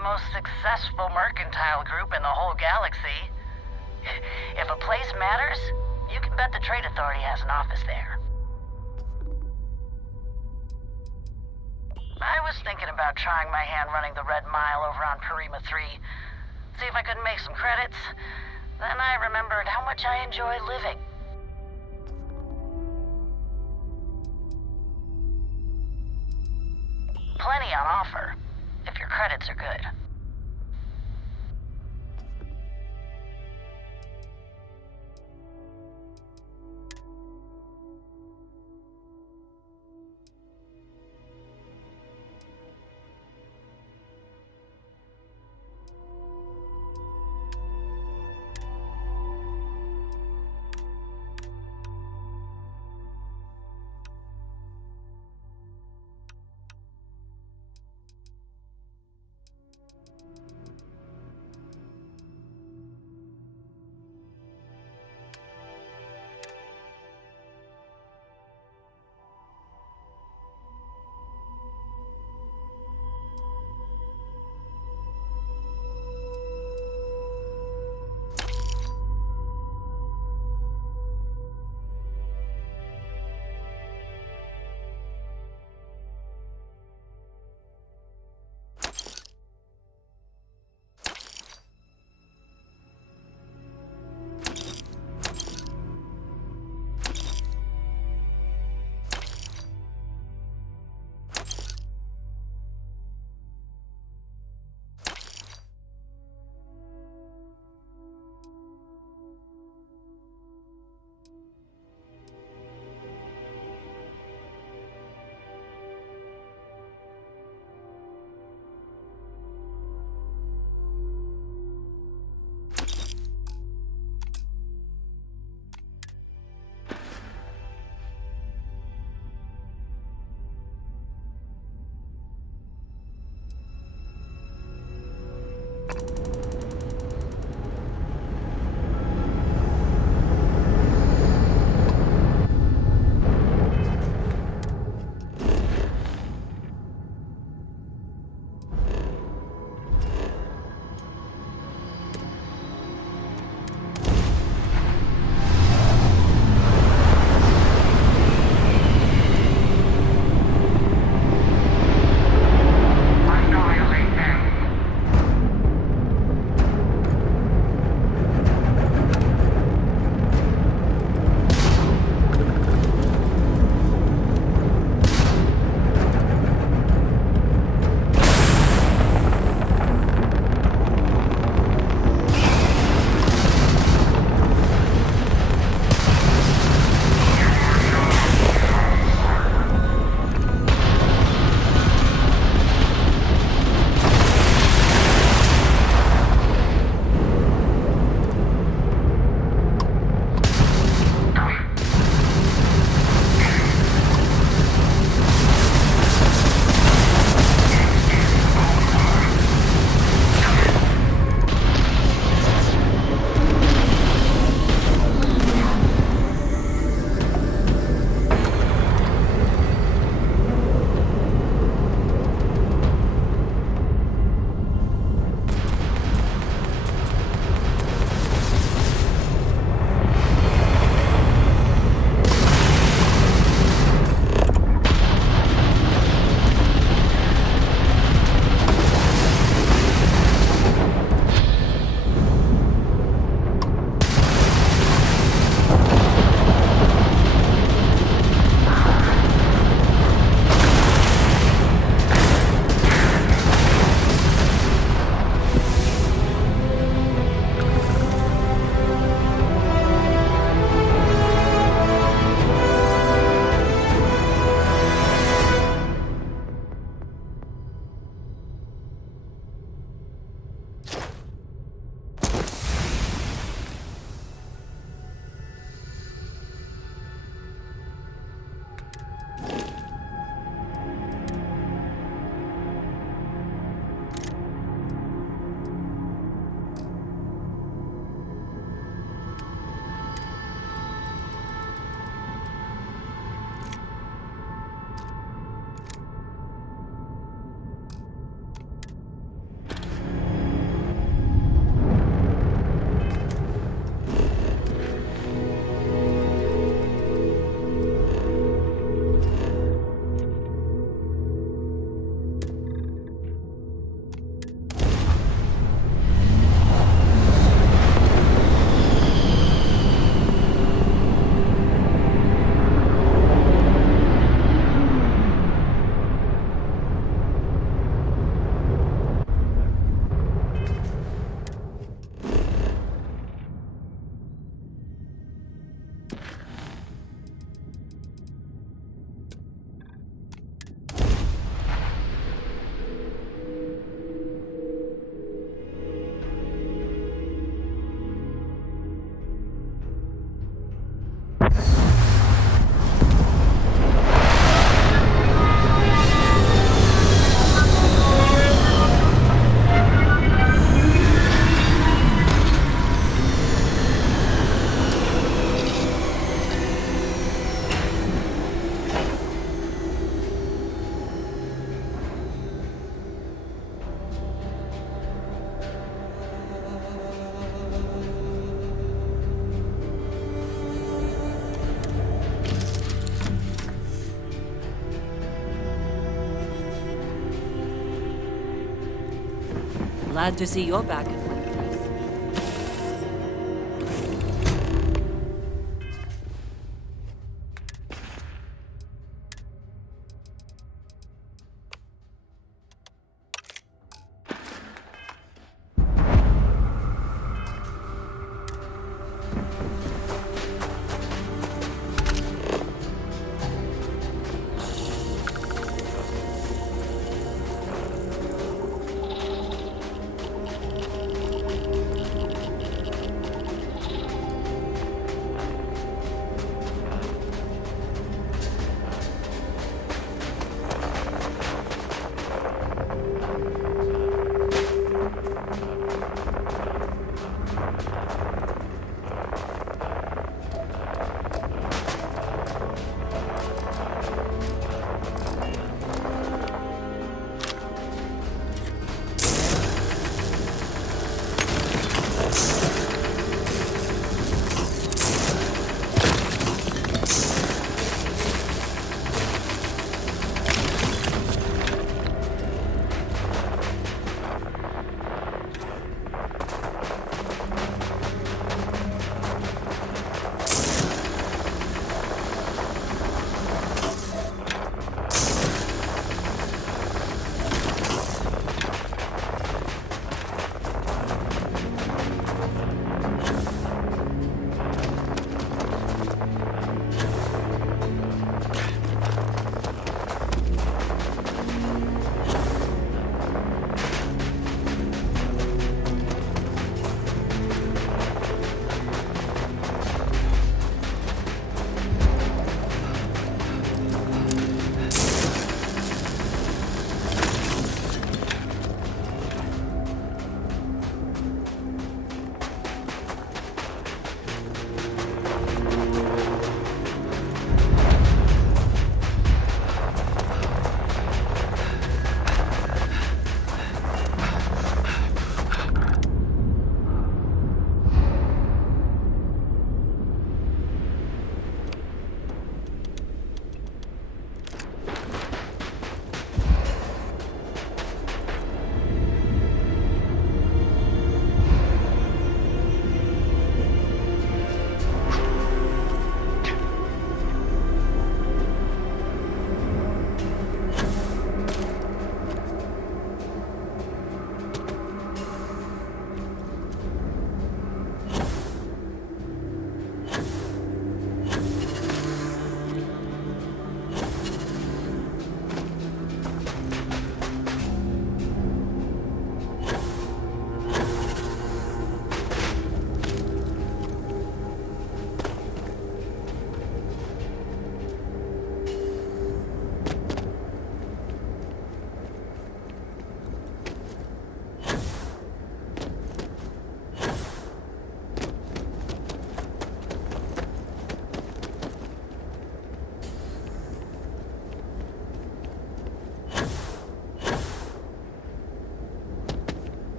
the most successful mercantile group in the whole galaxy. If a place matters, you can bet the Trade Authority has an office there. I was thinking about trying my hand running the Red Mile over on Perima 3. See if I couldn't make some credits. Then I remembered how much I enjoy living. Plenty on offer, if your credits are good. Glad to see you're back in one piece.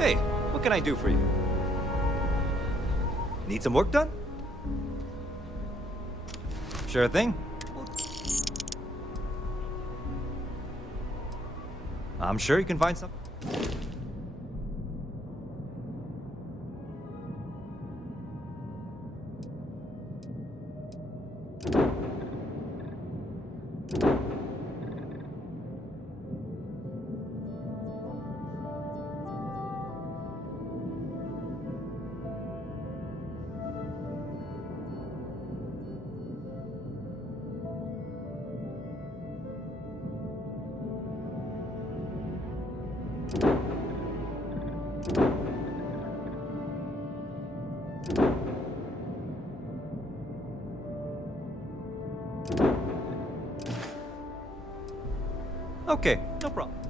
Hey, what can I do for you? Need some work done? Sure thing. I'm sure you can find something. Okay, no problem.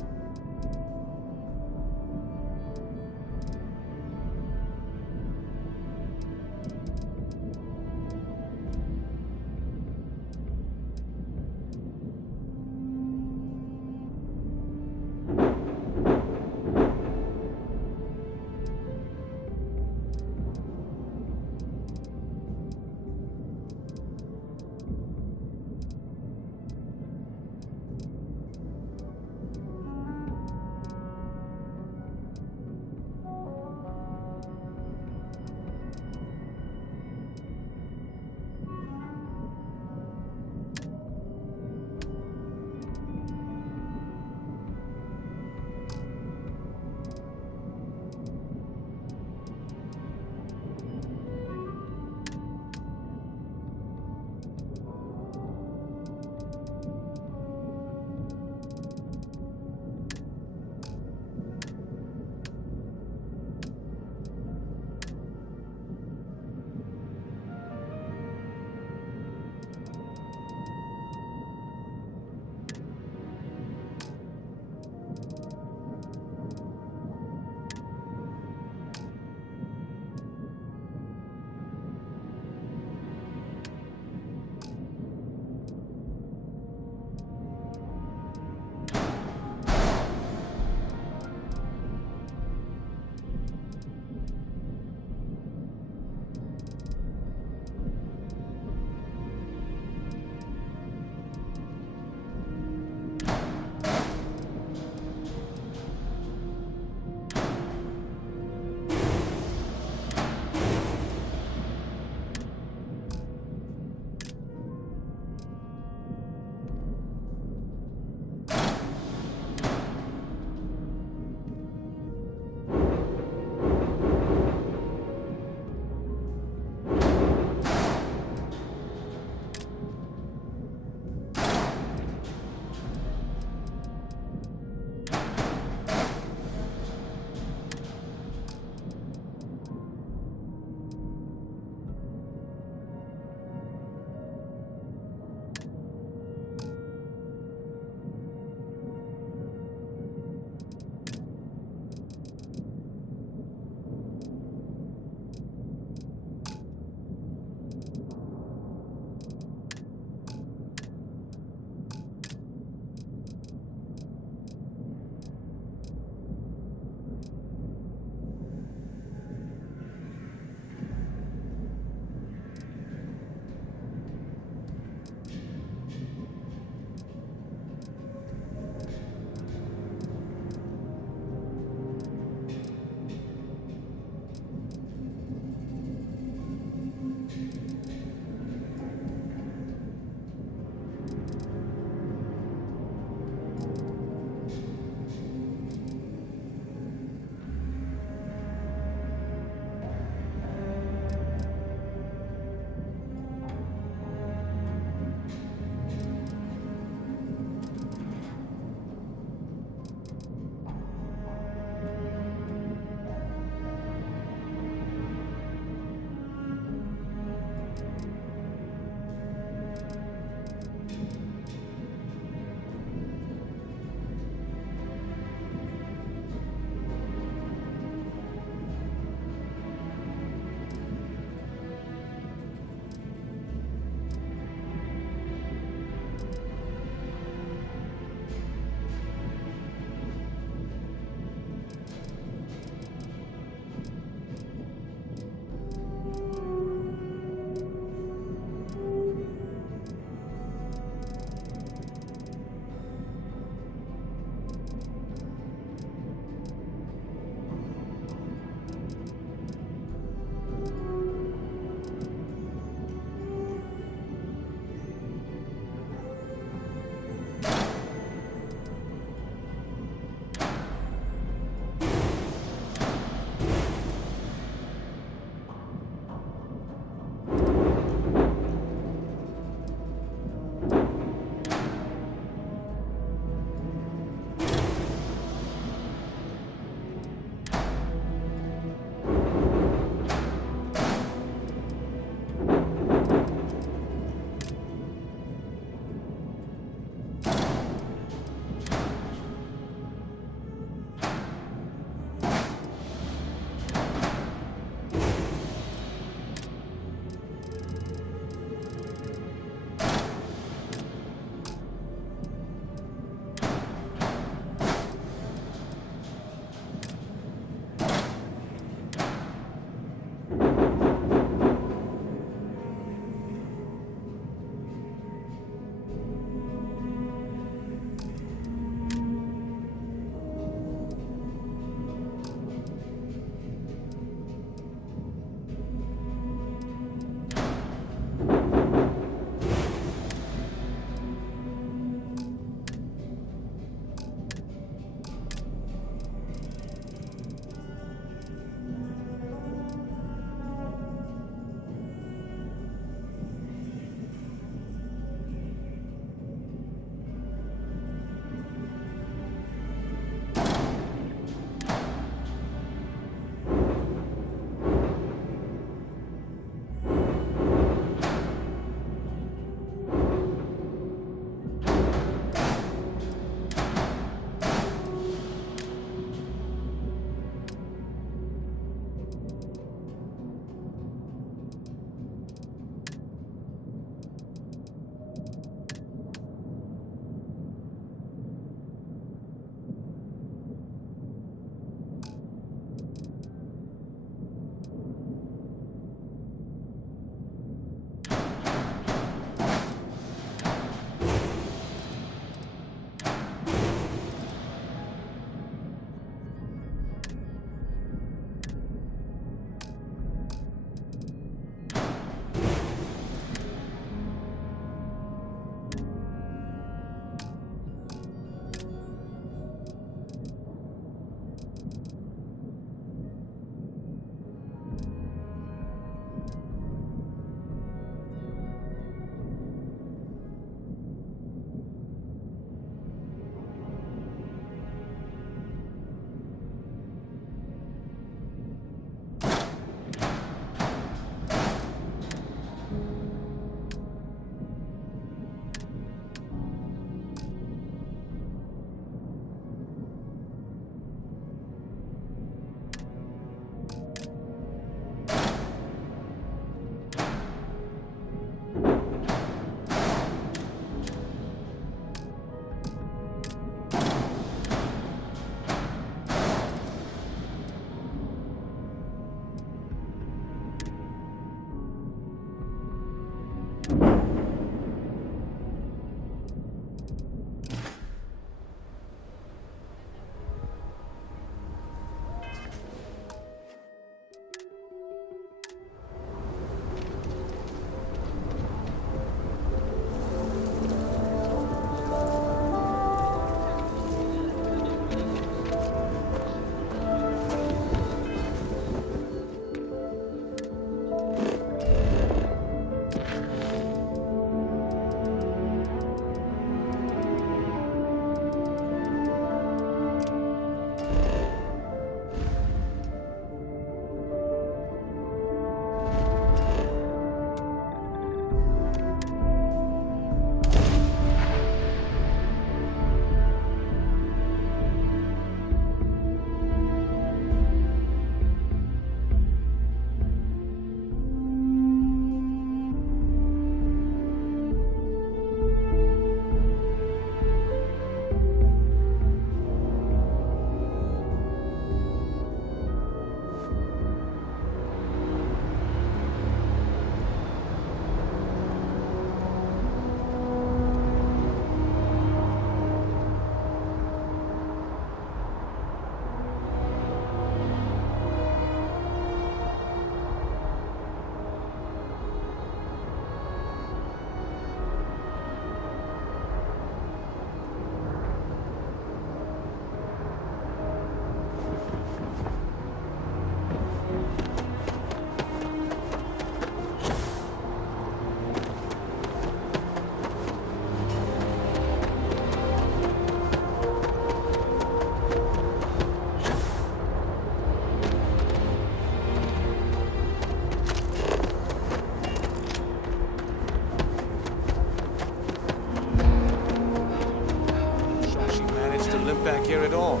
back here at all.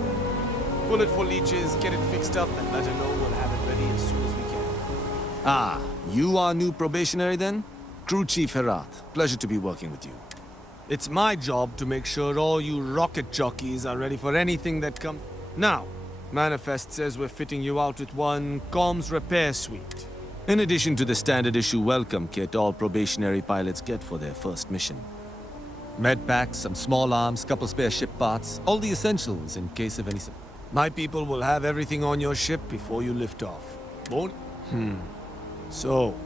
Pull it for leeches, get it fixed up, and let her know we'll have it ready as soon as we can. Ah, you are new probationary then? Crew Chief Herat. Pleasure to be working with you. It's my job to make sure all you rocket jockeys are ready for anything that comes. Now, Manifest says we're fitting you out with one comms repair suite. In addition to the standard issue welcome kit all probationary pilots get for their first mission. Med packs, some small arms, couple spare ship parts, all the essentials in case of any... My people will have everything on your ship before you lift off. Won't? So,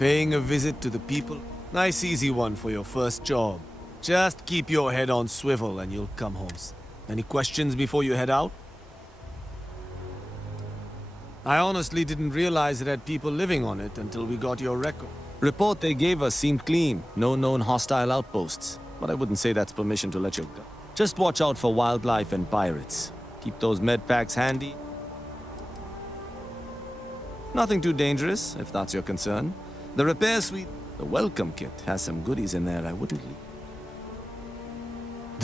paying a visit to the people? Nice easy one for your first job. Just keep your head on swivel and you'll come home. Any questions before you head out? I honestly didn't realize it had people living on it until we got your record. Report they gave us seemed clean. No known hostile outposts. But I wouldn't say that's permission to let you go. Just watch out for wildlife and pirates. Keep those med packs handy. Nothing too dangerous, if that's your concern. The repair suite, the welcome kit, has some goodies in there I wouldn't leave.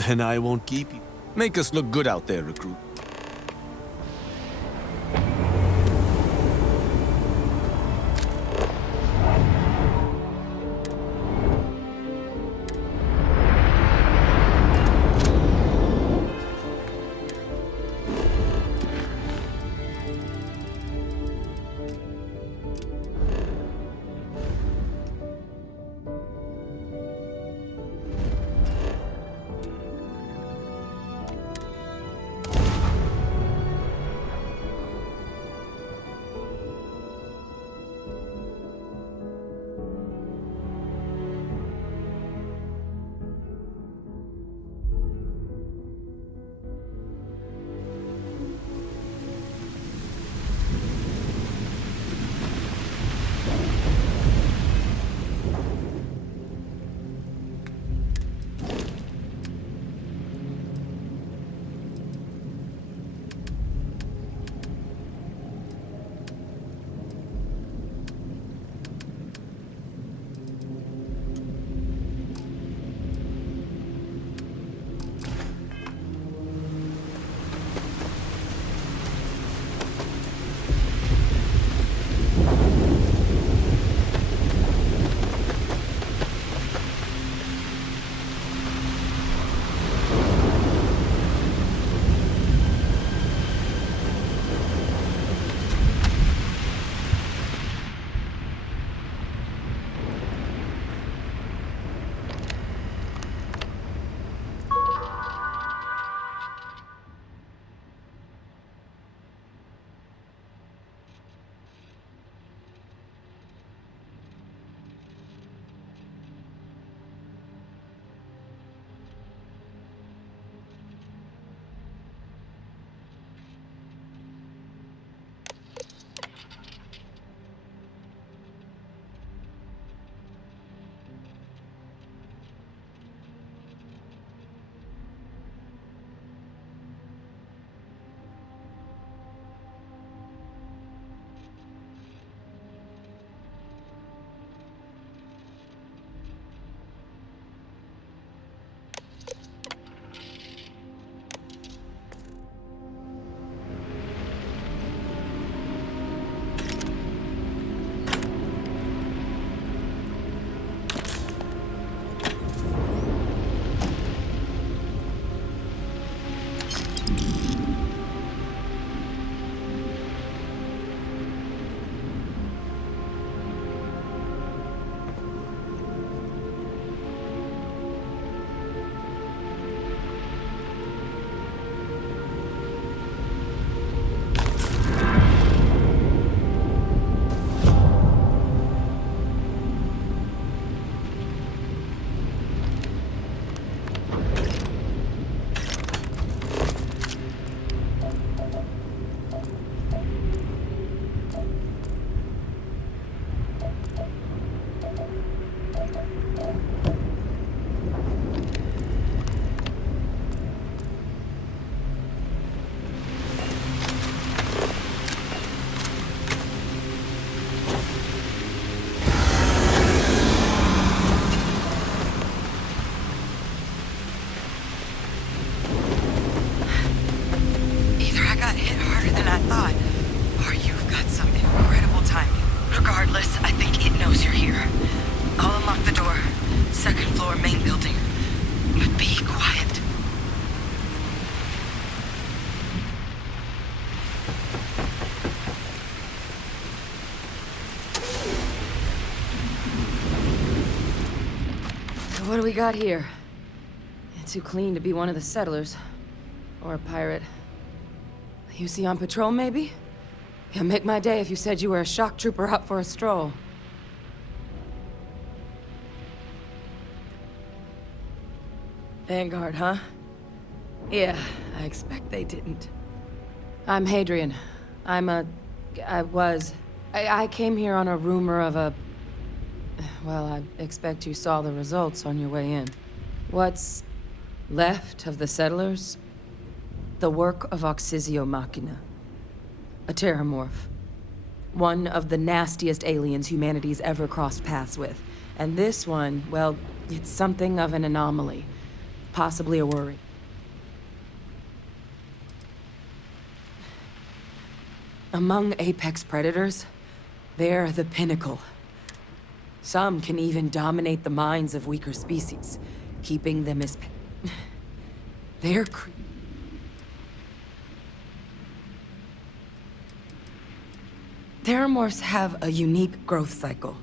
Then I won't keep you. Make us look good out there, recruit. second floor main building. But be quiet. So what do we got here? Too clean to be one of the settlers. Or a pirate. You see on patrol, maybe? Yeah, make my day if you said you were a shock trooper out for a stroll. Vanguard, huh? Yeah, I expect they didn't. I'm Hadrian. I came here on a rumor of a... Well, I expect you saw the results on your way in. What's left of the settlers? The work of Oxysio Machina. A terramorph. One of the nastiest aliens humanity's ever crossed paths with. And this one, well, it's something of an anomaly. Possibly a worry. Among apex predators, they're the pinnacle. Some can even dominate the minds of weaker species, keeping them as They're Terramorphs have a unique growth cycle.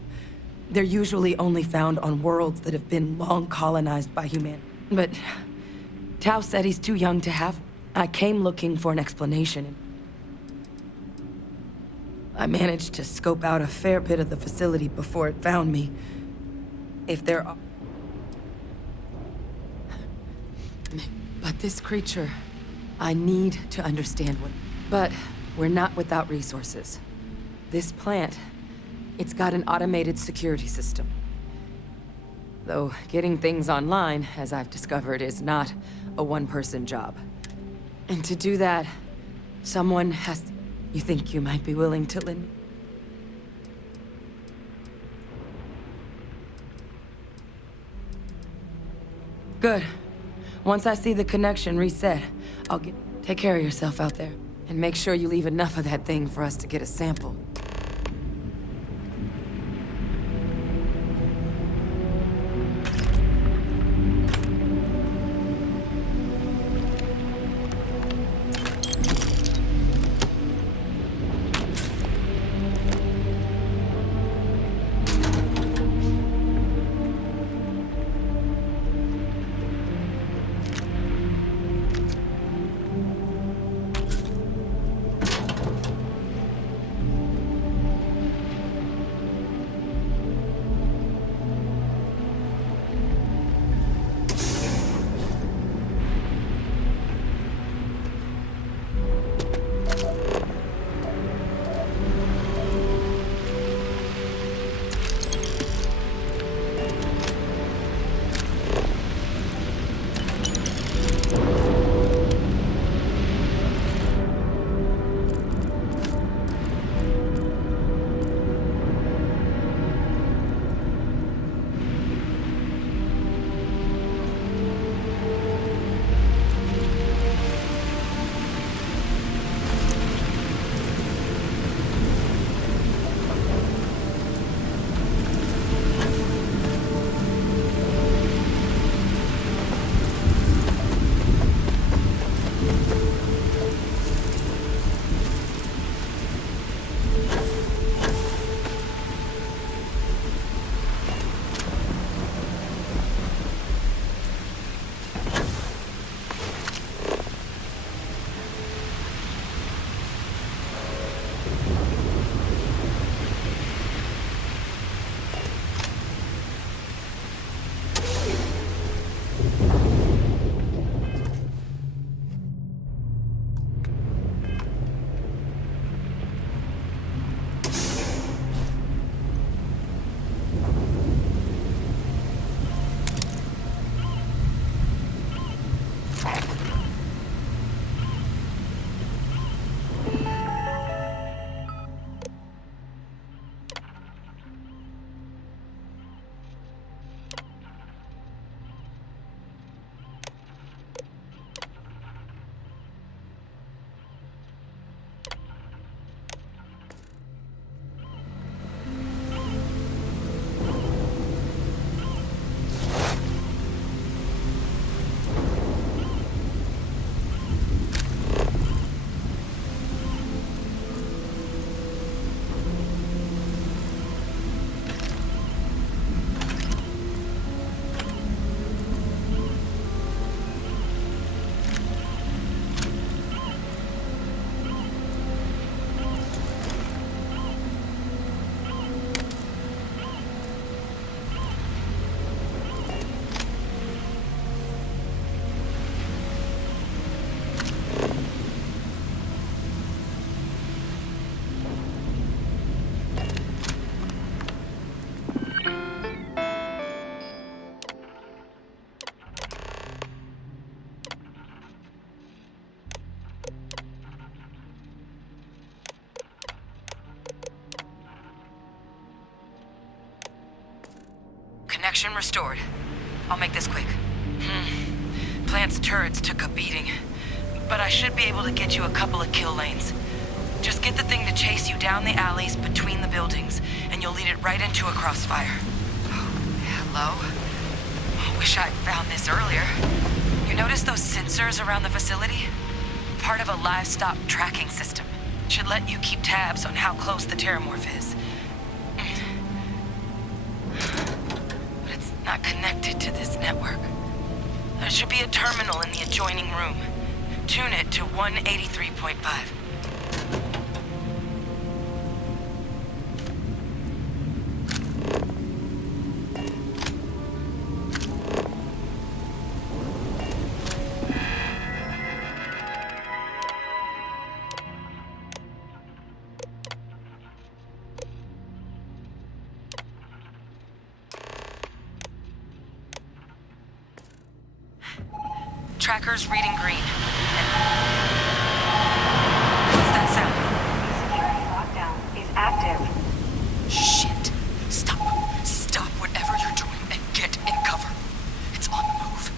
They're usually only found on worlds that have been long colonized by humanity. But Tao said he's too young to have. I came looking for an explanation. I managed to scope out a fair bit of the facility before it found me. If there are... But this creature, I need to understand what... But we're not without resources. This plant, it's got an automated security system. Though getting things online, as I've discovered, is not a one-person job. And to do that, someone has to... You think you might be willing to lend me? Good. Once I see the connection reset, I'll get... Take care of yourself out there. And make sure you leave enough of that thing for us to get a sample. Connection restored. I'll make this quick. Plant's turrets took a beating, but I should be able to get you a couple of kill lanes. Just get the thing to chase you down the alleys between the buildings, and you'll lead it right into a crossfire. Oh, hello? I wish I'd found this earlier. You notice those sensors around the facility? Part of a livestock tracking system. Should let you keep tabs on how close the terramorph is. But it's not connected to this network. There should be a terminal in the adjoining room. Tune it to 183.5. Tracker's reading green. What's that sound? Security lockdown is active. Shit. Stop. Stop whatever you're doing and get in cover. It's on the move.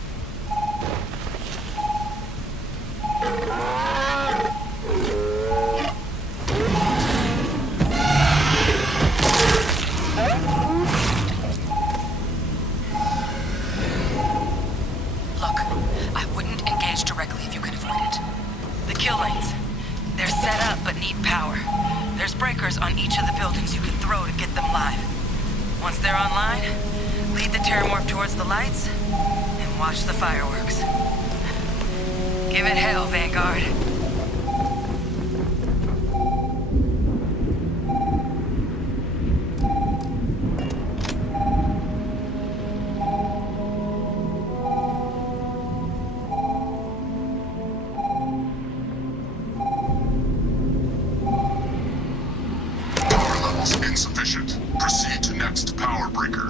Look, I wouldn't engage directly if you can avoid it. The kill lanes. They're set up but need power. There's breakers on each of the buildings you can throw to get them live. Once they're online, lead the terramorph towards the lights and watch the fireworks. Give it hell, Vanguard. Power levels insufficient. Proceed to next power breaker.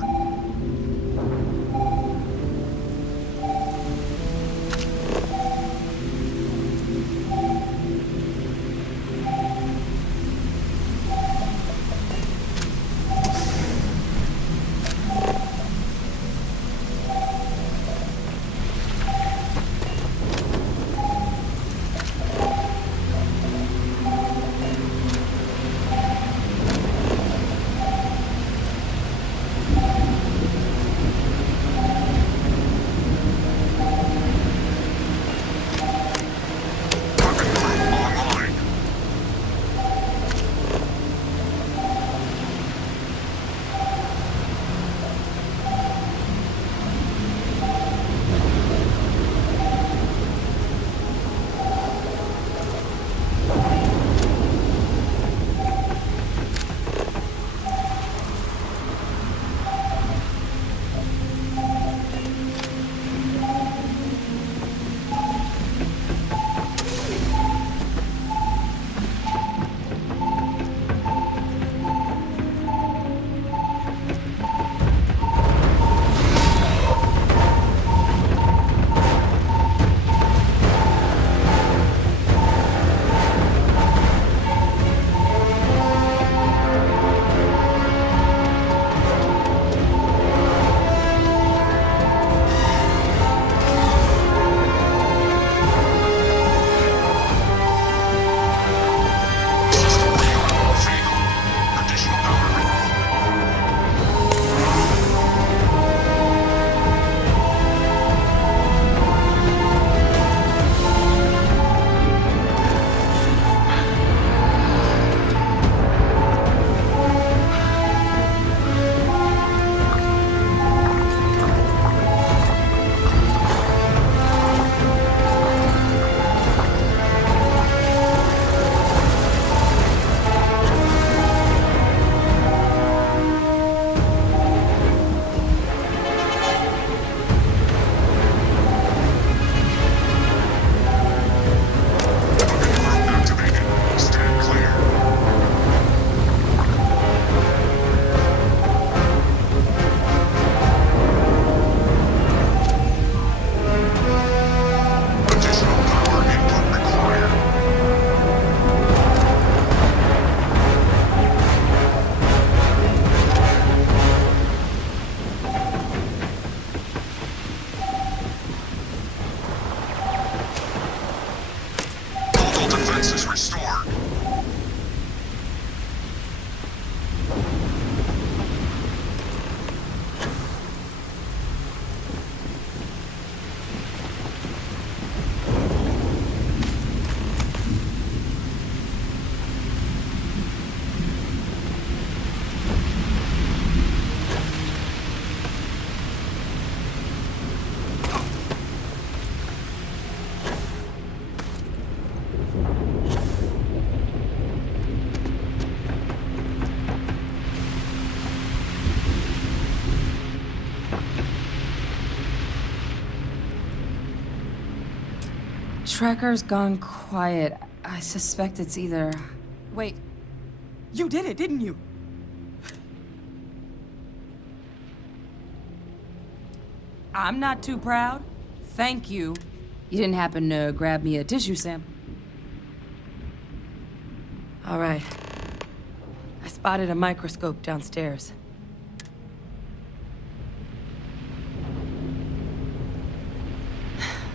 tracker's gone quiet. I suspect it's either... Wait. You did it, didn't you? I'm not too proud. Thank you. You didn't happen to grab me a tissue sample? All right. I spotted a microscope downstairs.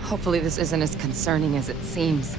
Hopefully this isn't as concerning as it seems.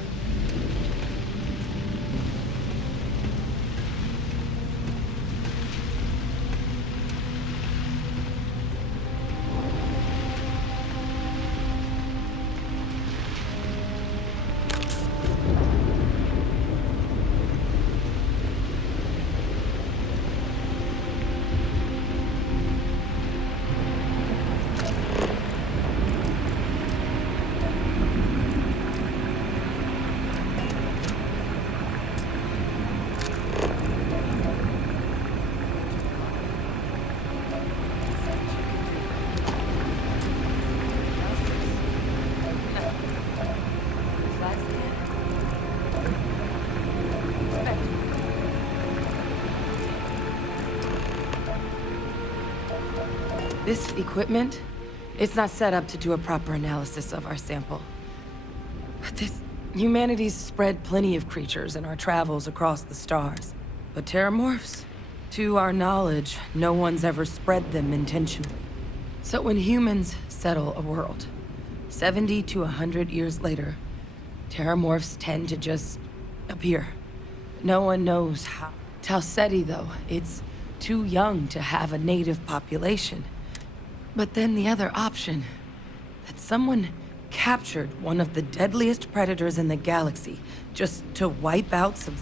This equipment, it's not set up to do a proper analysis of our sample. But humanity's spread plenty of creatures in our travels across the stars. But terramorphs, to our knowledge, no one's ever spread them intentionally. So when humans settle a world, 70 to 100 years later, terramorphs tend to just appear. No one knows how. Talseti, though, it's too young to have a native population. But then the other option, that someone captured one of the deadliest predators in the galaxy just to wipe out some...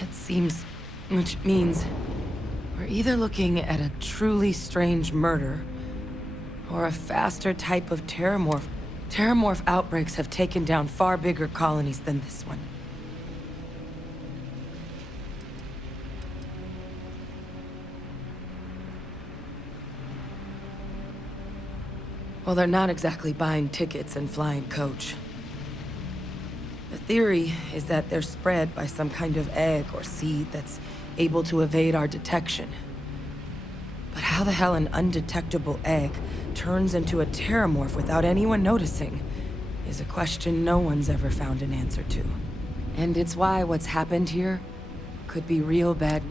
It seems... which means we're either looking at a truly strange murder or a faster type of terramorph. Terramorph outbreaks have taken down far bigger colonies than this one. Well, they're not exactly buying tickets and flying coach. The theory is that they're spread by some kind of egg or seed that's able to evade our detection. But how the hell an undetectable egg turns into a terramorph without anyone noticing is a question no one's ever found an answer to. And it's why what's happened here could be real bad.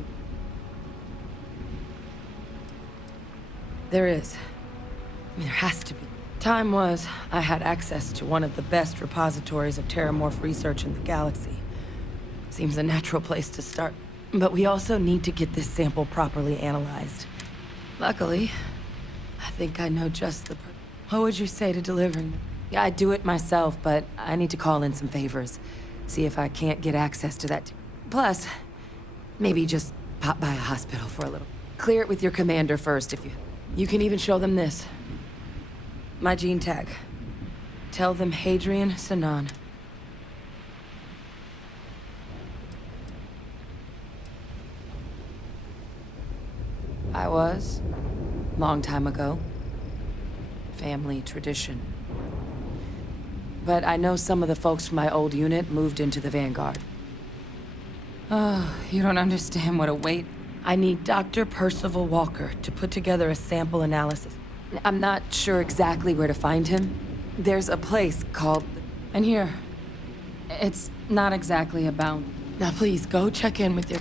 There is. There has to be. Time was, I had access to one of the best repositories of terramorph research in the galaxy. Seems a natural place to start. But we also need to get this sample properly analyzed. Luckily, I think I know just the What would you say to delivering them? Yeah, I'd do it myself, but I need to call in some favors. See if I can't get access to that. Plus, maybe just pop by a hospital for a little. Clear it with your commander first if you... You can even show them this. My gene tag. Tell them Hadrian Sanan. I was. Long time ago. Family tradition. But I know some of the folks from my old unit moved into the Vanguard. Oh, you don't understand what a weight... I need Dr. Percival Walker to put together a sample analysis. I'm not sure exactly where to find him. There's a place called... And here, it's not exactly about... Now please, go check in with your...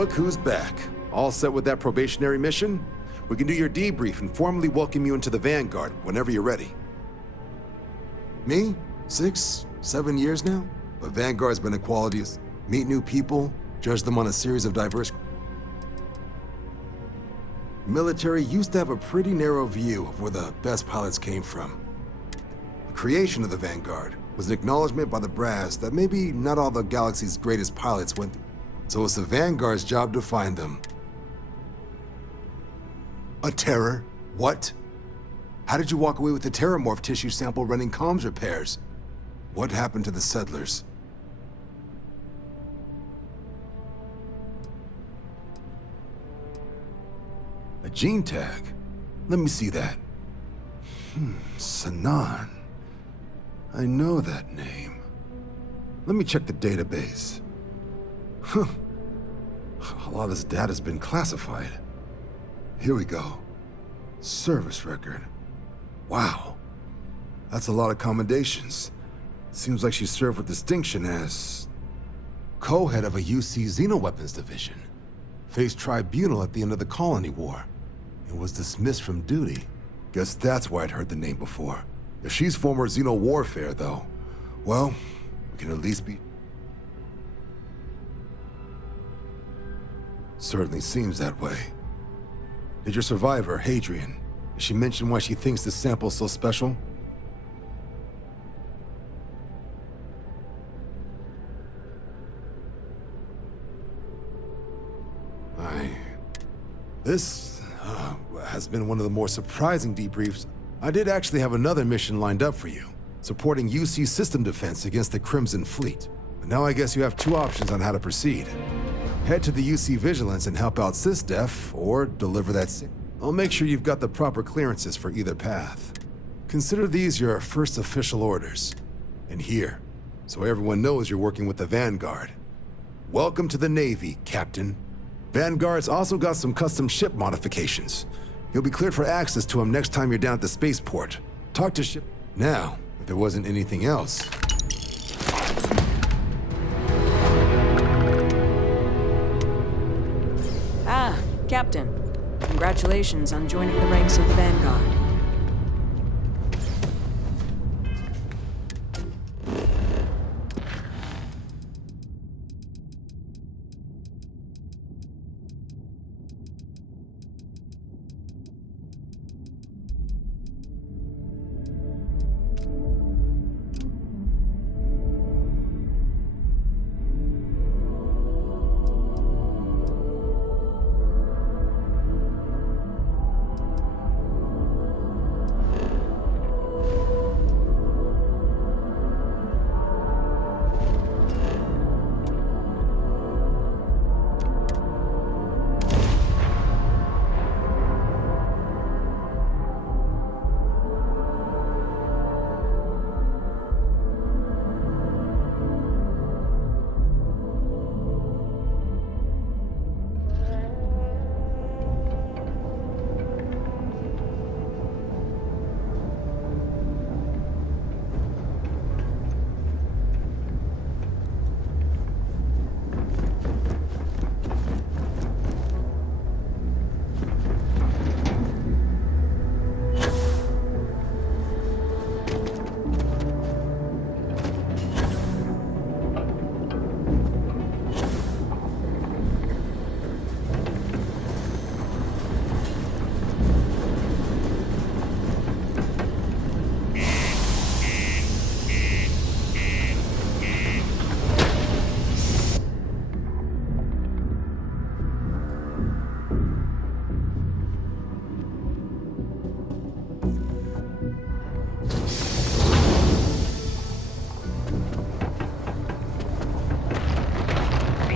Look who's back. All set with that probationary mission? We can do your debrief and formally welcome you into the Vanguard whenever you're ready. Me? 6, 7 years now? But Vanguard's been a quality is meet new people, judge them on a series of diverse... Military used to have a pretty narrow view of where the best pilots came from. The creation of the Vanguard was an acknowledgement by the brass that maybe not all the galaxy's greatest pilots went through. So it's the Vanguard's job to find them. A terror? What? How did you walk away with the terramorph tissue sample running comms repairs? What happened to the settlers? A gene tag? Let me see that. Sanan. I know that name. Let me check the database. Huh. A lot of this data's been classified. Here we go. Service record. Wow. That's a lot of commendations. Seems like she served with distinction as co-head of a UC Xenoweapons division. Faced tribunal at the end of the Colony War. And was dismissed from duty. Guess that's why I'd heard the name before. If she's former Xeno warfare, though, well, we can at least be... Certainly seems that way. Did your survivor, Hadrian, did she mention why she thinks this sample's so special? This has been one of the more surprising debriefs. I did actually have another mission lined up for you, supporting UC system defense against the Crimson Fleet. But now I guess you have two options on how to proceed. Head to the UC Vigilance and help out SysDef, or deliver that I'll make sure you've got the proper clearances for either path. Consider these your first official orders. And here, so everyone knows you're working with the Vanguard. Welcome to the Navy, Captain. Vanguard's also got some custom ship modifications. You'll be cleared for access to them next time you're down at the spaceport. Talk to ship... Now, if there wasn't anything else... Ah, Captain. Congratulations on joining the ranks of the Vanguard.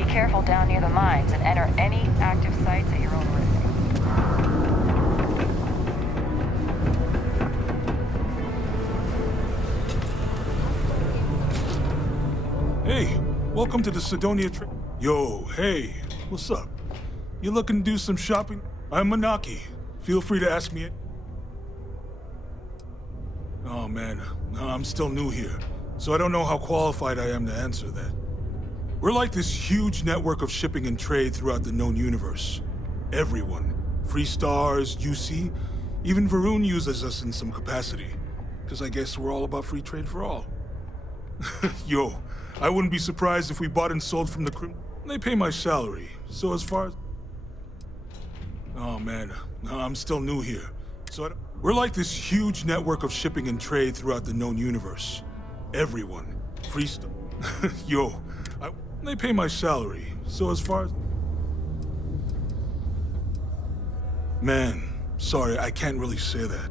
Careful down near the mines and enter any active sites at your own risk. Hey, welcome to the Sidonia trip. Yo, hey, what's up? You looking to do some shopping? I'm Manaki. Feel free to ask me. Oh man, I'm still new here, so I don't know how qualified I am to answer that. We're like this huge network of shipping and trade throughout the known universe. Everyone. Freestars, UC, even Varun uses us in some capacity. Because I guess we're all about free trade for all. Yo, I wouldn't be surprised if we bought and sold from the crim... They pay my salary, so as far as... Oh man, I'm still new here. So we're like this huge network of shipping and trade throughout the known universe. Everyone. Freestyle. Yo, they pay my salary, so as far as... Man, sorry, I can't really say that.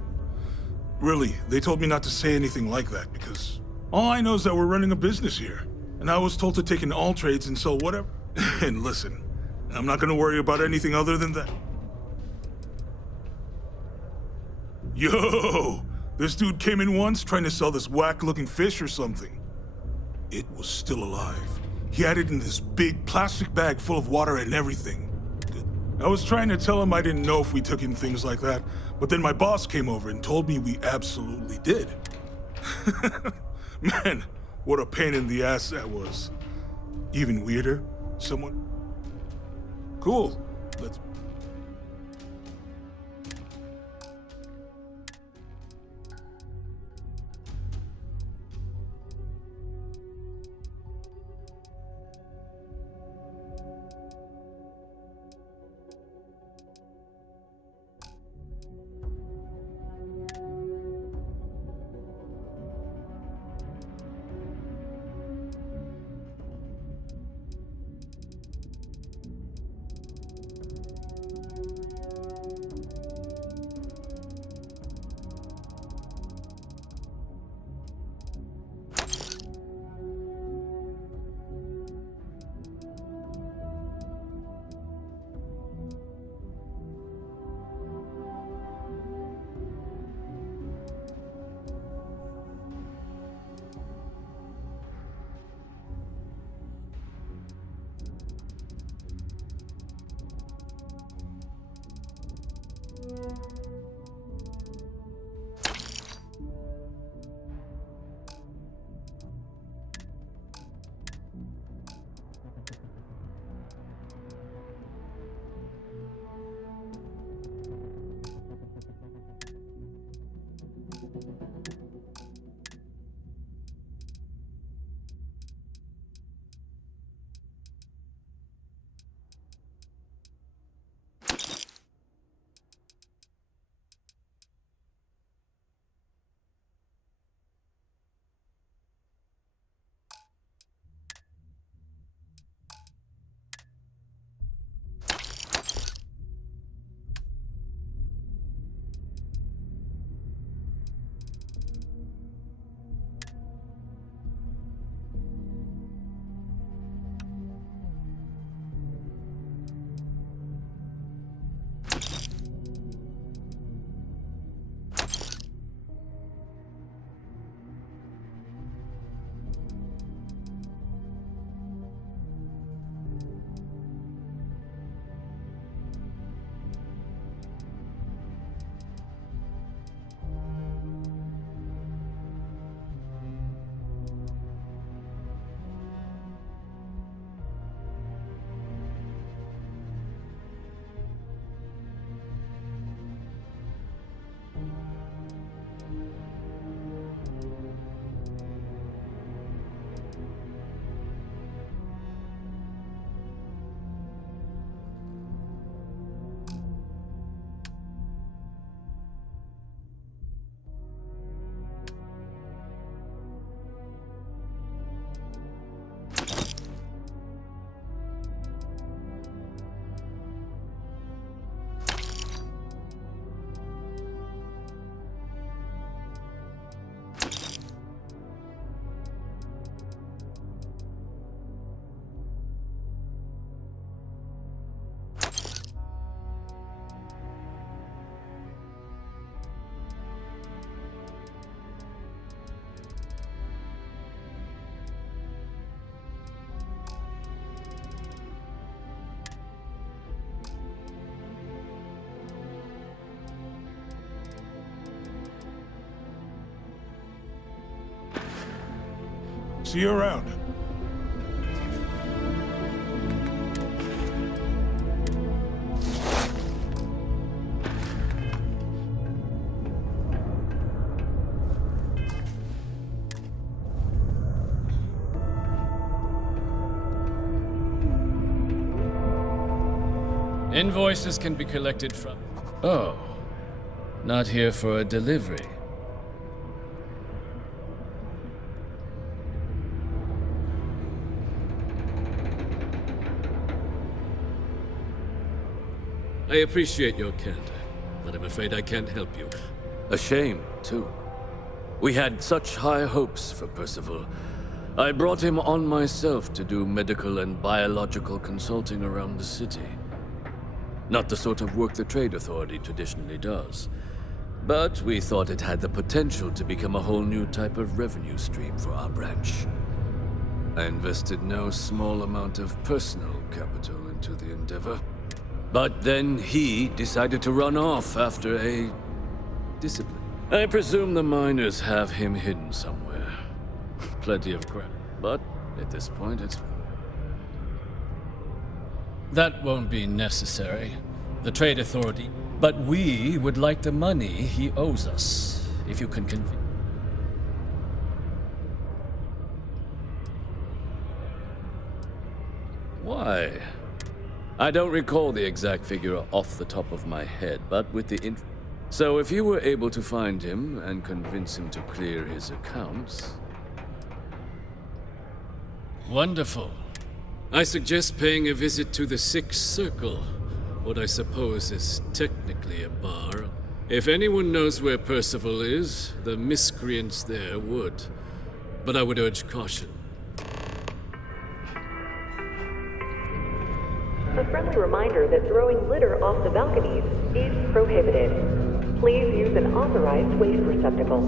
Really, they told me not to say anything like that because all I know is that we're running a business here. And I was told to take in all trades and sell whatever. And listen, I'm not gonna worry about anything other than that. Yo! This dude came in once trying to sell this whack-looking fish or something. It was still alive. He had it in this big plastic bag full of water and everything. I was trying to tell him I didn't know if we took in things like that, but then my boss came over and told me we absolutely did. Man, what a pain in the ass that was. Even weirder, someone... Cool, let's... See you around. Invoices can be collected from... Oh. Not here for a delivery. I appreciate your candor, but I'm afraid I can't help you. A shame, too. We had such high hopes for Percival. I brought him on myself to do medical and biological consulting around the city. Not the sort of work the Trade Authority traditionally does. But we thought it had the potential to become a whole new type of revenue stream for our branch. I invested no small amount of personal capital into the endeavor. But then he decided to run off after a discipline. I presume the miners have him hidden somewhere. Plenty of crap. But at this point, it's... That won't be necessary. The Trade Authority. But we would like the money he owes us, if you can convince... Why? I don't recall the exact figure off the top of my head, but with the So if you were able to find him and convince him to clear his accounts... Wonderful. I suggest paying a visit to the Sixth Circle, what I suppose is technically a bar. If anyone knows where Percival is, the miscreants there would. But I would urge caution. A friendly reminder that throwing litter off the balconies is prohibited. Please use an authorized waste receptacle.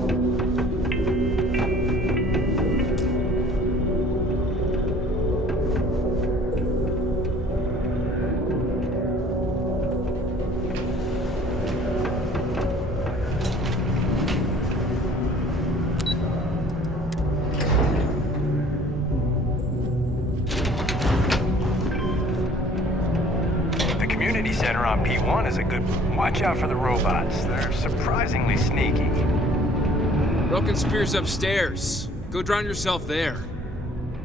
Center on P1 is a good... Watch out for the robots. They're surprisingly sneaky. Broken Spear's upstairs. Go drown yourself there.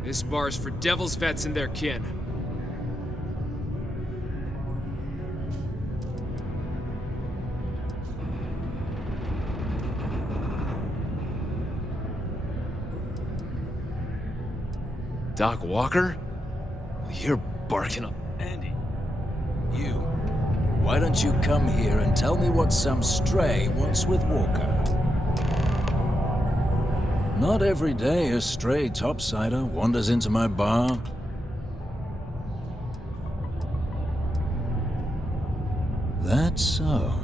This bar's for devil's vets and their kin. Doc Walker? You're barking up. Andy. You. Why don't you come here and tell me what some stray wants with Walker? Not every day a stray topsider wanders into my bar. That's so.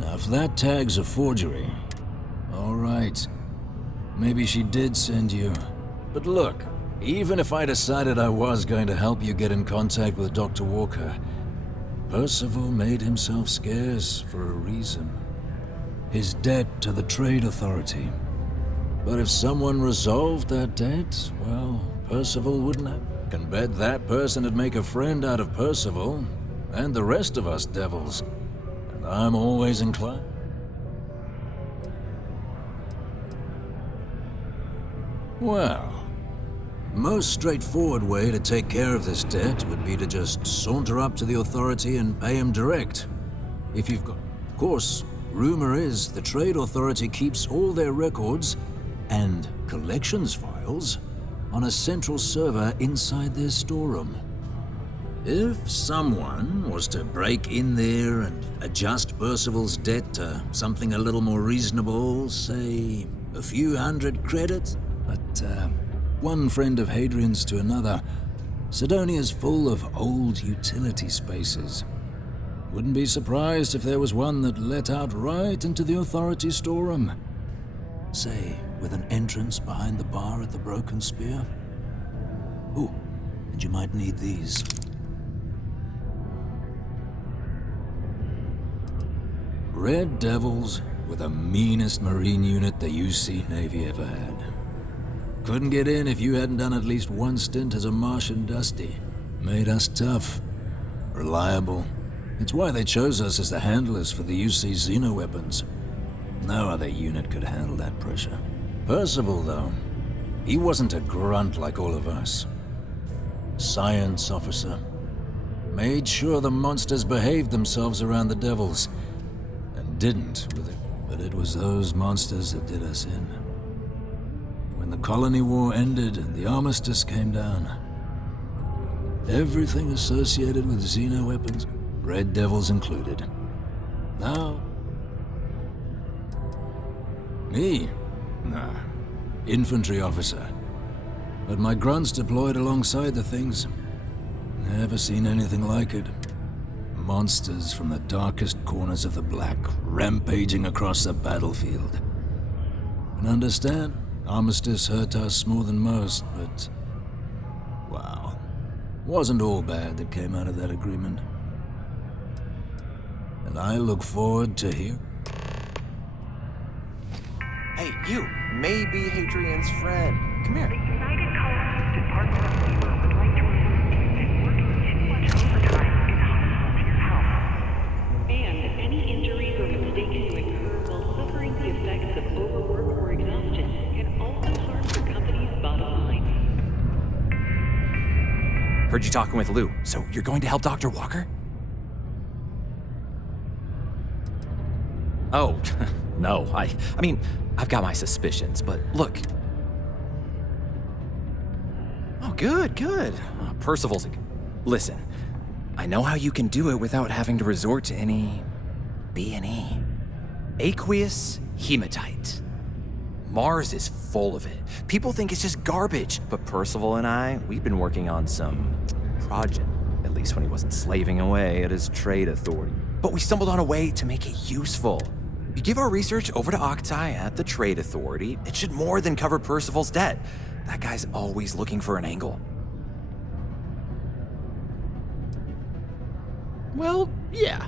Now, if that tag's a forgery, all right. Maybe she did send you. But look, even if I decided I was going to help you get in contact with Dr. Walker, Percival made himself scarce for a reason. His debt to the Trade Authority. But if someone resolved that debt, well, Percival wouldn't have. Can bet that person would make a friend out of Percival, and the rest of us devils. And I'm always inclined. Well, most straightforward way to take care of this debt would be to just saunter up to the authority and pay him direct. If you've got... Of course, rumor is the Trade Authority keeps all their records and collections files on a central server inside their storeroom. If someone was to break in there and adjust Percival's debt to something a little more reasonable, say a few hundred credits, but one friend of Hadrian's to another, Sidonia's full of old utility spaces. Wouldn't be surprised if there was one that let out right into the authority storeroom. Say, with an entrance behind the bar at the Broken Spear. Ooh, and you might need these. Red Devils were the meanest Marine unit the UC Navy ever had. Couldn't get in if you hadn't done at least one stint as a Martian Dusty. Made us tough, reliable. It's why they chose us as the handlers for the UC Xeno weapons. No other unit could handle that pressure. Percival, though, he wasn't a grunt like all of us. Science officer, made sure the monsters behaved themselves around the devils. And didn't with it. But it was those monsters that did us in. When the colony war ended and the armistice came down, everything associated with Xeno weapons, Red Devils included. Now... Me? Nah. Infantry officer. But my grunts deployed alongside the things. Never seen anything like it. Monsters from the darkest corners of the Black, rampaging across the battlefield. And understand, armistice hurt us more than most, but... wow. Wasn't all bad that came out of that agreement. And I look forward to hear... Hey, you! Maybe Hadrian's friend. Come here. And any injuries or mistakes you incur while suffering the effects of overwork or exhaustion can also harm the company's bottom line. Heard you talking with Lou, so you're going to help Dr. Walker? Oh, no, I mean, I've got my suspicions, but look. Oh, good. Percival's... Listen, I know how you can do it without having to resort to any... B&E. Aqueous hematite. Mars is full of it. People think it's just garbage, but Percival and I, we've been working on some project, at least when he wasn't slaving away at his trade authority. But we stumbled on a way to make it useful. You give our research over to Octai at the trade authority, it should more than cover Percival's debt. That guy's always looking for an angle. Well, yeah.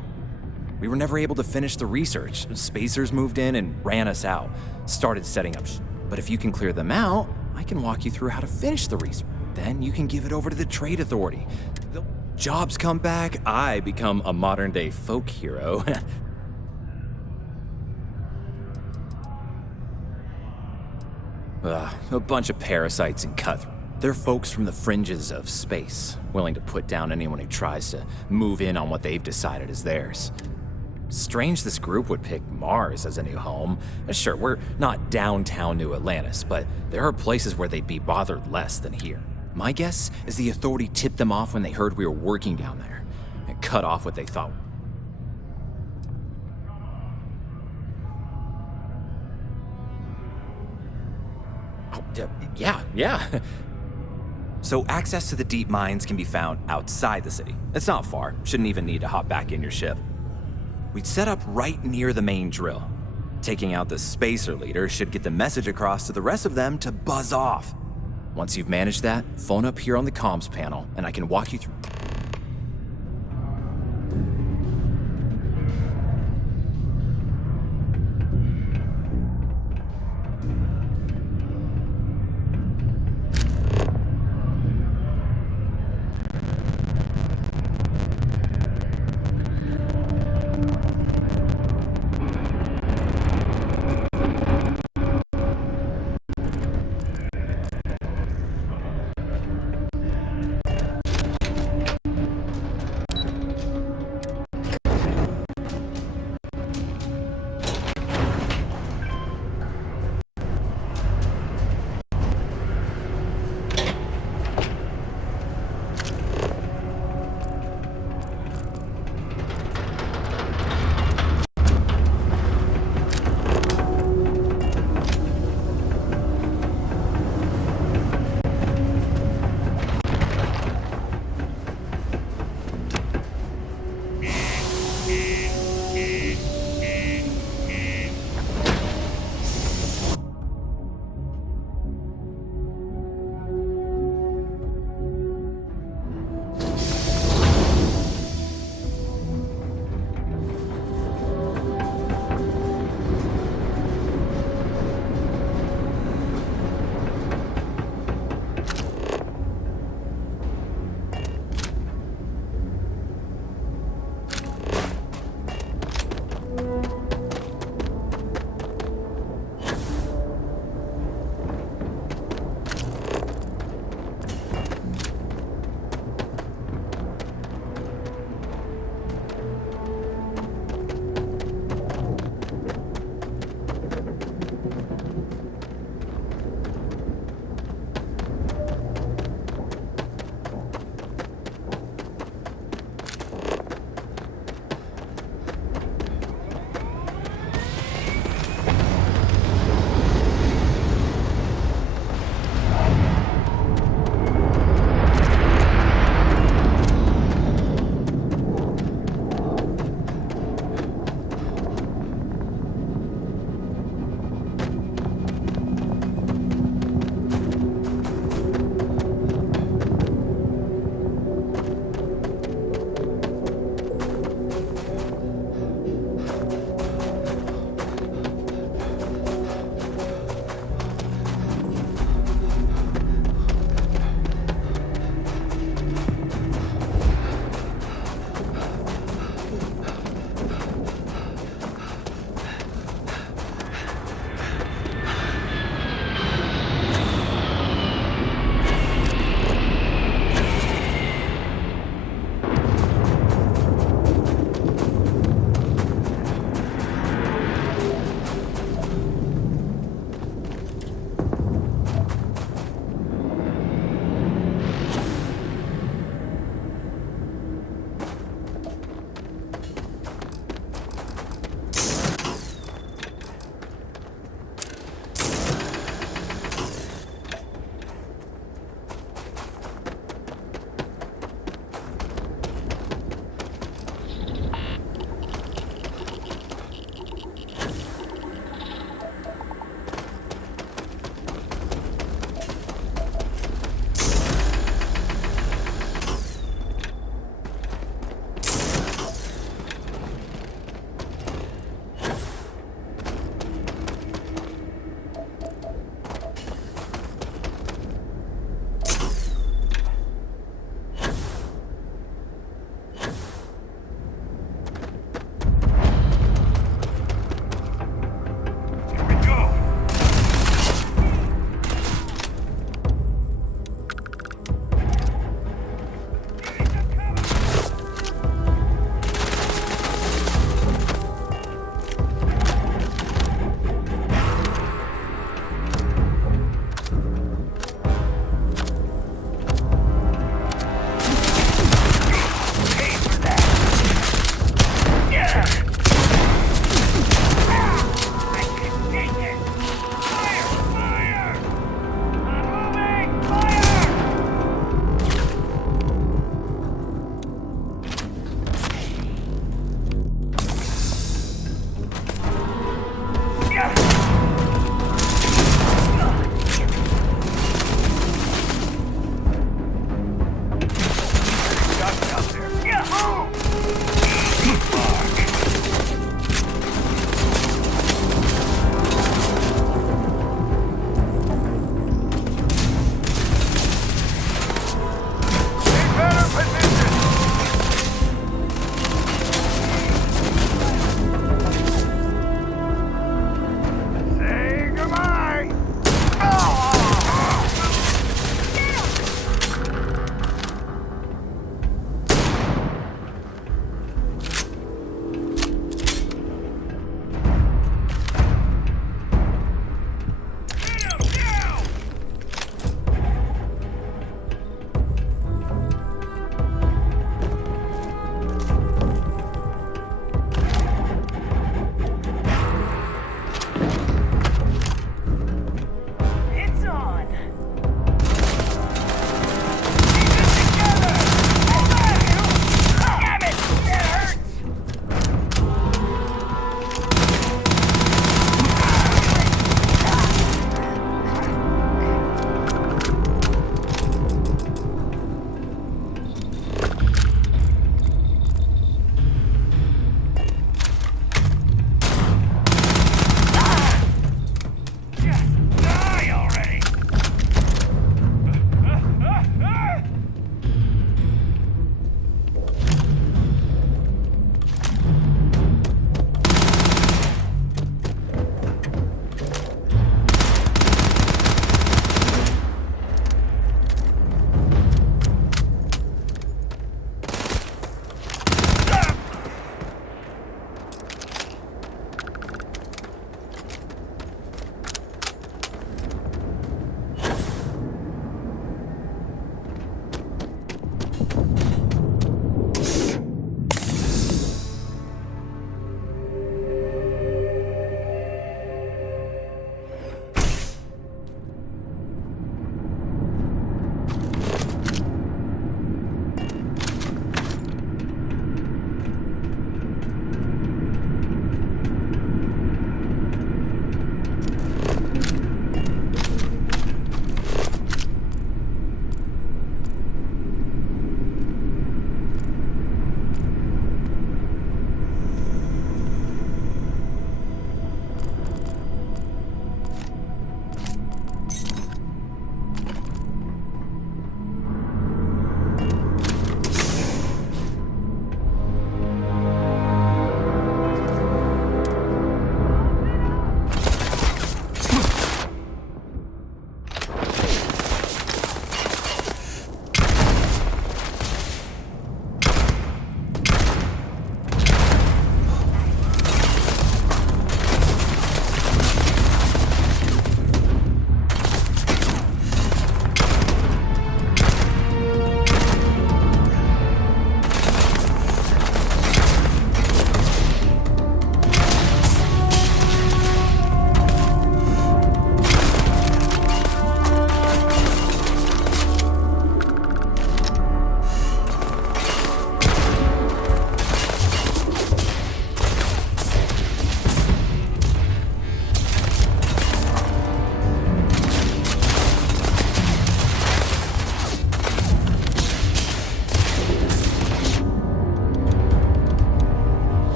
We were never able to finish the research. Spacers moved in and ran us out. Started setting up But if you can clear them out, I can walk you through how to finish the research. Then you can give it over to the trade authority. The jobs come back, I become a modern-day folk hero. A bunch of parasites and cutthroats. They're folks from the fringes of space, willing to put down anyone who tries to move in on what they've decided is theirs. Strange this group would pick Mars as a new home. Sure, we're not downtown New Atlantis, but there are places where they'd be bothered less than here. My guess is the authority tipped them off when they heard we were working down there, and cut off what they thought. Oh, yeah. So access to the deep mines can be found outside the city. It's not far. Shouldn't even need to hop back in your ship. We'd set up right near the main drill. Taking out the spacer leader should get the message across to the rest of them to buzz off. Once you've managed that, phone up here on the comms panel, and I can walk you through.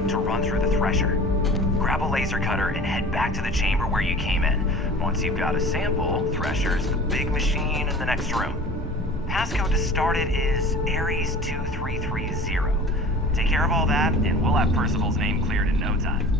way to run through the thresher. Grab a laser cutter and head back to the chamber where you came in. Once you've got a sample, Thresher's the big machine in the next room. Passcode to start it is Ares 2330. Take care of all that, and we'll have Percival's name cleared in no time.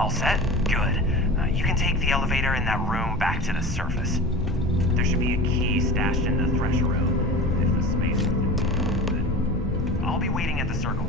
All set? Good. You can take the elevator in that room back to the surface. There should be a key stashed in the thresher room. If the space is good. I'll be waiting at the circle.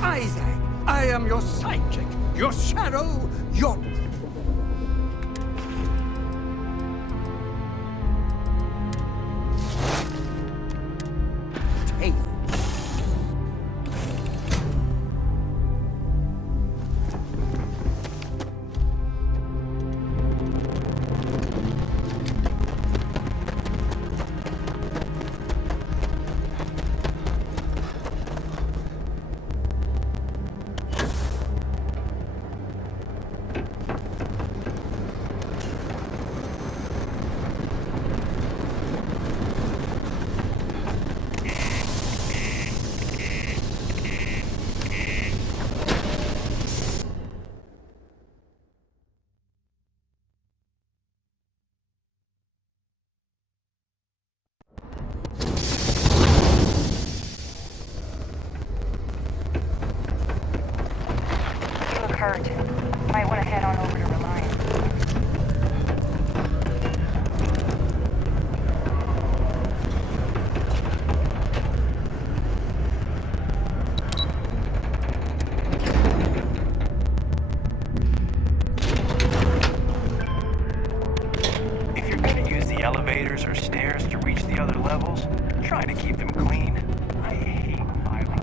Isaac, I am your sidekick, your shadow, your... tail. Hurt. Might want to head on over to Reliance. If you're gonna use the elevators or stairs to reach the other levels, try to keep them clean. I hate filing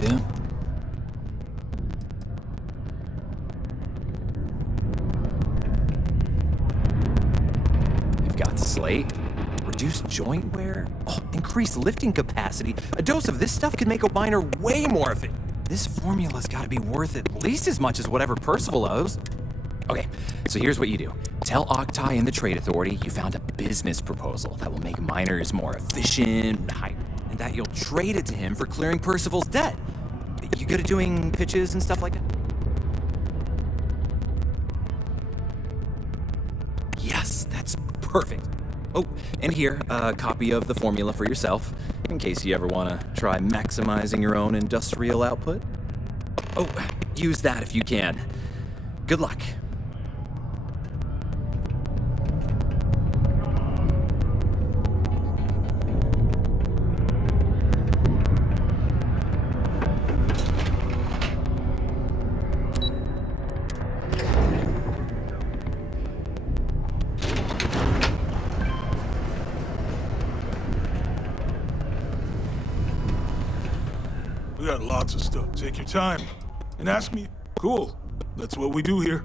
their Yeah? Slate, reduced joint wear, increased lifting capacity. A dose of this stuff could make a miner way more efficient. This formula's gotta be worth at least as much as whatever Percival owes. Okay, so here's what you do. Tell Octai and the Trade Authority you found a business proposal that will make miners more efficient, and that you'll trade it to him for clearing Percival's debt. You good at doing pitches and stuff like that? Yes, that's perfect. Oh, and here, a copy of the formula for yourself, in case you ever want to try maximizing your own industrial output. Oh, use that if you can. Good luck. We got lots of stuff. Take your time and ask me. Cool. That's what we do here.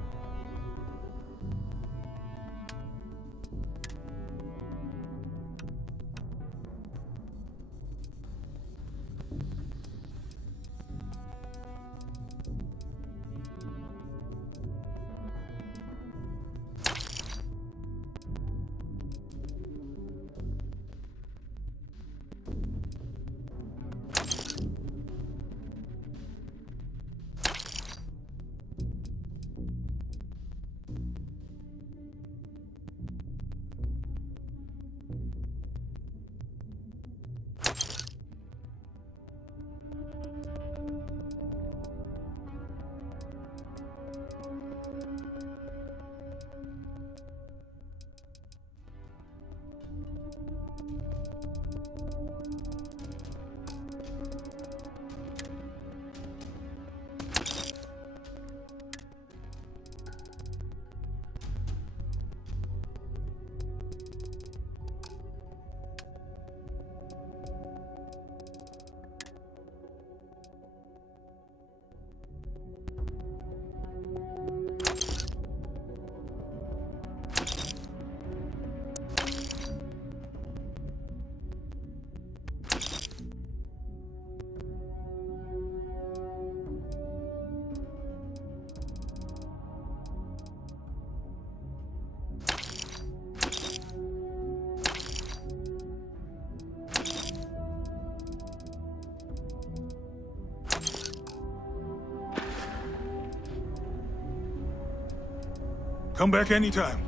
Come back anytime.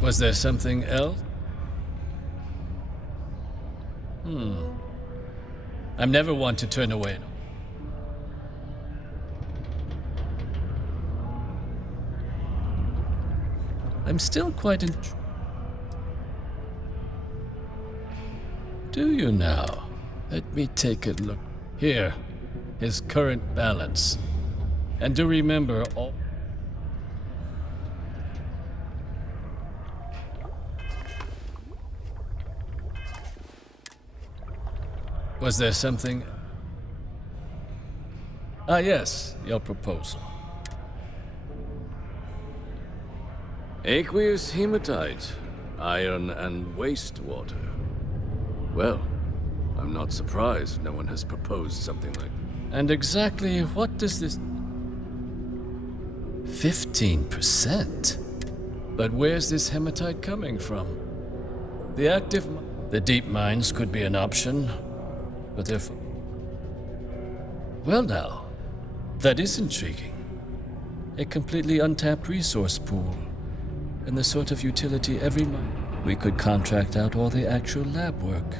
Was there something else? I'm never one to turn away. I'm still quite Do you now? Let me take a look. Here, his current balance. And do remember all... Was there something... Ah, yes, your proposal. Aqueous hematite, iron and wastewater. Well, I'm not surprised no one has proposed something like that. And exactly what does this... 15%? But where's this hematite coming from? The active... The deep mines could be an option, but if... Well now, that is intriguing. A completely untapped resource pool, and the sort of utility every month. We could contract out all the actual lab work,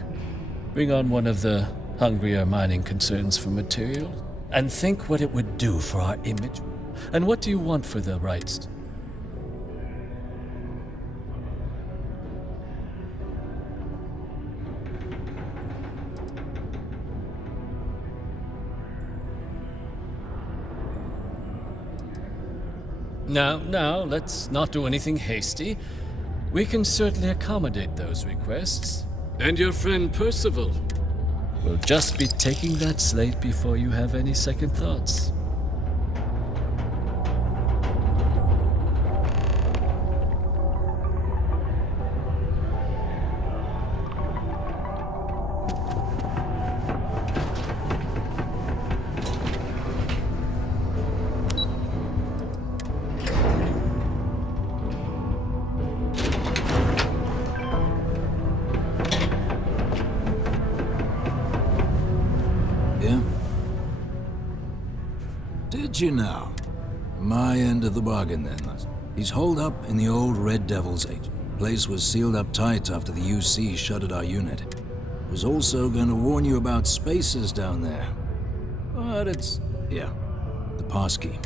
bring on one of the hungrier mining concerns for materials, and think what it would do for our image. And what do you want for the rights? Now, let's not do anything hasty. We can certainly accommodate those requests. And your friend Percival? We'll just be taking that slate before you have any second thoughts. Did you now? My end of the bargain, then. He's holed up in the old Red Devil's Age. Place was sealed up tight after the UC shuttered our unit. Was also going to warn you about spacers down there. But it's... yeah. The passkey.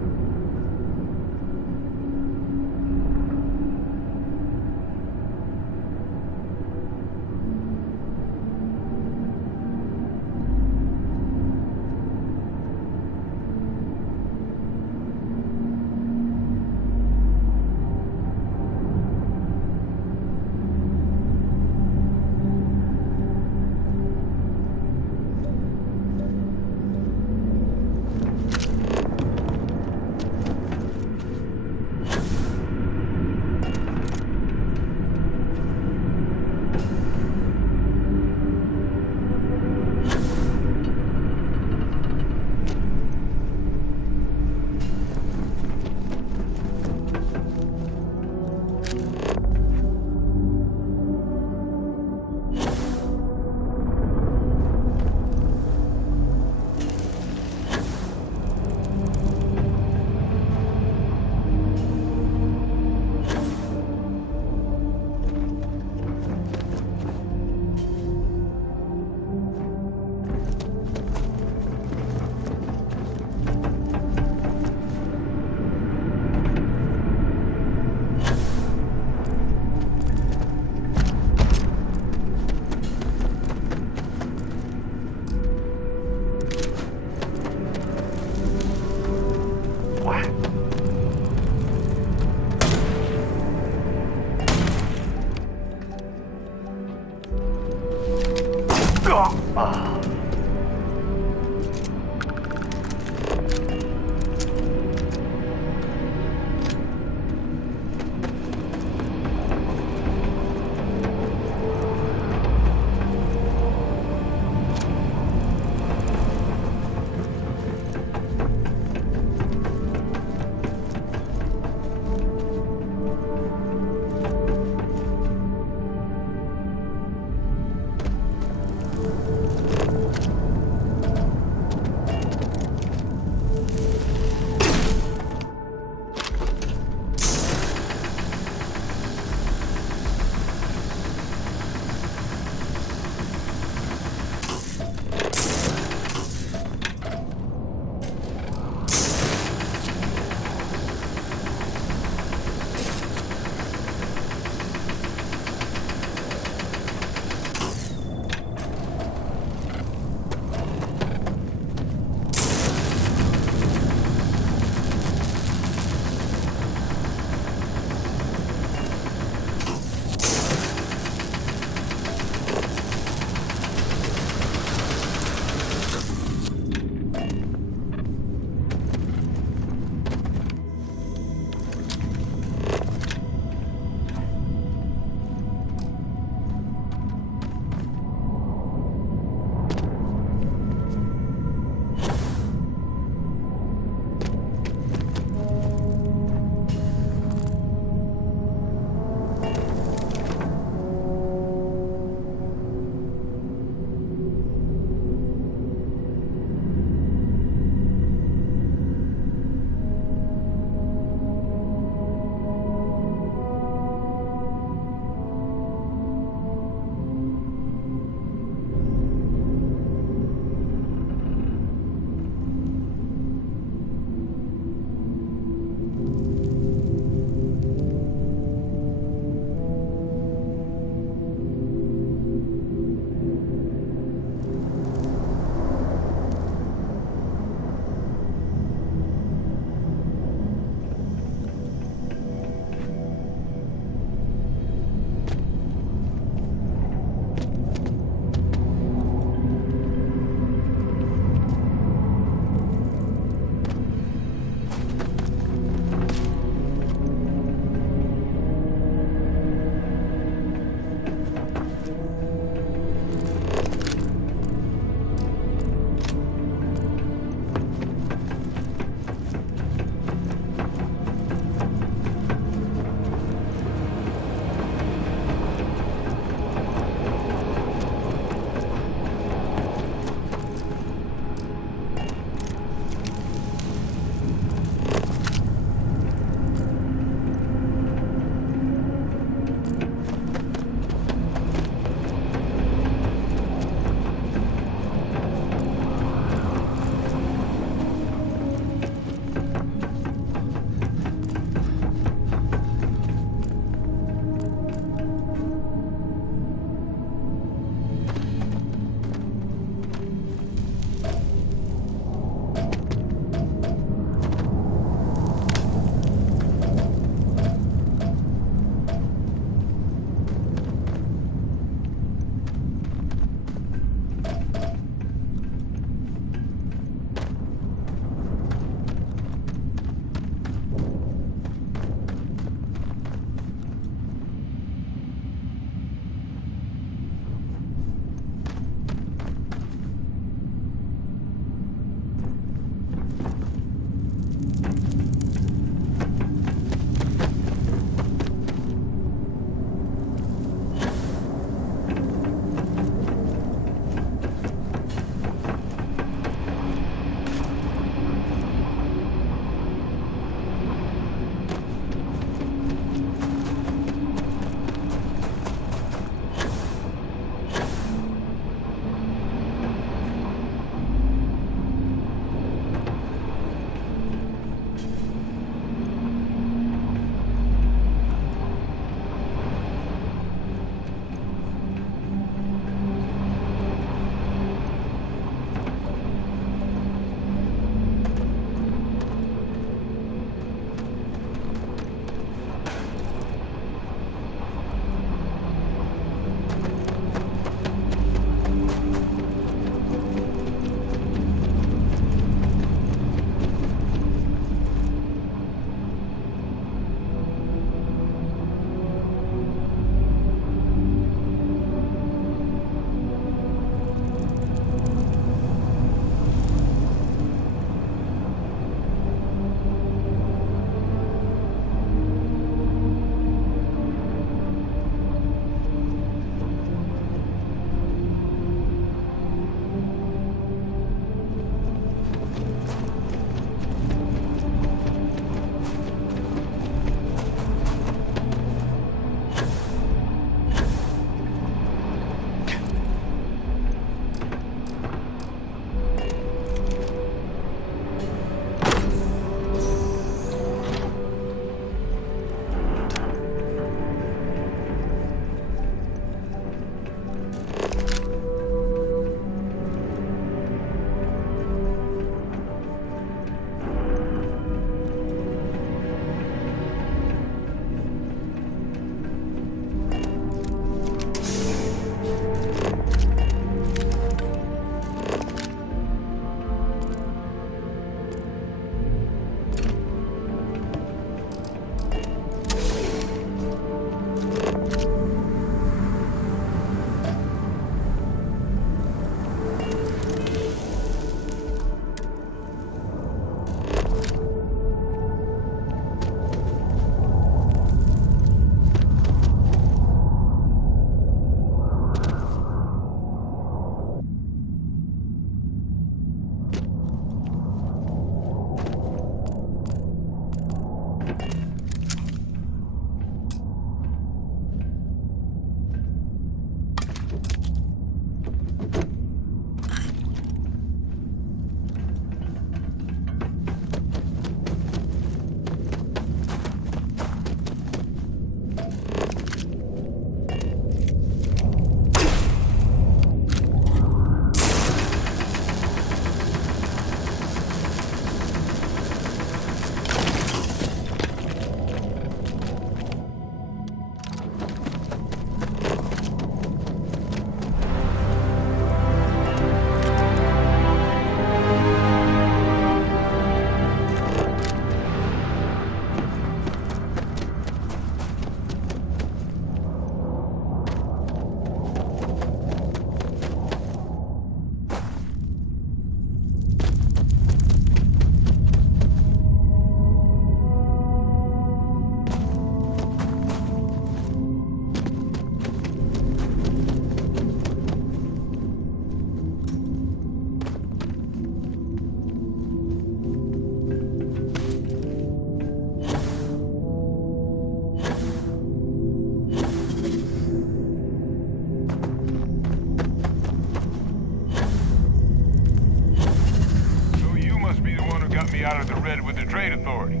out of the red with the Trade Authority.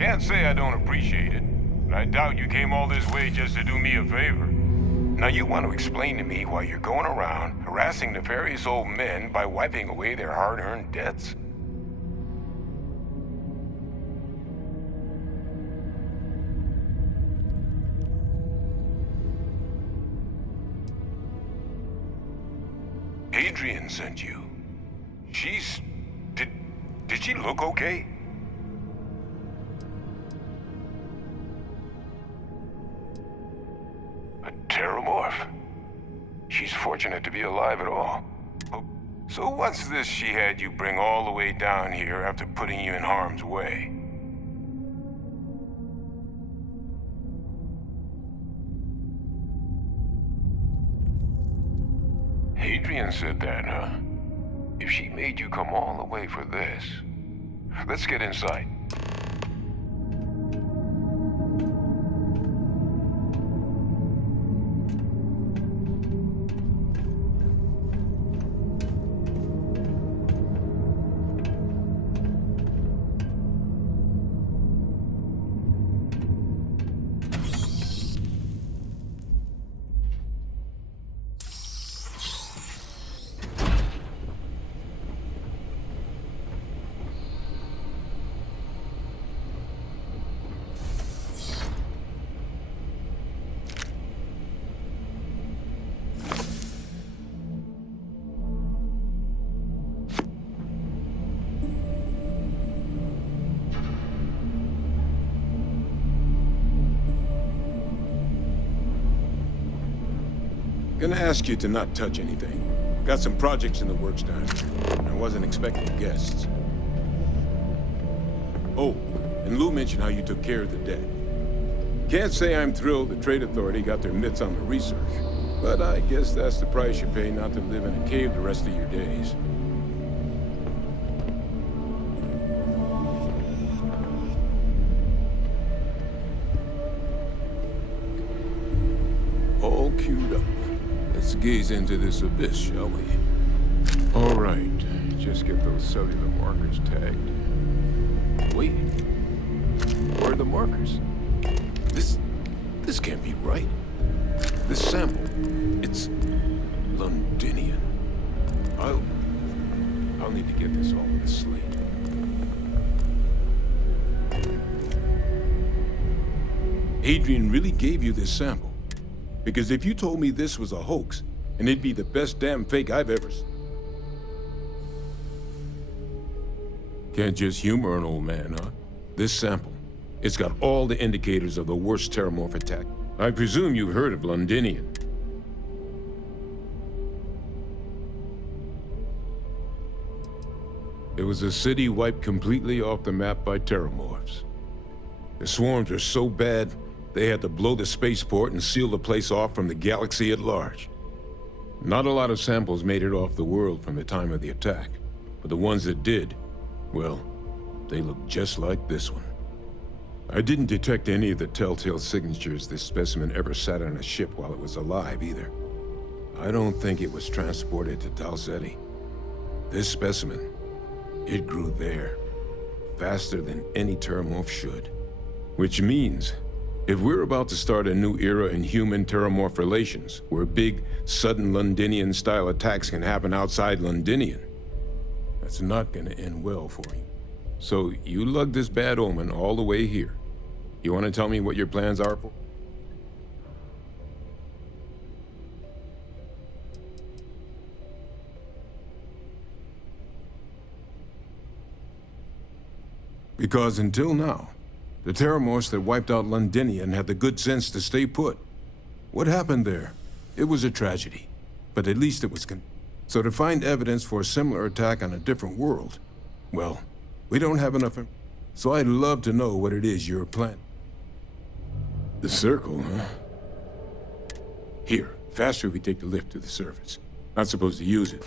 Can't say I don't appreciate it, but I doubt you came all this way just to do me a favor. Now you want to explain to me why you're going around harassing nefarious old men by wiping away their hard-earned debts? Adrian sent you. She's... Did she look okay? A terramorph? She's fortunate to be alive at all. So what's this she had you bring all the way down here after putting you in harm's way? Adrian said that, huh? If she made you come all the way for this... Let's get inside. Gonna ask you to not touch anything. Got some projects in the works down here. I wasn't expecting guests. Oh, and Lou mentioned how you took care of the dead. Can't say I'm thrilled the Trade Authority got their mitts on the research, but I guess that's the price you pay not to live in a cave the rest of your days. All queued up. Let's gaze into this abyss, shall we? All right, just get those cellular markers tagged. Wait, where are the markers? This can't be right. This sample, it's Londinian. I'll need to get this all in a slate. Adrian really gave you this sample. Because if you told me this was a hoax, and it'd be the best damn fake I've ever seen. Can't just humor an old man, huh? This sample, it's got all the indicators of the worst terramorph attack. I presume you've heard of Londinian. It was a city wiped completely off the map by terramorphs. The swarms were so bad, they had to blow the spaceport and seal the place off from the galaxy at large. Not a lot of samples made it off the world from the time of the attack, but the ones that did, well, they look just like this one. I didn't detect any of the telltale signatures this specimen ever sat on a ship while it was alive, either. I don't think it was transported to Tal Ceti. This specimen, it grew there, faster than any terramorph should. Which means, if we're about to start a new era in human-terramorph relations, where big, sudden Londinian-style attacks can happen outside Londinian, that's not gonna end well for you. So you lugged this bad omen all the way here. You want to tell me what your plans are for? Because until now, the terramorphs that wiped out Londinian had the good sense to stay put. What happened there? It was a tragedy, but at least it was so to find evidence for a similar attack on a different world, well, we don't have enough. So I'd love to know what it is you're planning. The circle, huh? Here, faster if we take the lift to the surface. Not supposed to use it.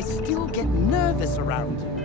I still get nervous around you.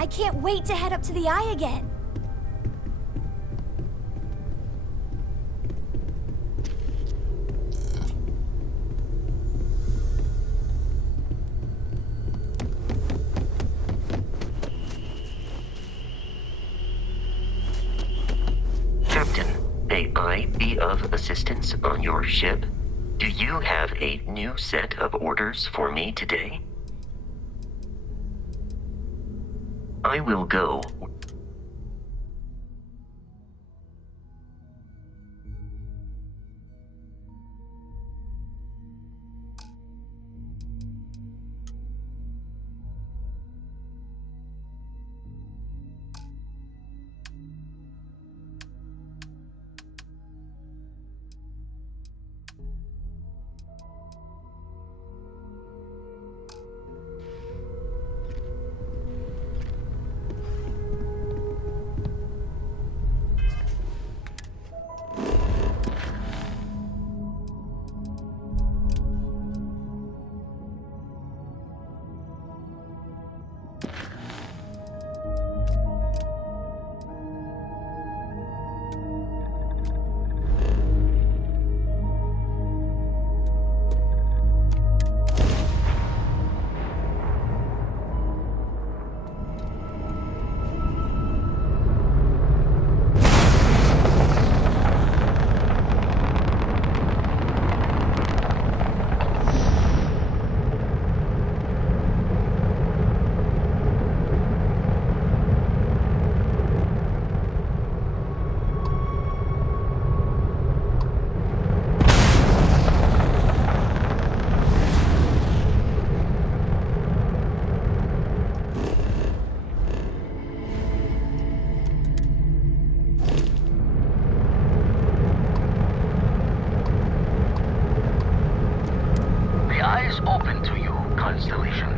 I can't wait to head up to the eye again. Captain, may I be of assistance on your ship? Do you have a new set of orders for me today? I will go. Open to you, Constellation.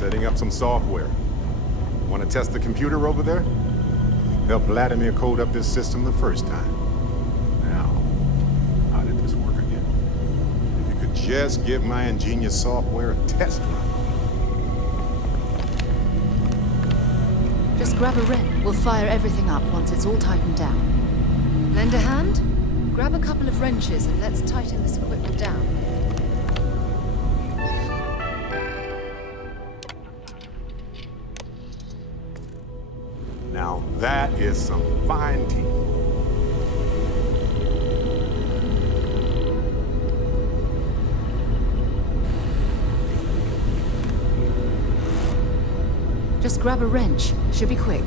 Setting up some software. Want to test the computer over there? Helped Vladimir code up this system the first time. Now, how did this work again? If you could just give my ingenious software a test run. Just grab a wrench. We'll fire everything up once it's all tightened down. Lend a hand? Grab a couple of wrenches and let's tighten this equipment down. Now that is some fine teamwork. Just grab a wrench. Should be quick.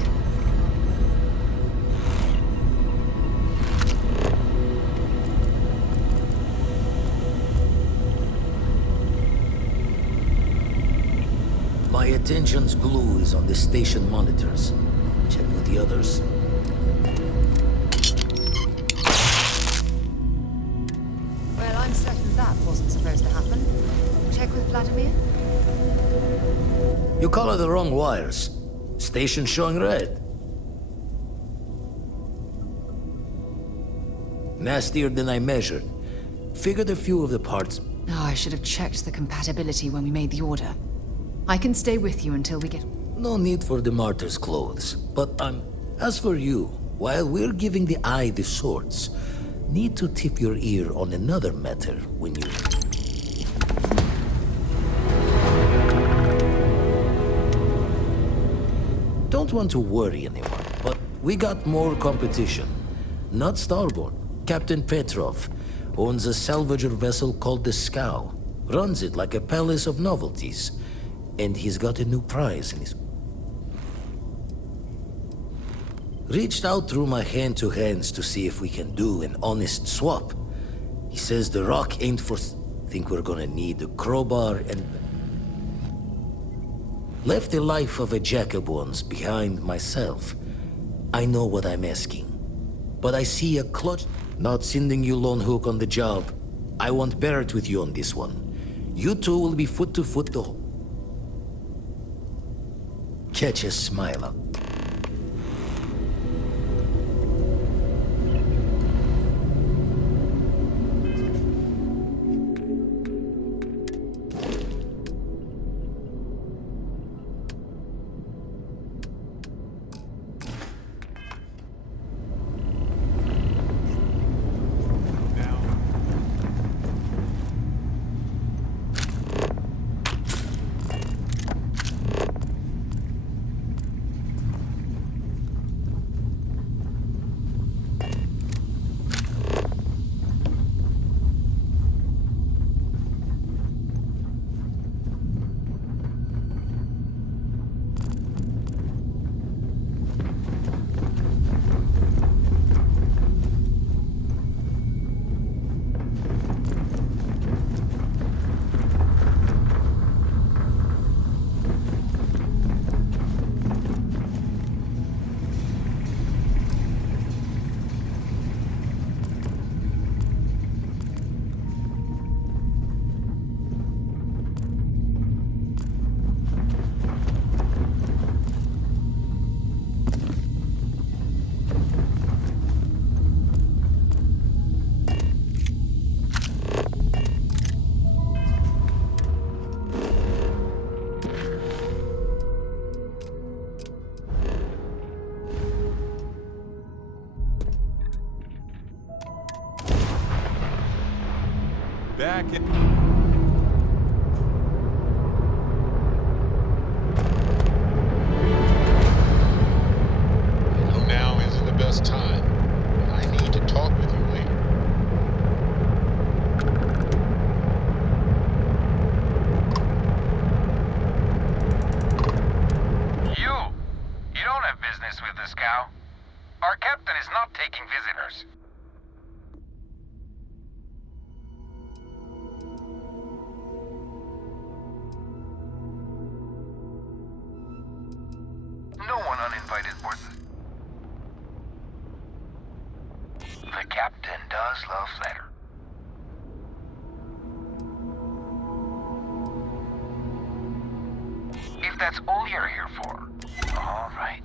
My attention's glue is on the station monitors. Check with the others. Well, I'm certain that wasn't supposed to happen. Check with Vladimir? You color the wrong wires. Station showing red. Nastier than I measured. Figured a few of the parts. Oh, I should have checked the compatibility when we made the order. I can stay with you until we get... No need for the martyr's clothes. But as for you, while we're giving the eye the swords, need to tip your ear on another matter when you... Don't want to worry anyone, but we got more competition. Not Starborn. Captain Petrov owns a salvager vessel called the Scow. Runs it like a palace of novelties. And he's got a new prize in his... Reached out through my hand-to-hands to see if we can do an honest swap. He says the rock ain't for... Think we're gonna need a crowbar and... Left the life of a Jacobons behind myself. I know what I'm asking. But I see a clutch... Not sending you lone hook on the job. I want Barrett with you on this one. You two will be foot to foot the... Catch a smile up. Back in... I know now isn't the best time, but I need to talk with you later. You don't have business with the Scow. Our captain is not taking visitors. No one uninvited board the captain does love flatter. that's all you're here for. All right.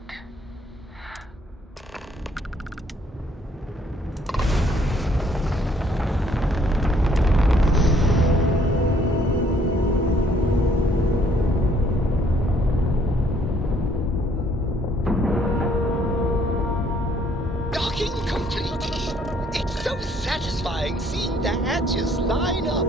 Docking complete. It's so satisfying seeing the hatches line up.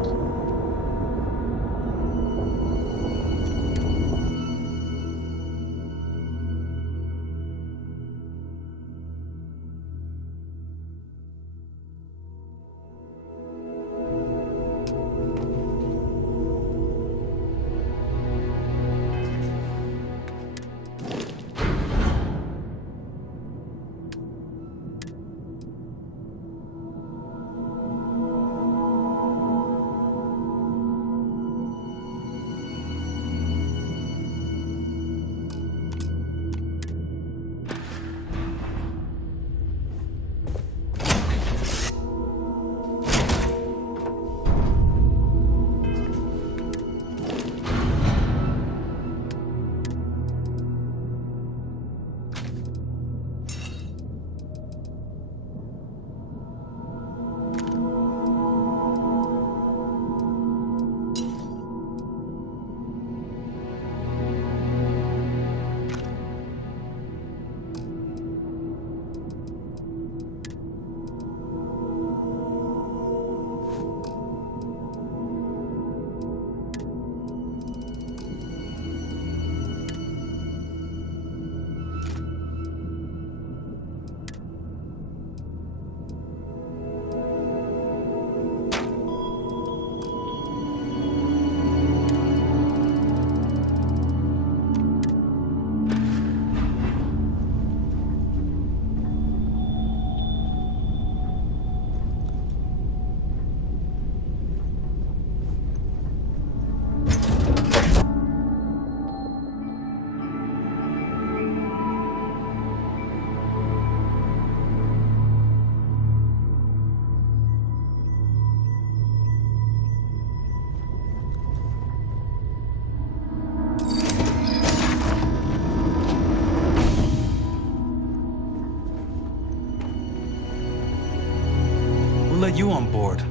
Let you on board.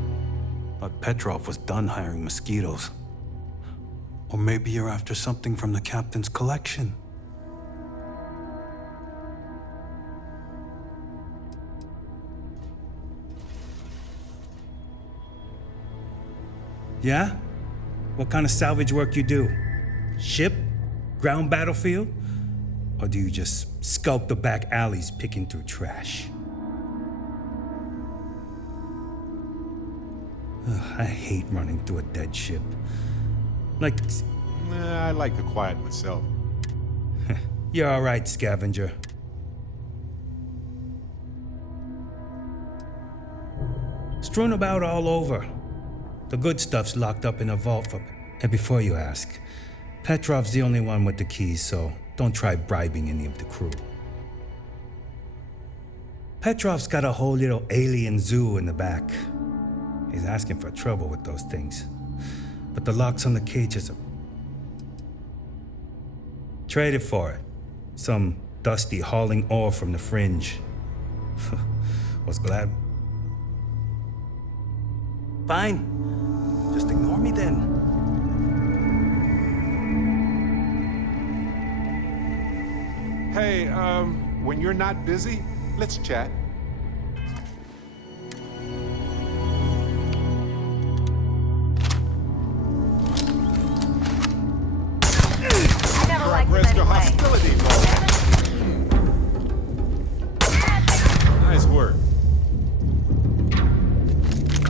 But Petrov was done hiring mosquitoes. Or maybe you're after something from the captain's collection. Yeah? What kind of salvage work you do? Ship? Ground battlefield? Or do you just skulk the back alleys picking through trash? I hate running through a dead ship. I like the quiet myself. You're all right, scavenger. Strewn about all over. The good stuff's locked up in a vault for... And before you ask, Petrov's the only one with the keys, so don't try bribing any of the crew. Petrov's got a whole little alien zoo in the back. He's asking for trouble with those things. But the locks on the cages are... Traded for it. Some dusty hauling ore from the fringe. Was glad... Fine. Just ignore me then. Hey, when you're not busy, let's chat. Register hostility, Nice work.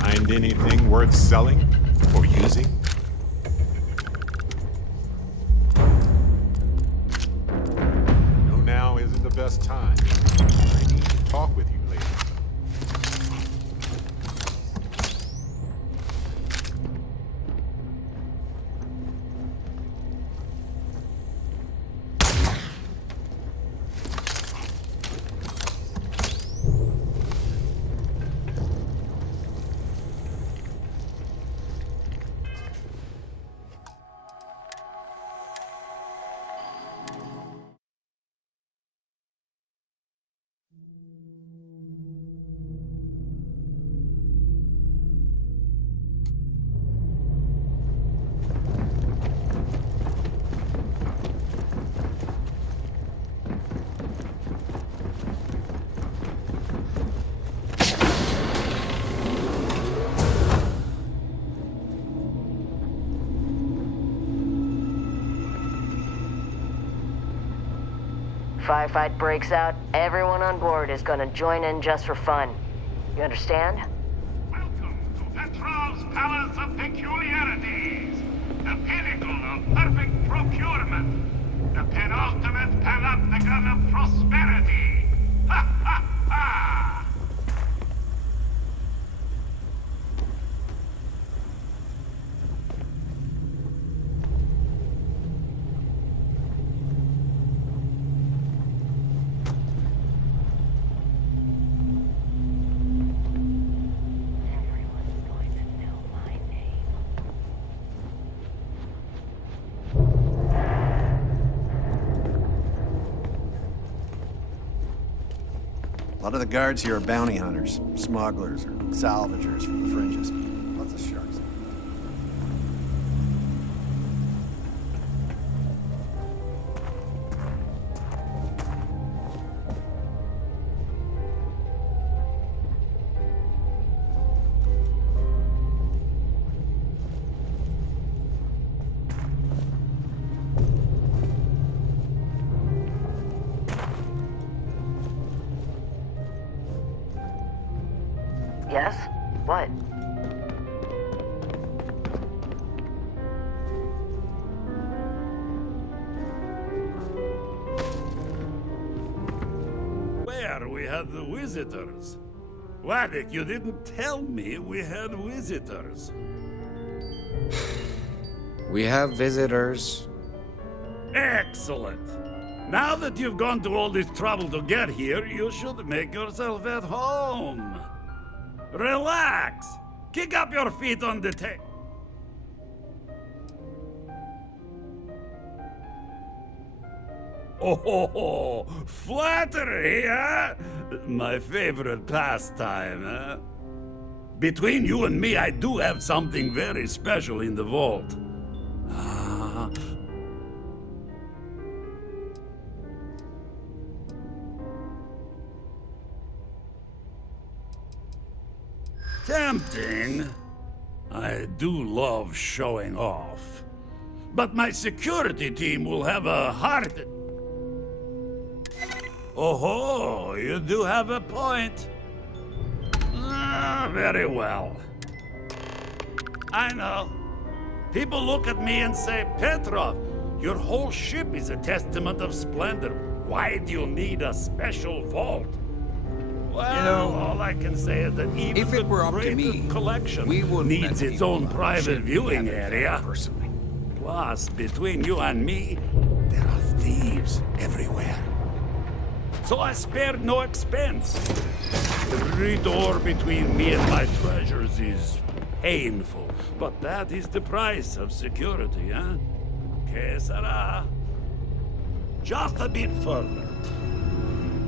Find anything worth selling or using? No, now isn't the best time. I need to talk with you later. firefight breaks out, everyone on board is gonna join in just for fun. You understand? Petrov's Palace of Peculiarities, the pinnacle of perfect procurement, the penultimate panopticon of prosperity. Ha ha ha! A lot of the guards here are bounty hunters, smugglers, or salvagers from the fringes. Lots of sharks. Yes? What? Where we had the visitors. Waddick, you didn't tell me we had visitors. We have visitors. Excellent. Now that you've gone to all this trouble to get here, you should make yourself at home. Relax. Kick up your feet on the table. Oh, flattery, huh? My favorite pastime, huh? Between you and me, I do have something very special in the vault. Ah. Tempting. I do love showing off. But my security team will have a heart. Oh, you do have a point. Very well. I know. People look at me and say, Petrov, your whole ship is a testament of splendor. Why do you need a special vault? Well, You know, all I can say is that even if it were up to greatest me, collection we wouldn't needs let its people own on the private ship viewing have it area. personally. Plus, between you and me, there are thieves everywhere. So I spared no expense. Every door between me and my treasures is painful, but that is the price of security, huh? Que sera? Just a bit further.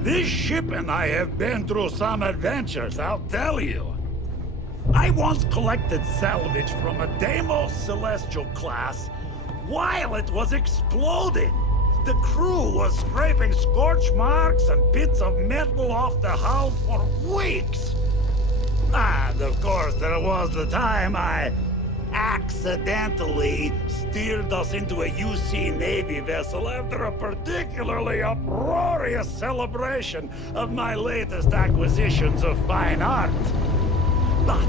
This ship and I have been through some adventures, I'll tell you. I once collected salvage from a Deimos Celestial class while it was exploding. The crew was scraping scorch marks and bits of metal off the hull for weeks. And of course, there was the time I accidentally steered us into a UC Navy vessel after a particularly uproarious celebration of my latest acquisitions of fine art. But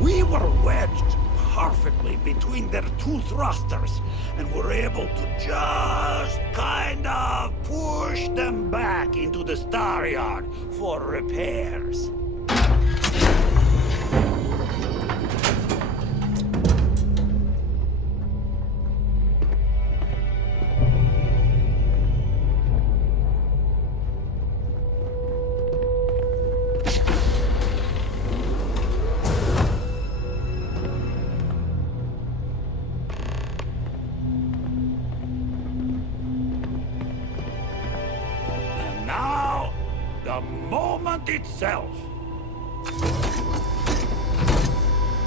we were wedged perfectly between their two thrusters and were able to just kind of push them back into the star yard for repairs. Itself.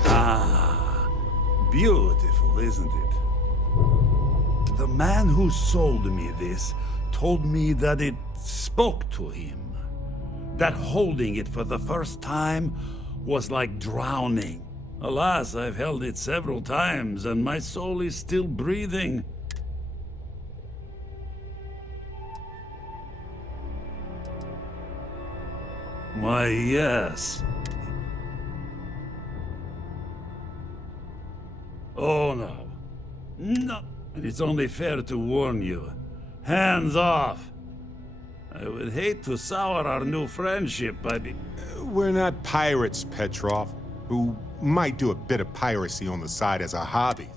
Ah, beautiful, isn't it? The man who sold me this told me that it spoke to him. That holding it for the first time was like drowning. Alas, I've held it several times, and my soul is still breathing. Why, yes. Oh, no. No. And it's only fair to warn you. Hands off. I would hate to sour our new friendship by We're not pirates, Petrov, who might do a bit of piracy on the side as a hobby.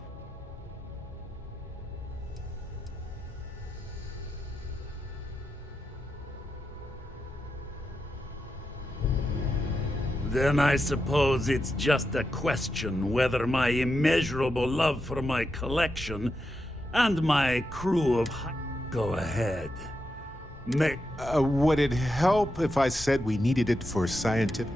Then I suppose it's just a question whether my immeasurable love for my collection and my crew of go ahead. Would it help if I said we needed it for scientific?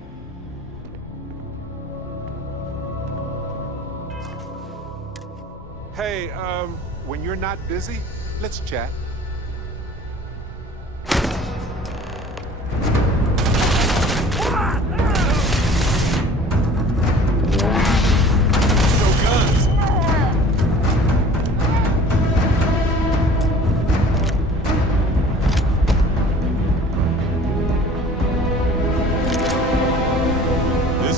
Hey, when you're not busy, let's chat.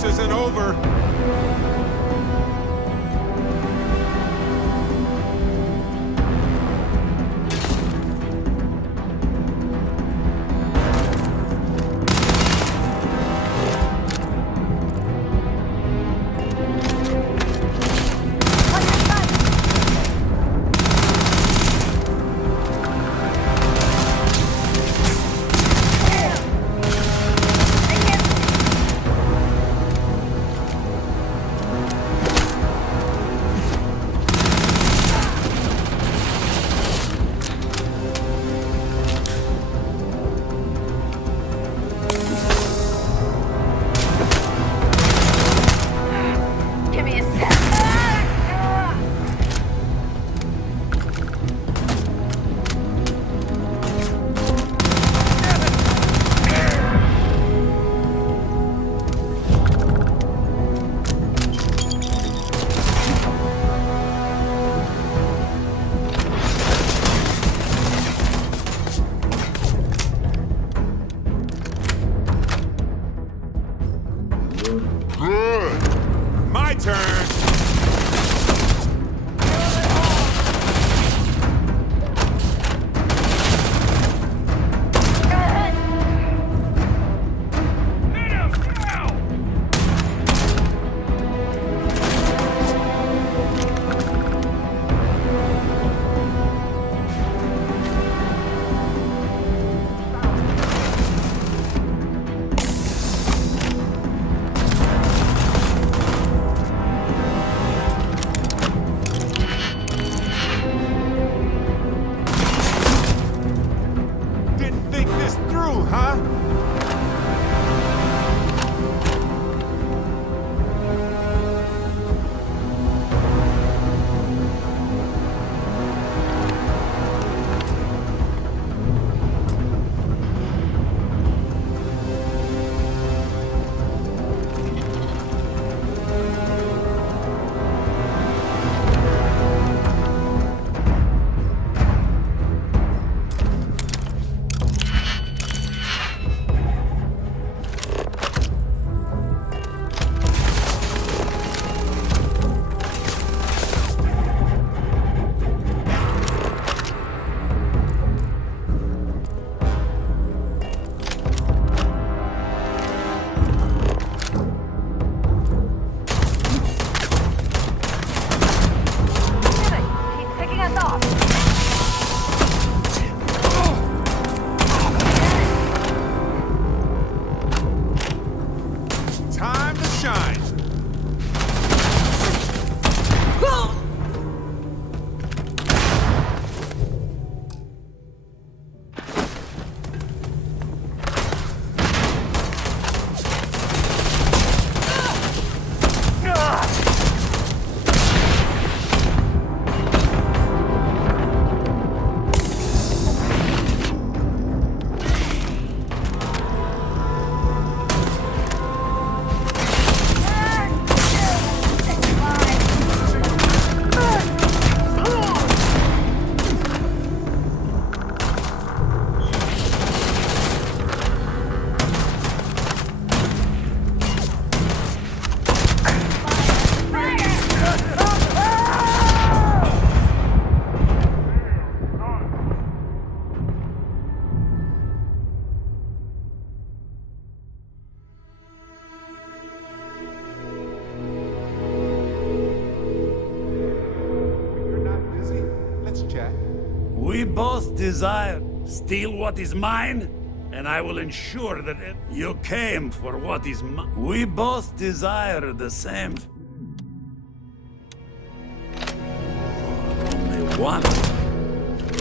Isn't over. We both desire steal what is mine, and I will ensure that you came for what is mine. We both desire the same. Only one.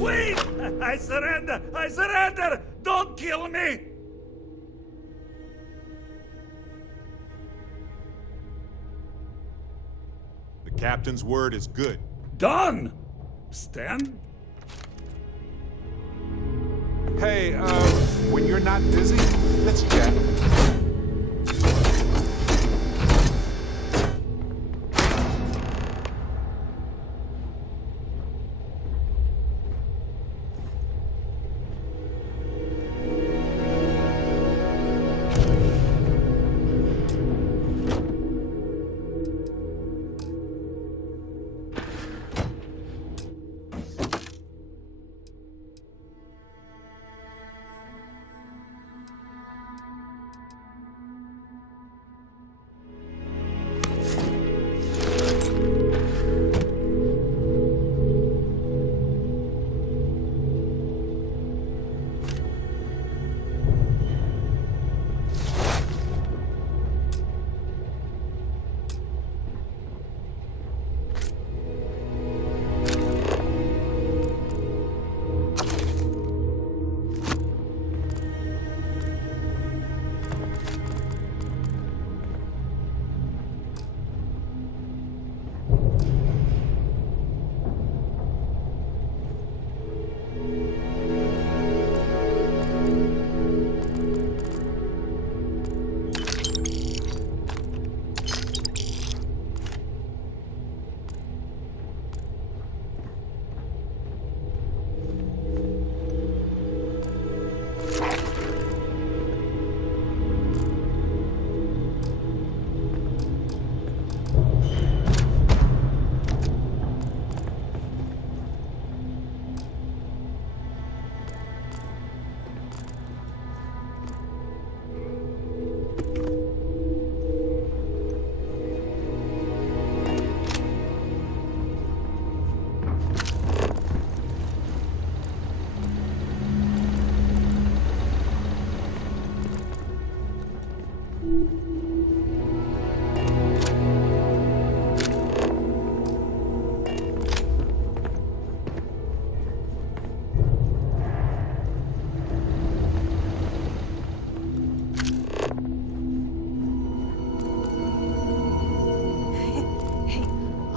Wait! I surrender! I surrender! Don't kill me! The captain's word is good. Done! Stand. Hey, when you're not busy, let's chat.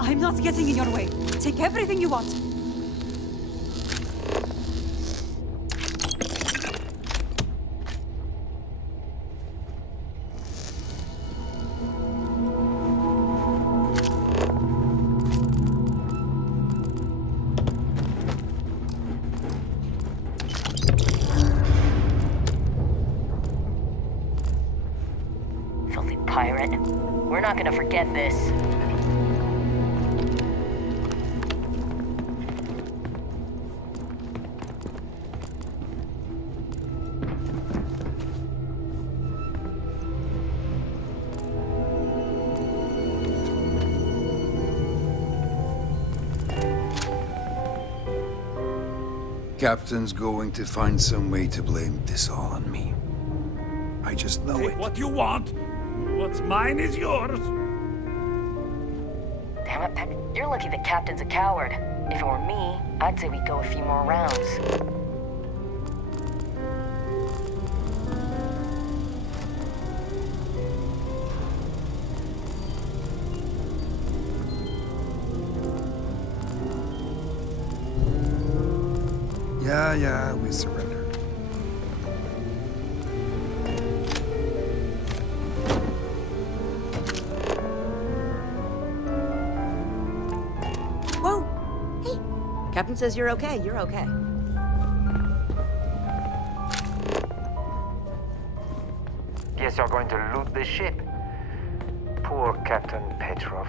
I'm not getting in your way. Take everything you want. Filthy pirate. We're not gonna forget this. Captain's going to find some way to blame this all on me. I just know Take it. what you want. What's mine is yours. Damn it, Pet. You're lucky the captain's a coward. If it were me, I'd say we go a few more rounds. Yeah, we surrender. Whoa! Hey, Captain says you're okay. You're okay. Guess you're going to loot the ship. Poor Captain Petrov.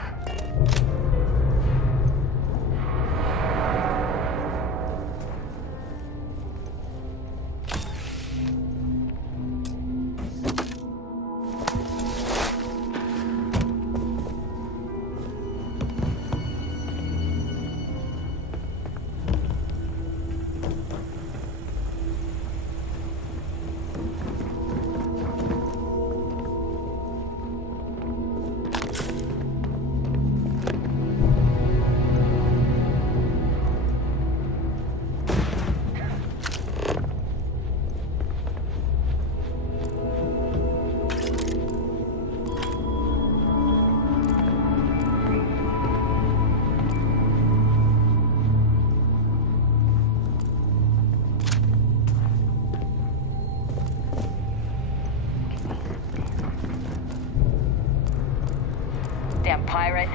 goddamn pirate.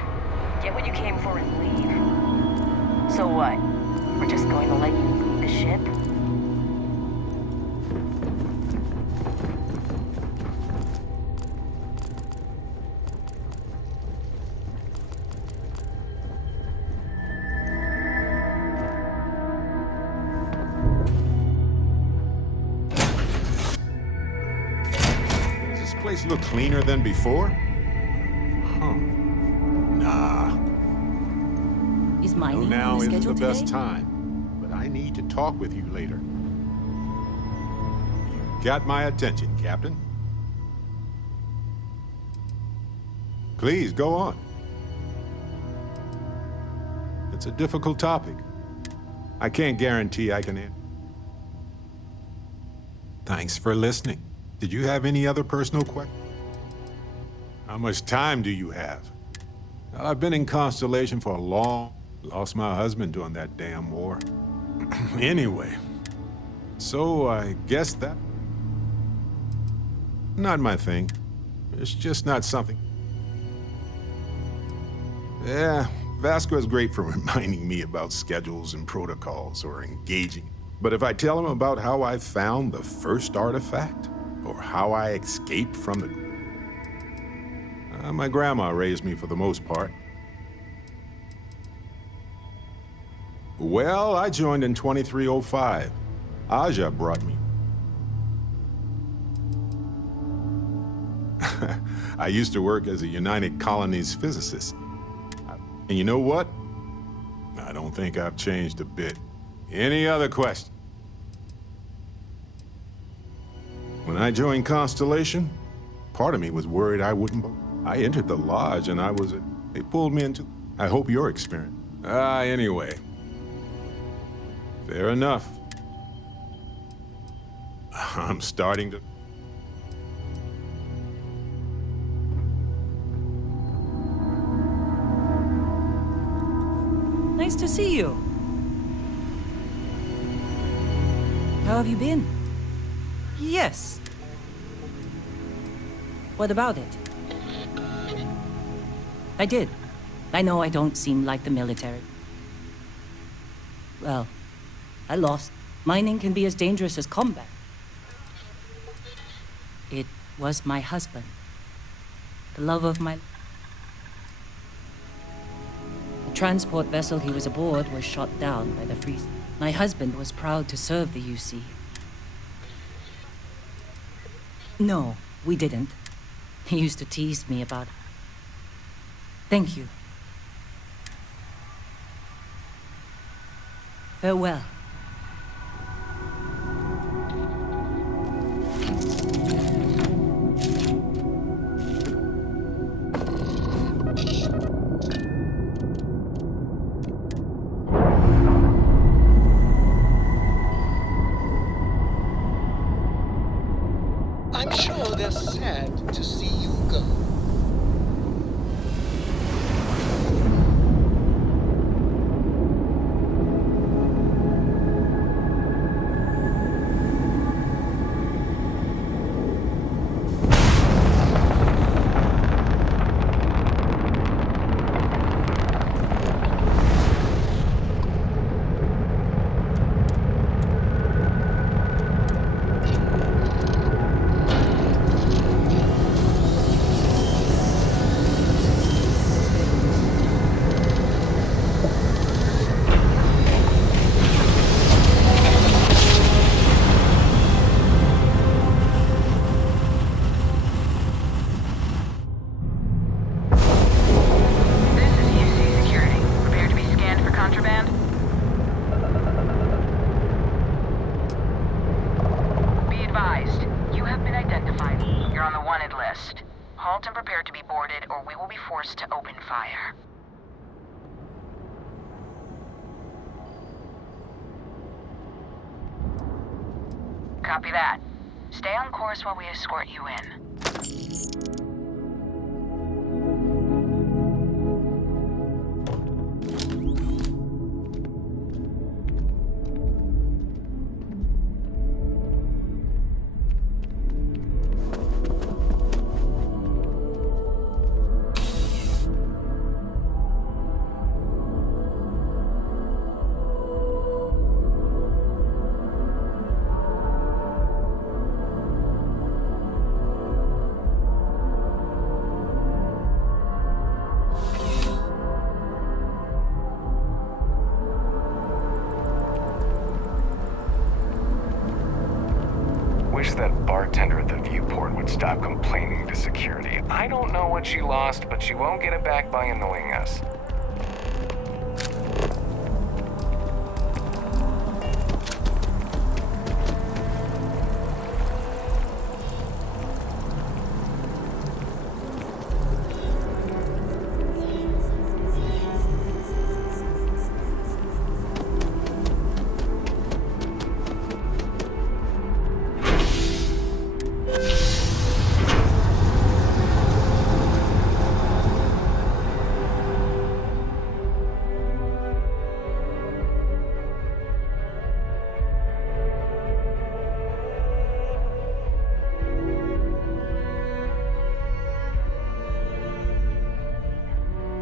Get what you came for and leave. So what? We're just going to let you loot the ship? Does this place look cleaner than before? Huh. Nah. Is my name now on the isn't the schedule best today? time, but I need to talk with you later. You've got my attention, Captain. Please, go on. It's a difficult topic. I can't guarantee I can answer. Thanks for listening. Did you have any other personal questions? How much time do you have? I've been in Constellation for a long... Lost my husband during that damn war. Anyway, so I guess that... Not my thing. It's just not something... Yeah, Vasco is great for reminding me about schedules and protocols or engaging. But if I tell him about how I found the first artifact, or how I escaped from the... my grandma raised me for the most part. Well, I joined in 2305. Aja brought me. I used to work as a United Colonies physicist. And you know what? I don't think I've changed a bit. Any other questions? When I joined Constellation, part of me was worried I wouldn't... I entered the lodge and they pulled me into... I hope your experience. Anyway. Fair enough. I'm starting to... Nice to see you. How have you been? Yes. What about it? I did. I know I don't seem like the military. Well, I lost. Mining can be as dangerous as combat. It was my husband. The love of my... The transport vessel he was aboard was shot down by the freeze. My husband was proud to serve the UC. No, we didn't. He used to tease me about it. Thank you. Farewell. I'm sure they're sad to see you go. Halt and prepare to be boarded, or we will be forced to open fire. Copy that. Stay on course while we escort you in. bartender at the viewport would stop complaining to security. I don't know what she lost, but she won't get it back by annoying us.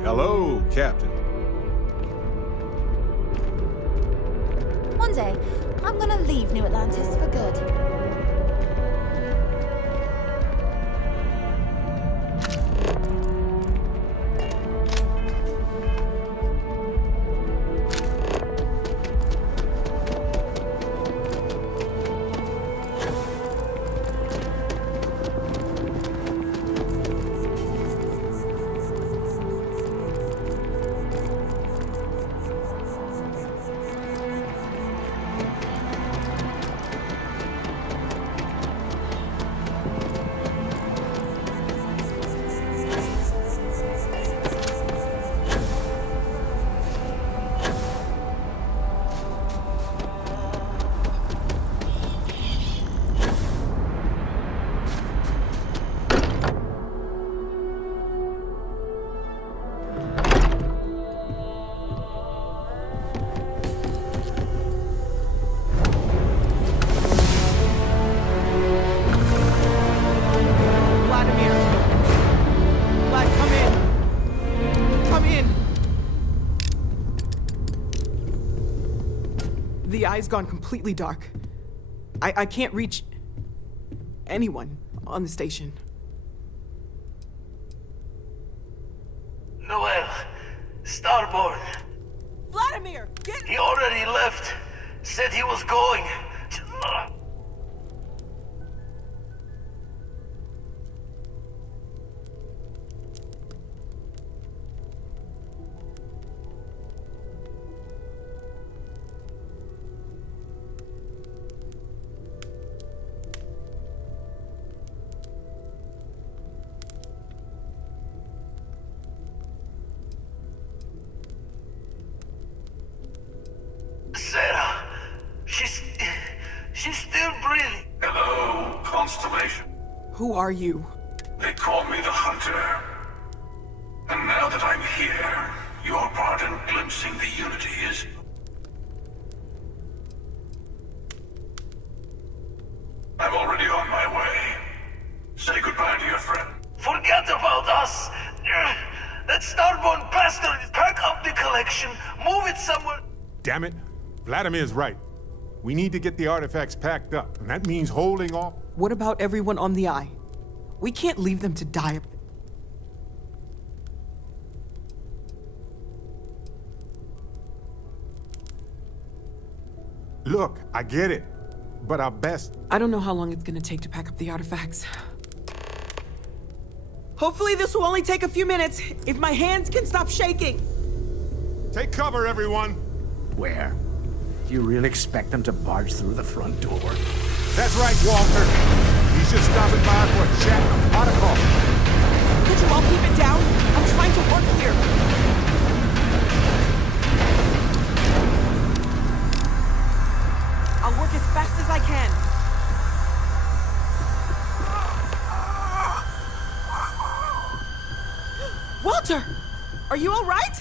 Hello, Captain. One day, I'm gonna leave New Atlantis for good. The eye's gone completely dark. I can't reach anyone on the station. Noel, Starborn. Vladimir, get... He already left. Said he was going. Sarah, she's still breathing. Hello, Constellation. Who are you? They call me the Hunter. And now that I'm here, your part in glimpsing the Unity is... I'm already on my way. Say goodbye to your friend. Forget about us! That Starborn bastard! Pack up the collection, move it somewhere... Damn it. Vladimir's right. We need to get the artifacts packed up, and that means holding off. What about everyone on the Eye? We can't leave them to die up there. Look, I get it, but our best... I don't know how long it's gonna take to pack up the artifacts. Hopefully this will only take a few minutes, if my hands can stop shaking. Take cover, everyone. Where? Do you really expect them to barge through the front door? That's right, Walter. He's just stopping by for a chat and a pot of coffee. Could you all keep it down? I'm trying to work here. I'll work as fast as I can. Walter! Are you all right?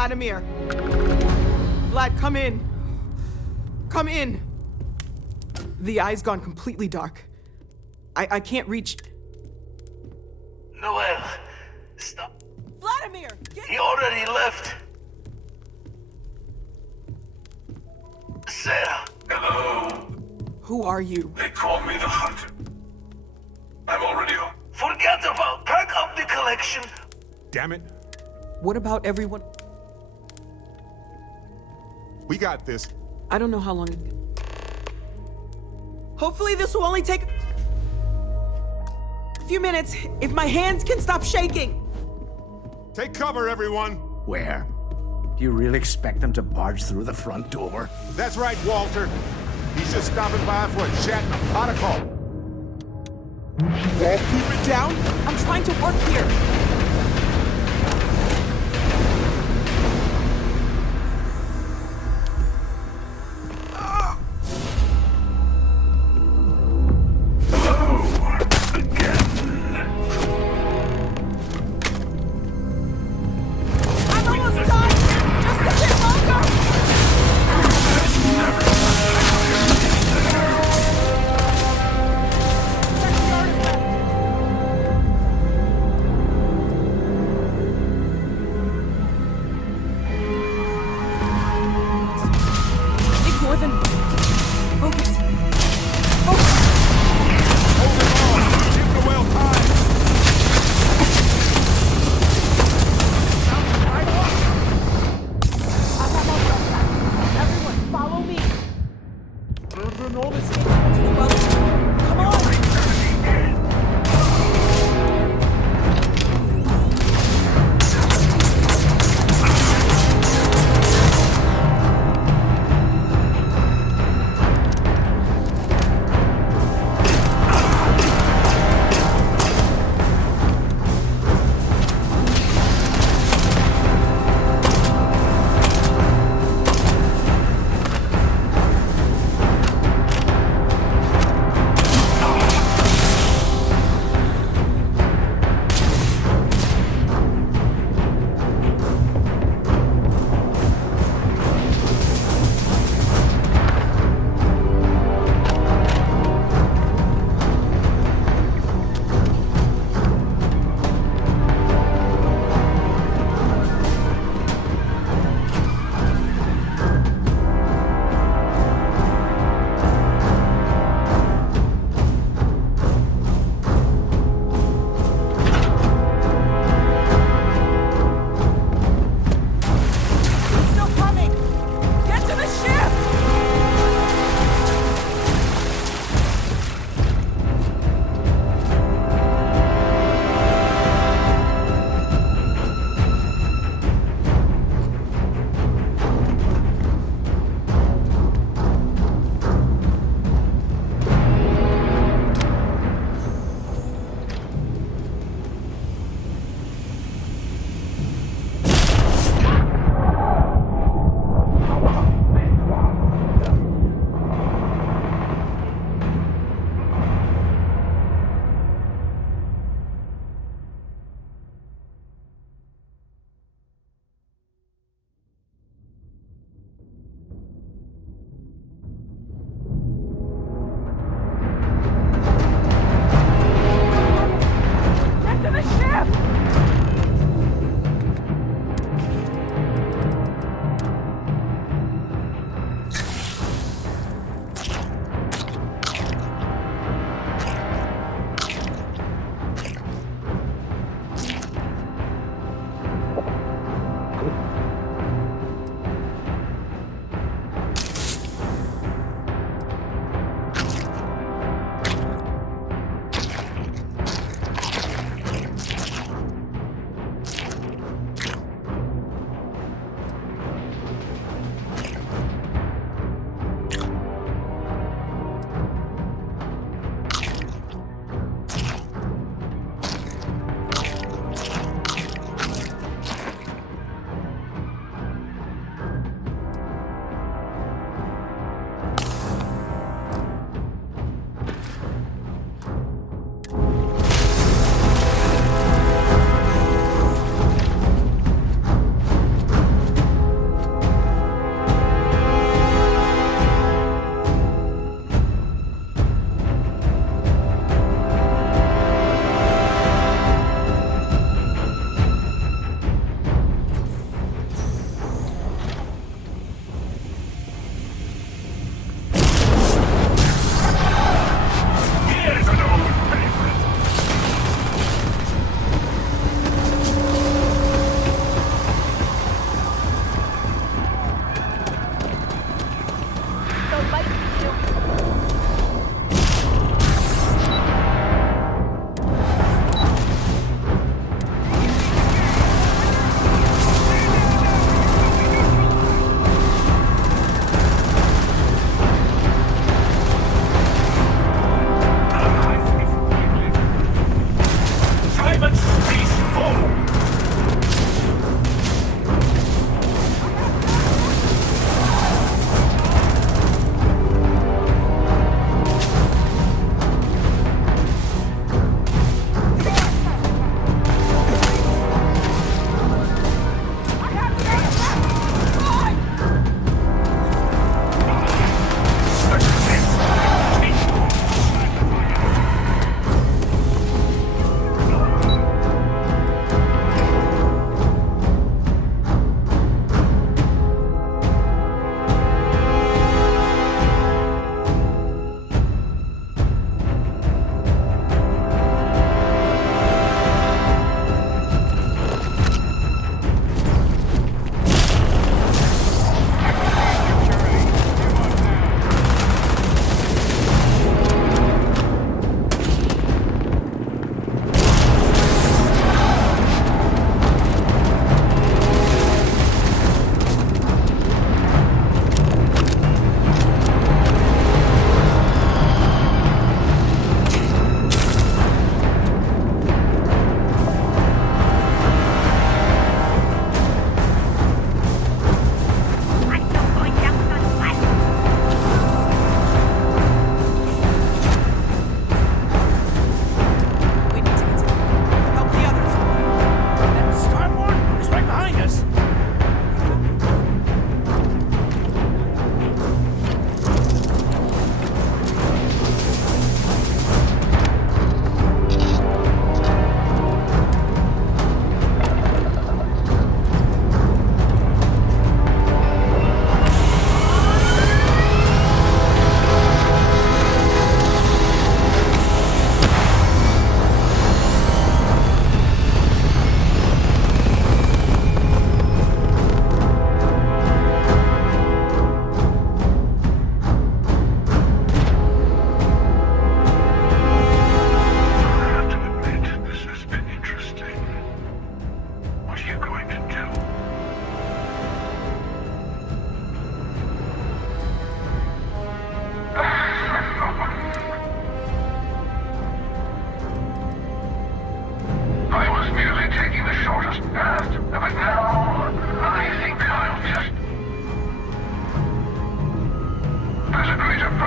Vladimir! Vlad, come in. Come in. The eye's gone completely dark. I can't reach... Noel, stop. Vladimir! He already left. Sarah. Hello. Who are you? They call me the Hunter. I'm already on. Forget about. Pack up the collection. Damn it. What about everyone? We got this. I don't know how long... Hopefully this will only take... a few minutes, if my hands can stop shaking. Take cover, everyone. Where? Do you really expect them to barge through the front door? That's right, Walter. He's just stopping by for a chat and a pot of coffee. Keep it down. I'm trying to work here.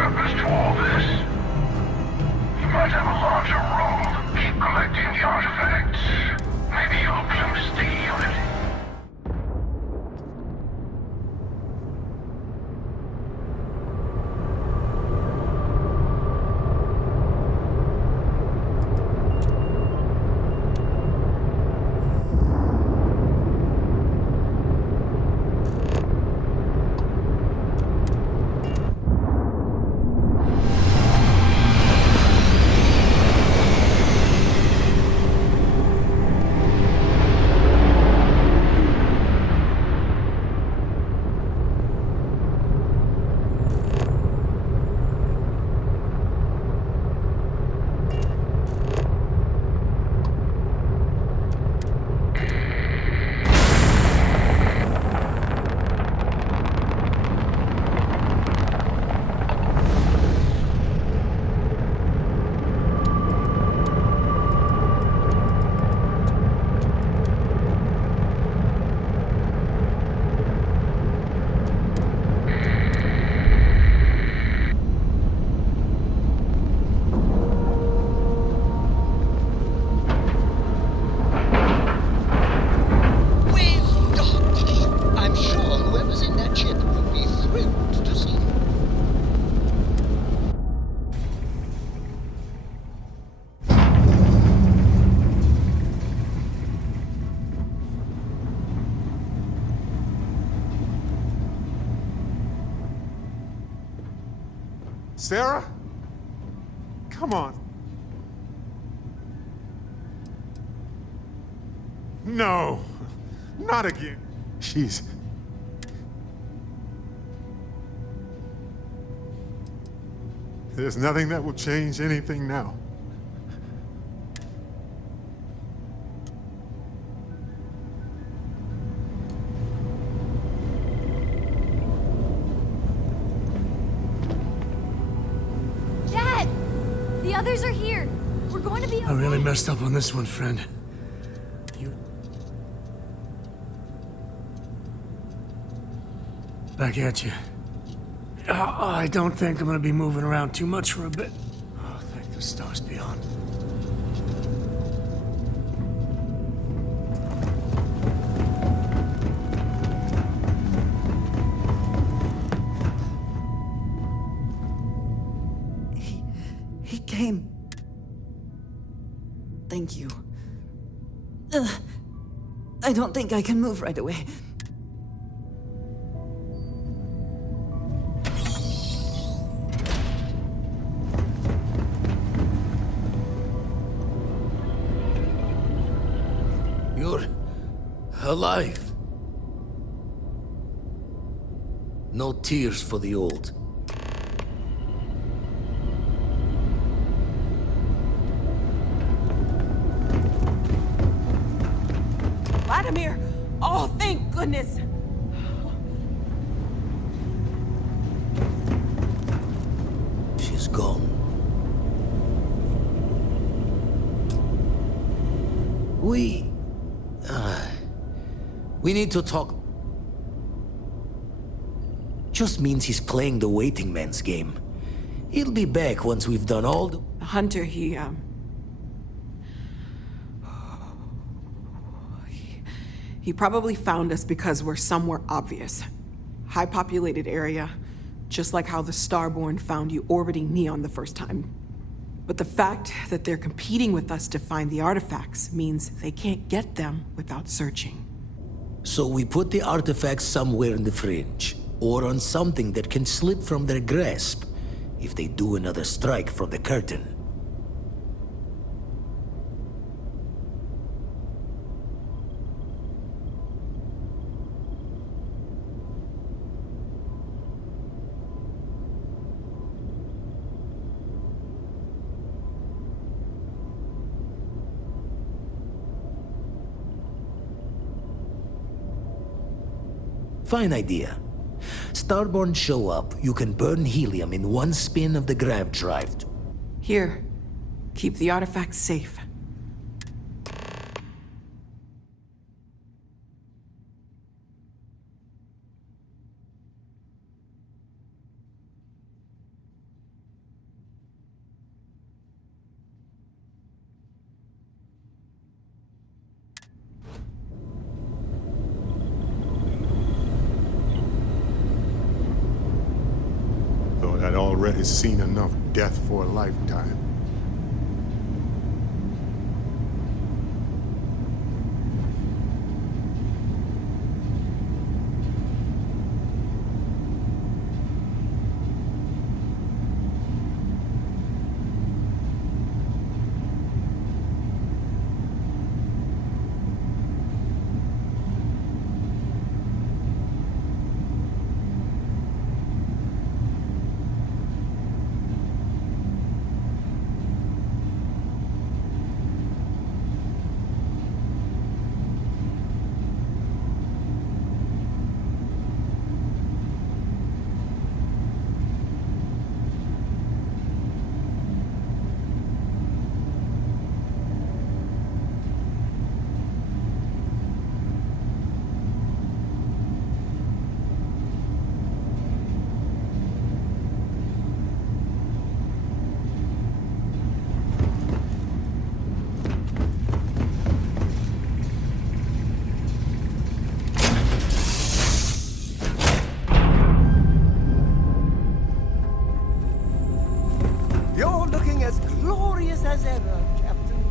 purpose to all this? He might have a larger role than keep collecting the artifacts. Maybe you'll close the unit. I'm sure whoever's in that ship will be thrilled to see you. Sarah? Come on. No, not again. She's... There's nothing that will change anything now. Dad! The others are here. We're going to be okay. I really messed up on this one, friend. Back at you. I don't think I'm gonna be moving around too much for a bit. Oh, thank the stars beyond. He came. Thank you. I don't think I can move right away. You're alive. No tears for the old. Vladimir! Oh, thank goodness! She's gone. We need to talk. Just means he's playing the waiting man's game. He'll be back once we've done all the... Hunter, he probably found us because we're somewhere obvious. High-populated area, just like how the Starborn found you orbiting Neon the first time. But the fact that they're competing with us to find the artifacts means they can't get them without searching. So we put the artifacts somewhere in the fringe, or on something that can slip from their grasp if they do another strike from the curtain. Fine idea. Starborn show up, you can burn helium in one spin of the grav drive. Here, keep the artifacts safe. Red has seen enough death for a lifetime. You're looking as glorious as ever, Captain.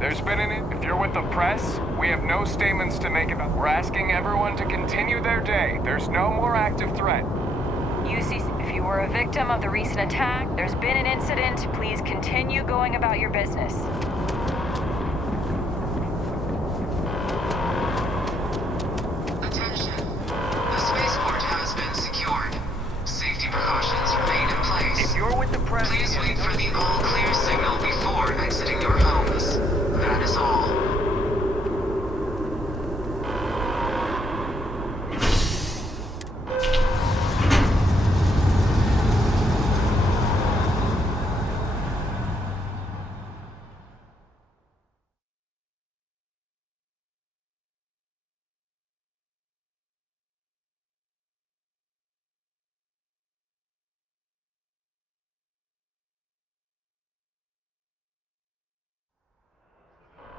There's been if you're with the press, we have no statements to make about. We're asking everyone to continue their day. There's no more active threat. UC, if you were a victim of the recent attack, there's been an incident. Please continue going about your business. Attention. The spaceport has been secured. Safety precautions press. Please wait for the all clear signal before exiting your homes. That is all.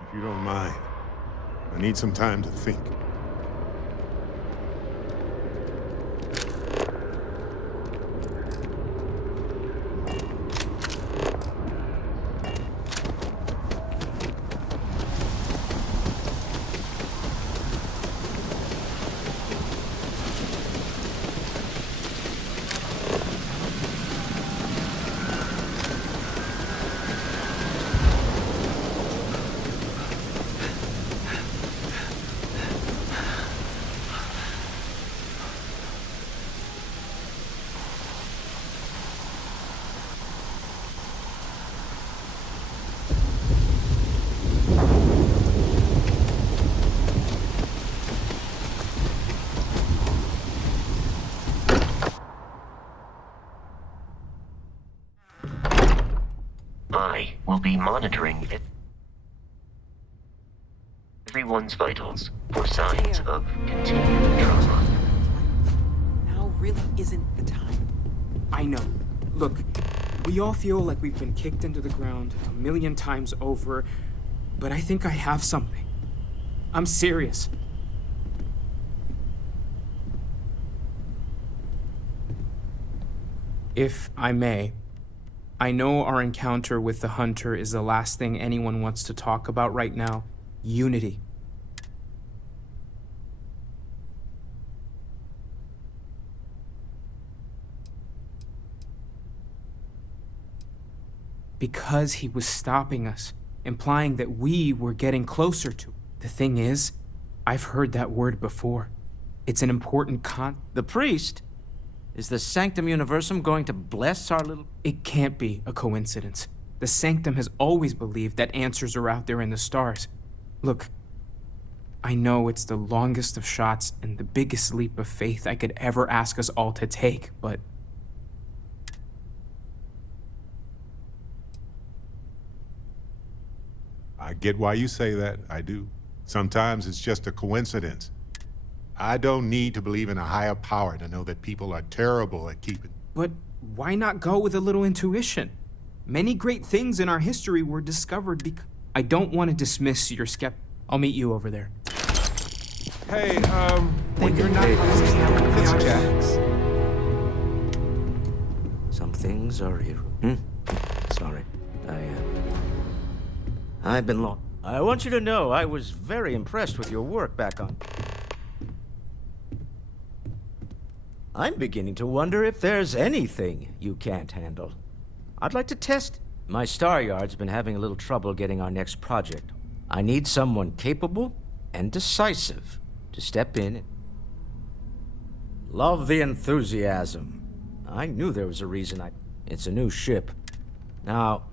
If you don't mind, I need some time to think. I will be monitoring everyone's vitals for signs of continued trauma. Now really isn't the time. I know. Look, we all feel like we've been kicked into the ground 1,000,000 times over, but I think I have something. I'm serious. If I may, I know our encounter with the Hunter is the last thing anyone wants to talk about right now. Unity. Because he was stopping us, implying that we were getting closer to. The thing is, I've heard that word before. It's an important The priest? Is the Sanctum Universum going to bless our little... It can't be a coincidence. The Sanctum has always believed that answers are out there in the stars. Look, I know it's the longest of shots and the biggest leap of faith I could ever ask us all to take, but... I get why you say that, I do. Sometimes it's just a coincidence. I don't need to believe in a higher power to know that people are terrible at keeping... But why not go with a little intuition? Many great things in our history were discovered because... I don't want to dismiss your I'll meet you over there. Hey, Then you're not It's Jax. Some things are here. Sorry. I've been long. I want you to know I was very impressed with your work back on... I'm beginning to wonder if there's anything you can't handle. I'd like to test... My Star Yard's been having a little trouble getting our next project. I need someone capable and decisive to step in. Love the enthusiasm. I knew there was a reason It's a new ship. Now,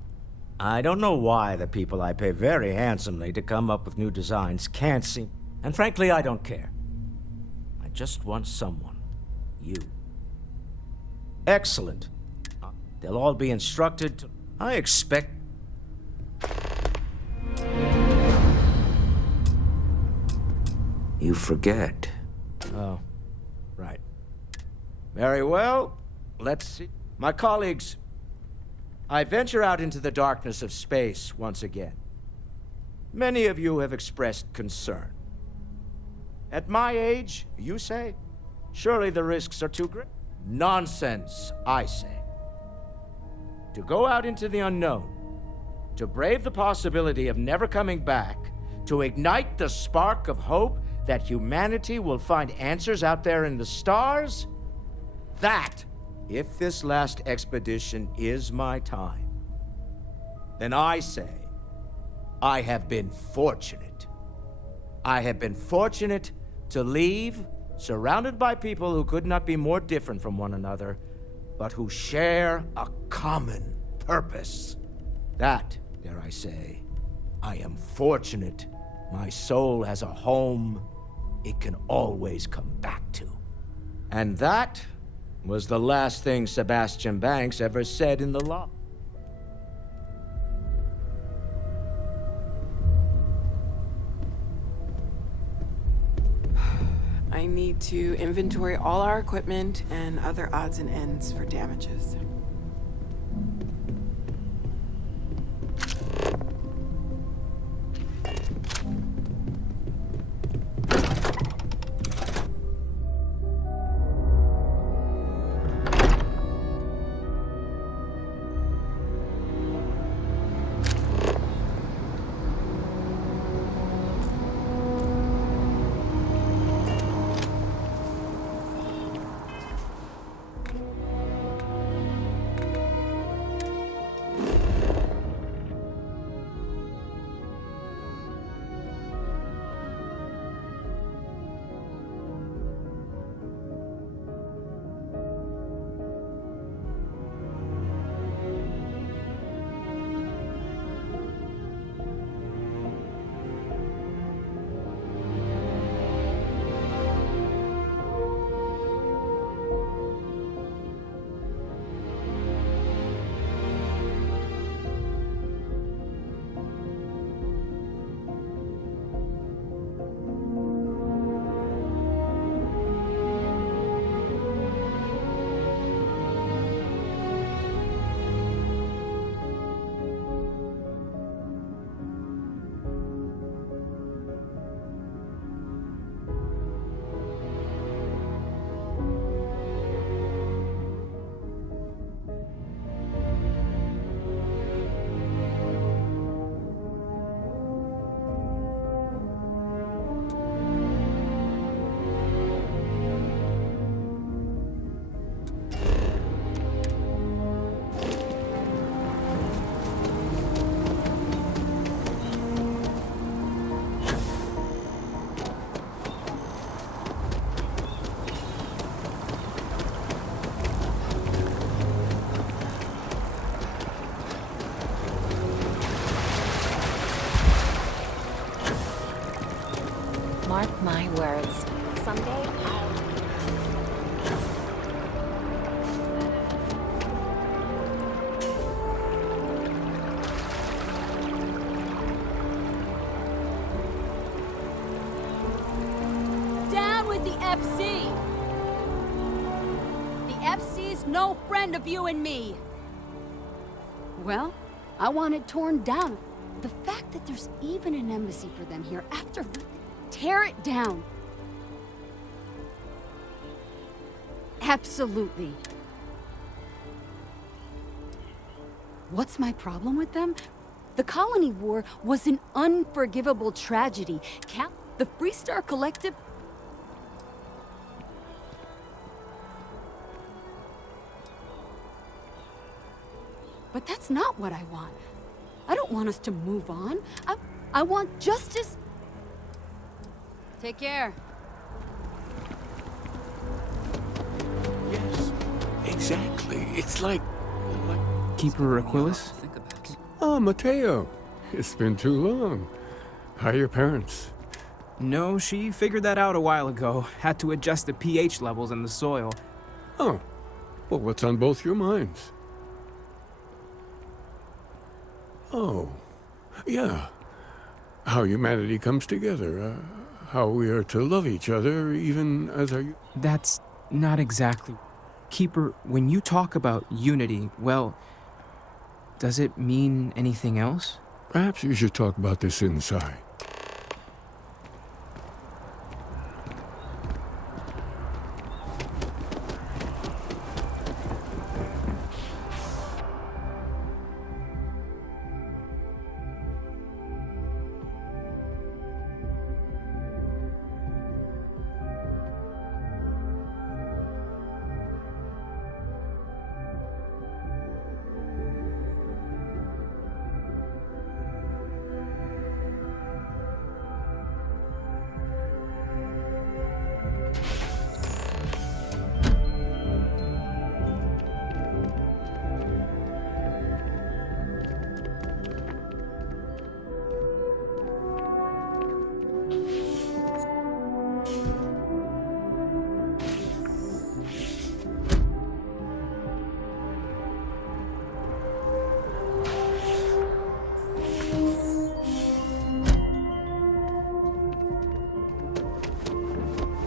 I don't know why the people I pay very handsomely to come up with new designs can't seem... And frankly, I don't care. I just want someone. You. Excellent. They'll all be instructed to... I expect... You forget. Oh, right. Very well. Let's see. My colleagues, I venture out into the darkness of space once again. Many of you have expressed concern. At my age, you say, surely the risks are too great. Nonsense, I say. To go out into the unknown, to brave the possibility of never coming back, to ignite the spark of hope that humanity will find answers out there in the stars, that, if this last expedition is my time, then I say, I have been fortunate. I have been fortunate to leave, surrounded by people who could not be more different from one another, but who share a common purpose. That, dare I say, I am fortunate my soul has a home it can always come back to. And that was the last thing Sebastian Banks ever said in the law. I need to inventory all our equipment and other odds and ends for damages. Mark my words. Someday I'll... Down with the FC! The FC's no friend of you and me. Well, I want it torn down. The fact that there's even an embassy for them here after... Tear it down. Absolutely. What's my problem with them? The Colony War was an unforgivable tragedy. The Freestar Collective... But that's not what I want. I don't want us to move on. I want justice... Take care. Yes, exactly. It's like... Keeper Aquilus? Oh, Mateo. It's been too long. How are your parents? No, she figured that out a while ago. Had to adjust the pH levels in the soil. Oh. Well, what's on both your minds? Oh. Yeah. How humanity comes together. How we are to love each other, even as our... That's not exactly... Keeper, when you talk about unity, well, does it mean anything else? Perhaps you should talk about this inside.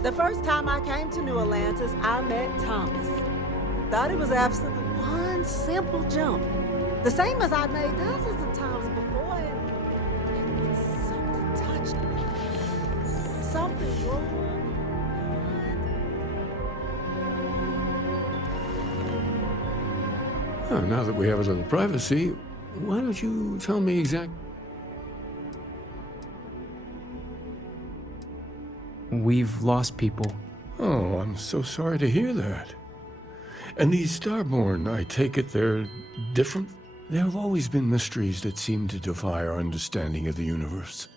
The first time I came to New Atlantis, I met Thomas. Thought it was absolutely one simple jump. The same as I made dozens of times before, and something touched me. Something wrong. Now that we have a little privacy, why don't you tell me exactly? We've lost people. Oh, I'm so sorry to hear that. And these Starborn, I take it they're different? There have always been mysteries that seem to defy our understanding of the universe.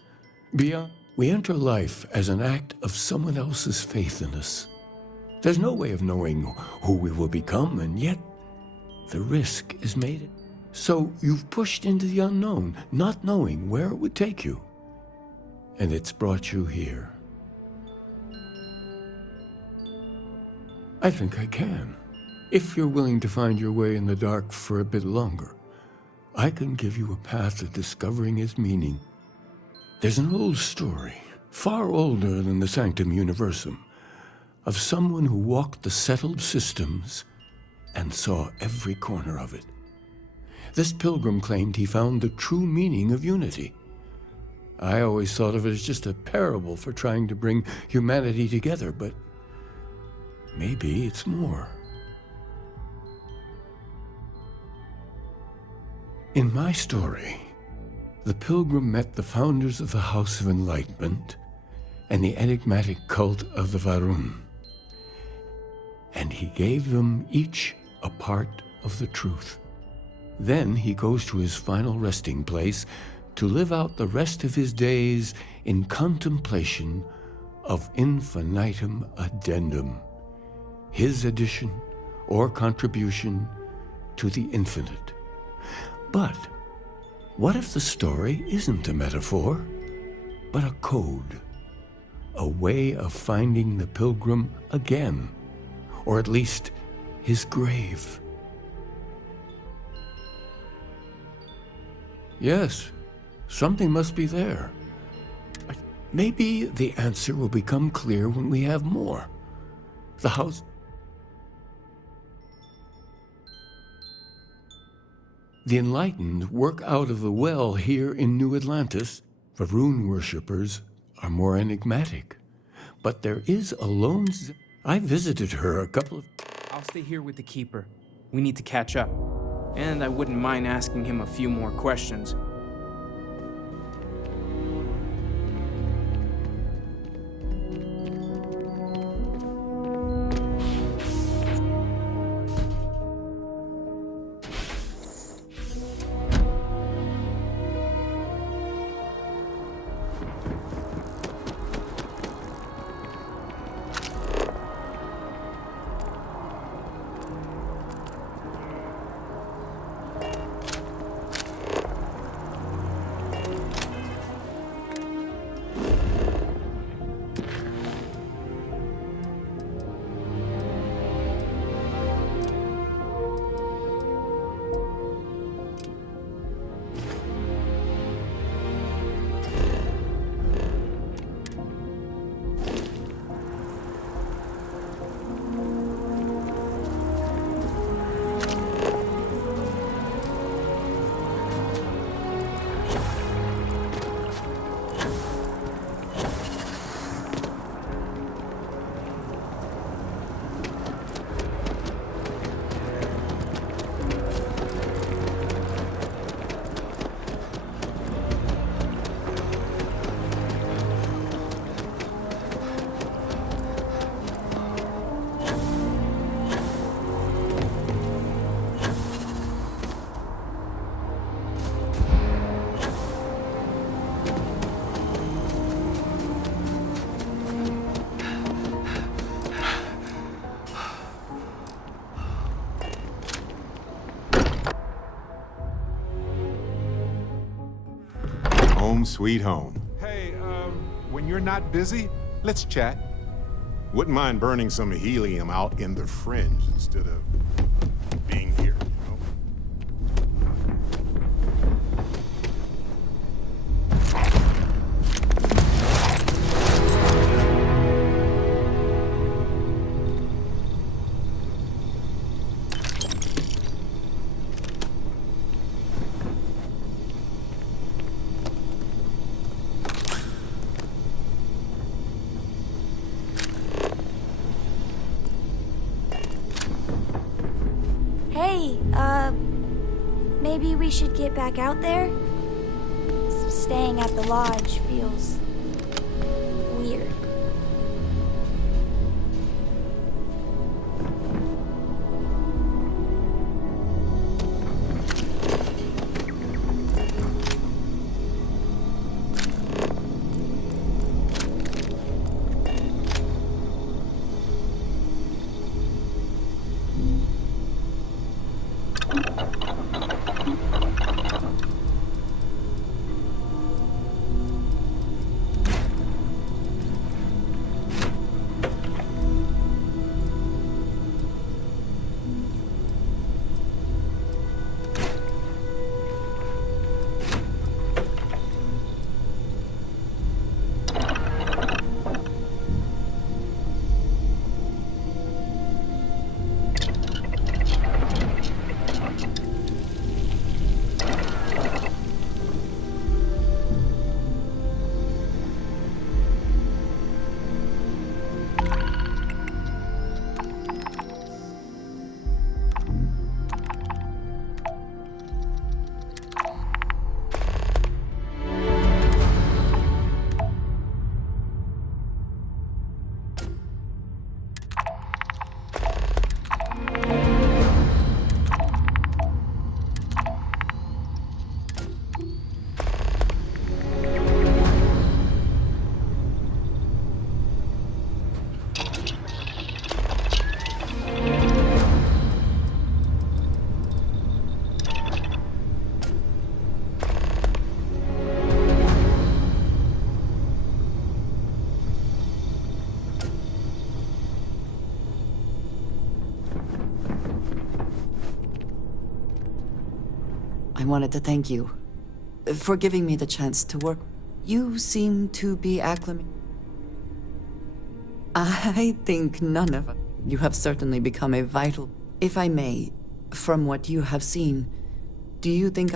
Beyond, we enter life as an act of someone else's faith in us. There's no way of knowing who we will become, and yet the risk is made. So you've pushed into the unknown, not knowing where it would take you. And it's brought you here. I think I can. If you're willing to find your way in the dark for a bit longer, I can give you a path to discovering its meaning. There's an old story, far older than the Sanctum Universum, of someone who walked the settled systems and saw every corner of it. This pilgrim claimed he found the true meaning of unity. I always thought of it as just a parable for trying to bring humanity together, but maybe it's more. In my story, the pilgrim met the founders of the House of Enlightenment and the enigmatic cult of the Varun, and he gave them each a part of the truth. Then he goes to his final resting place to live out the rest of his days in contemplation of infinitum addendum, his addition or contribution to the infinite. But what if the story isn't a metaphor, but a code, a way of finding the pilgrim again, or at least his grave? Yes, something must be there. Maybe the answer will become clear when we have more. The house... The enlightened work out of the well here in New Atlantis. Varun worshippers are more enigmatic. But there is a lone... I visited her a couple of... I'll stay here with the Keeper. We need to catch up. And I wouldn't mind asking him a few more questions. Home sweet home. Hey, when you're not busy, let's chat. Wouldn't mind burning some helium out in the fringe instead of being here, you know? Maybe we should get back out there? Staying at the lodge feels weird. I wanted to thank you for giving me the chance to work. You seem to be acclimated. I think none of us. You have certainly become a vital. If I may, from what you have seen, do you think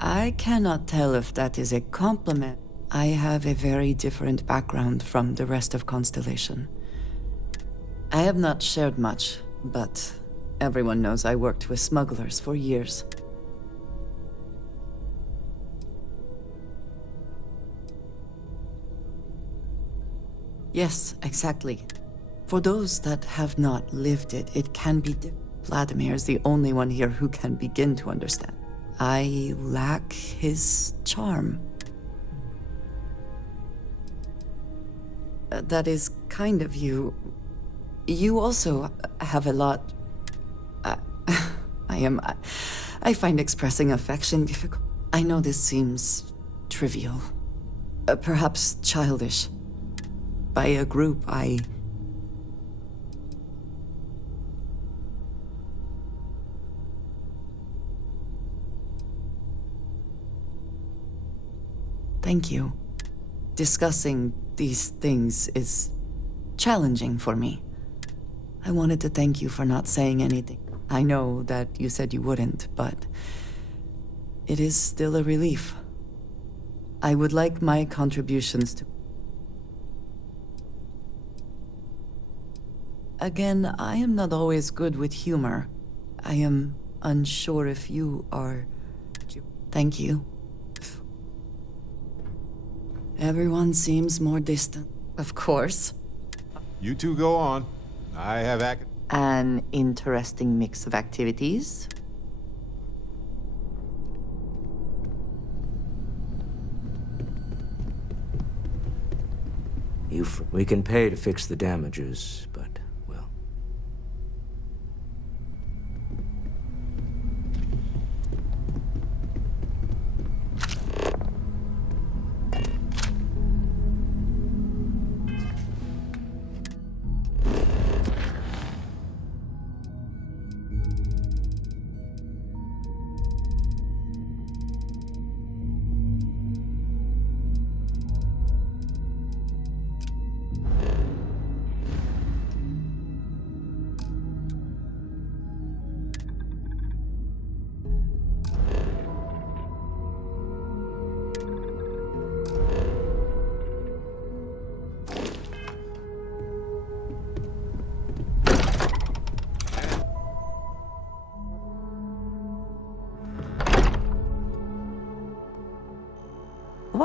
I cannot tell if that is a compliment. I have a very different background from the rest of Constellation. I have not shared much, but everyone knows I worked with smugglers for years. Yes, exactly. For those that have not lived it, it can be Vladimir is the only one here who can begin to understand. I lack his charm. That is kind of you. You also have a lot... I find expressing affection difficult. I know this seems trivial. Perhaps childish. By a group, Thank you. Discussing these things is challenging for me. I wanted to thank you for not saying anything. I know that you said you wouldn't, but it is still a relief. I would like my contributions to... Again, I am not always good with humor. I am unsure if you are... Thank you. Everyone seems more distant. Of course. You two go on. I have An interesting mix of activities. We can pay to fix the damages, but, well...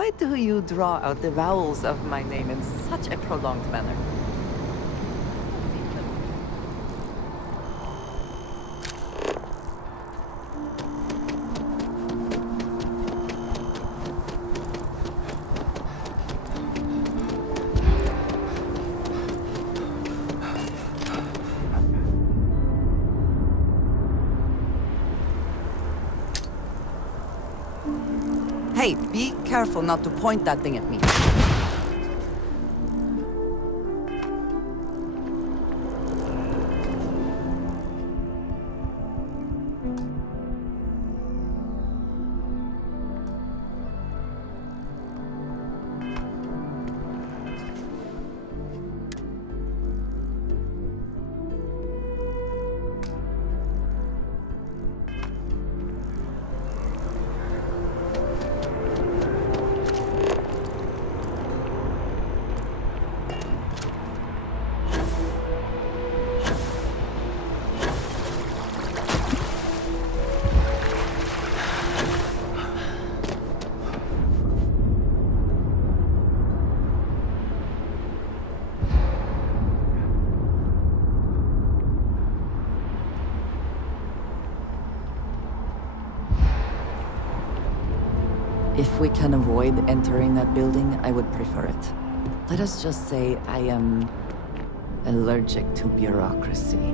Why do you draw out the vowels of my name in such a prolonged manner? Hey, be careful not to point that thing at me. If we can avoid entering that building, I would prefer it. Let us just say I am allergic to bureaucracy.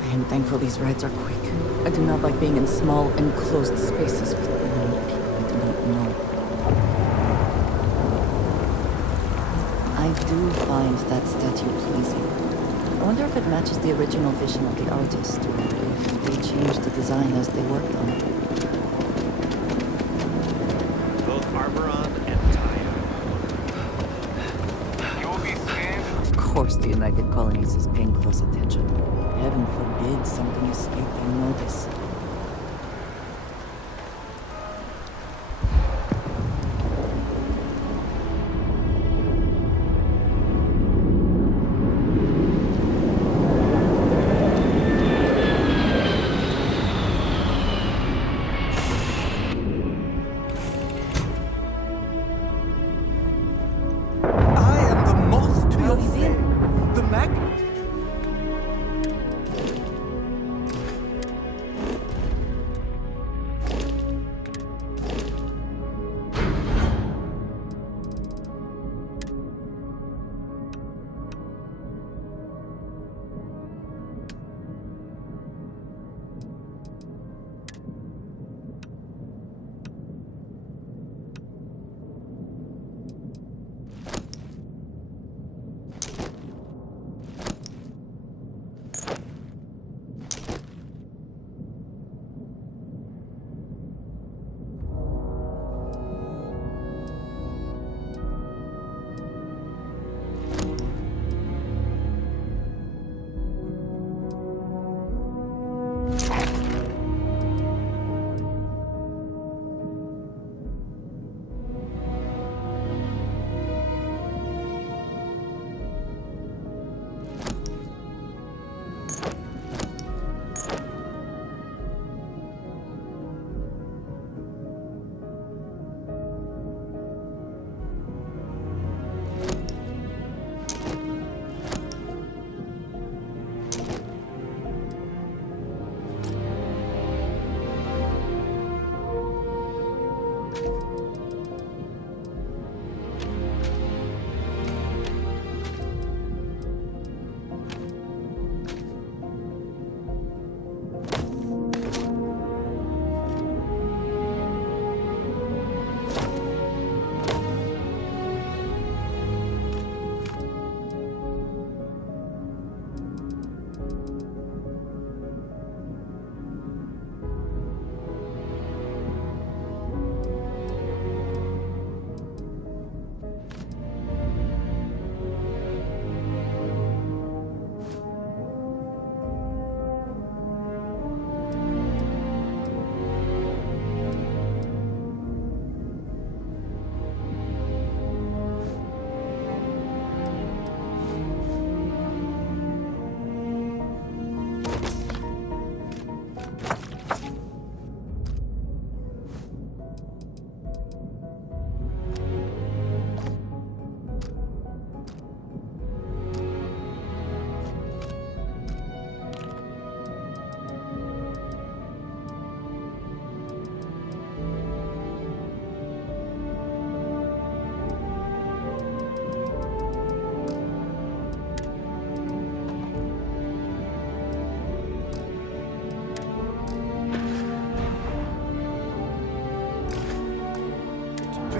I am thankful these rides are quick. I do not like being in small, enclosed spaces with many people I do not know. I do find that statue pleasing. I wonder if it matches the original vision of the artist, or if they changed the design as they worked on it. Both Arboron and Taya. You will be scanned. Of course the United Colonies is paying close attention. Heaven forbid something escape their notice. I am the moth to your thing. The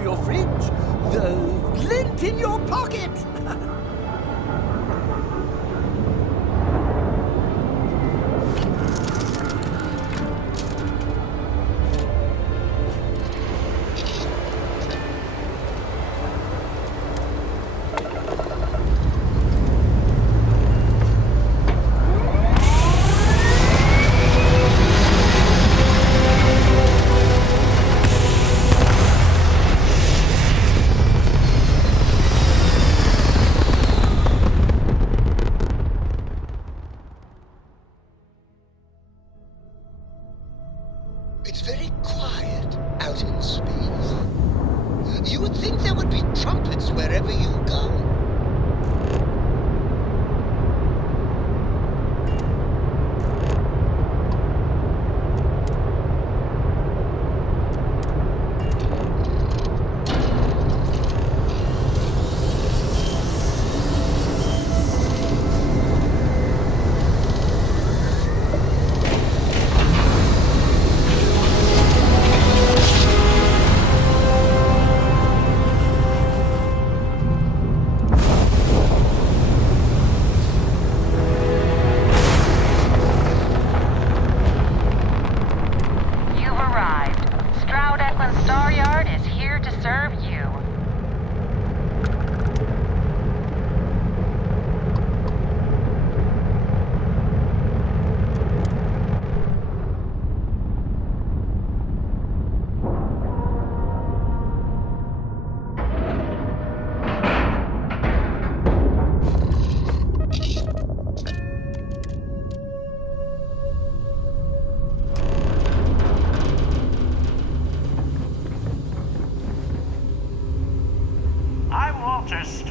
your fridge, the lint in your pocket. It's very quiet out in space. You would think there would be trumpets wherever you go.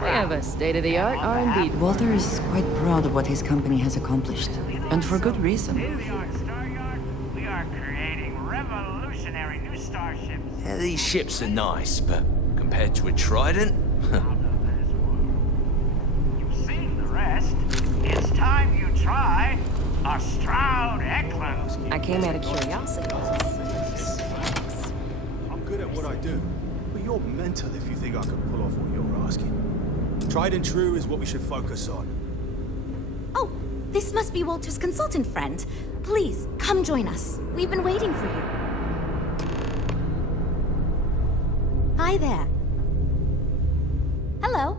We have a state-of-the-art R&D. Walter is quite proud of what his company has accomplished, and for good reason. We are creating revolutionary new starships. Yeah, these ships are nice, but compared to a Trident, You've seen the rest. It's time you try a Stroud Eklund. I came out of curiosity. I'm good at what I do, but you're mental if you think I can pull off what you're asking. Tried and true is what we should focus on. Oh, this must be Walter's consultant friend. Please, come join us. We've been waiting for you. Hi there. Hello.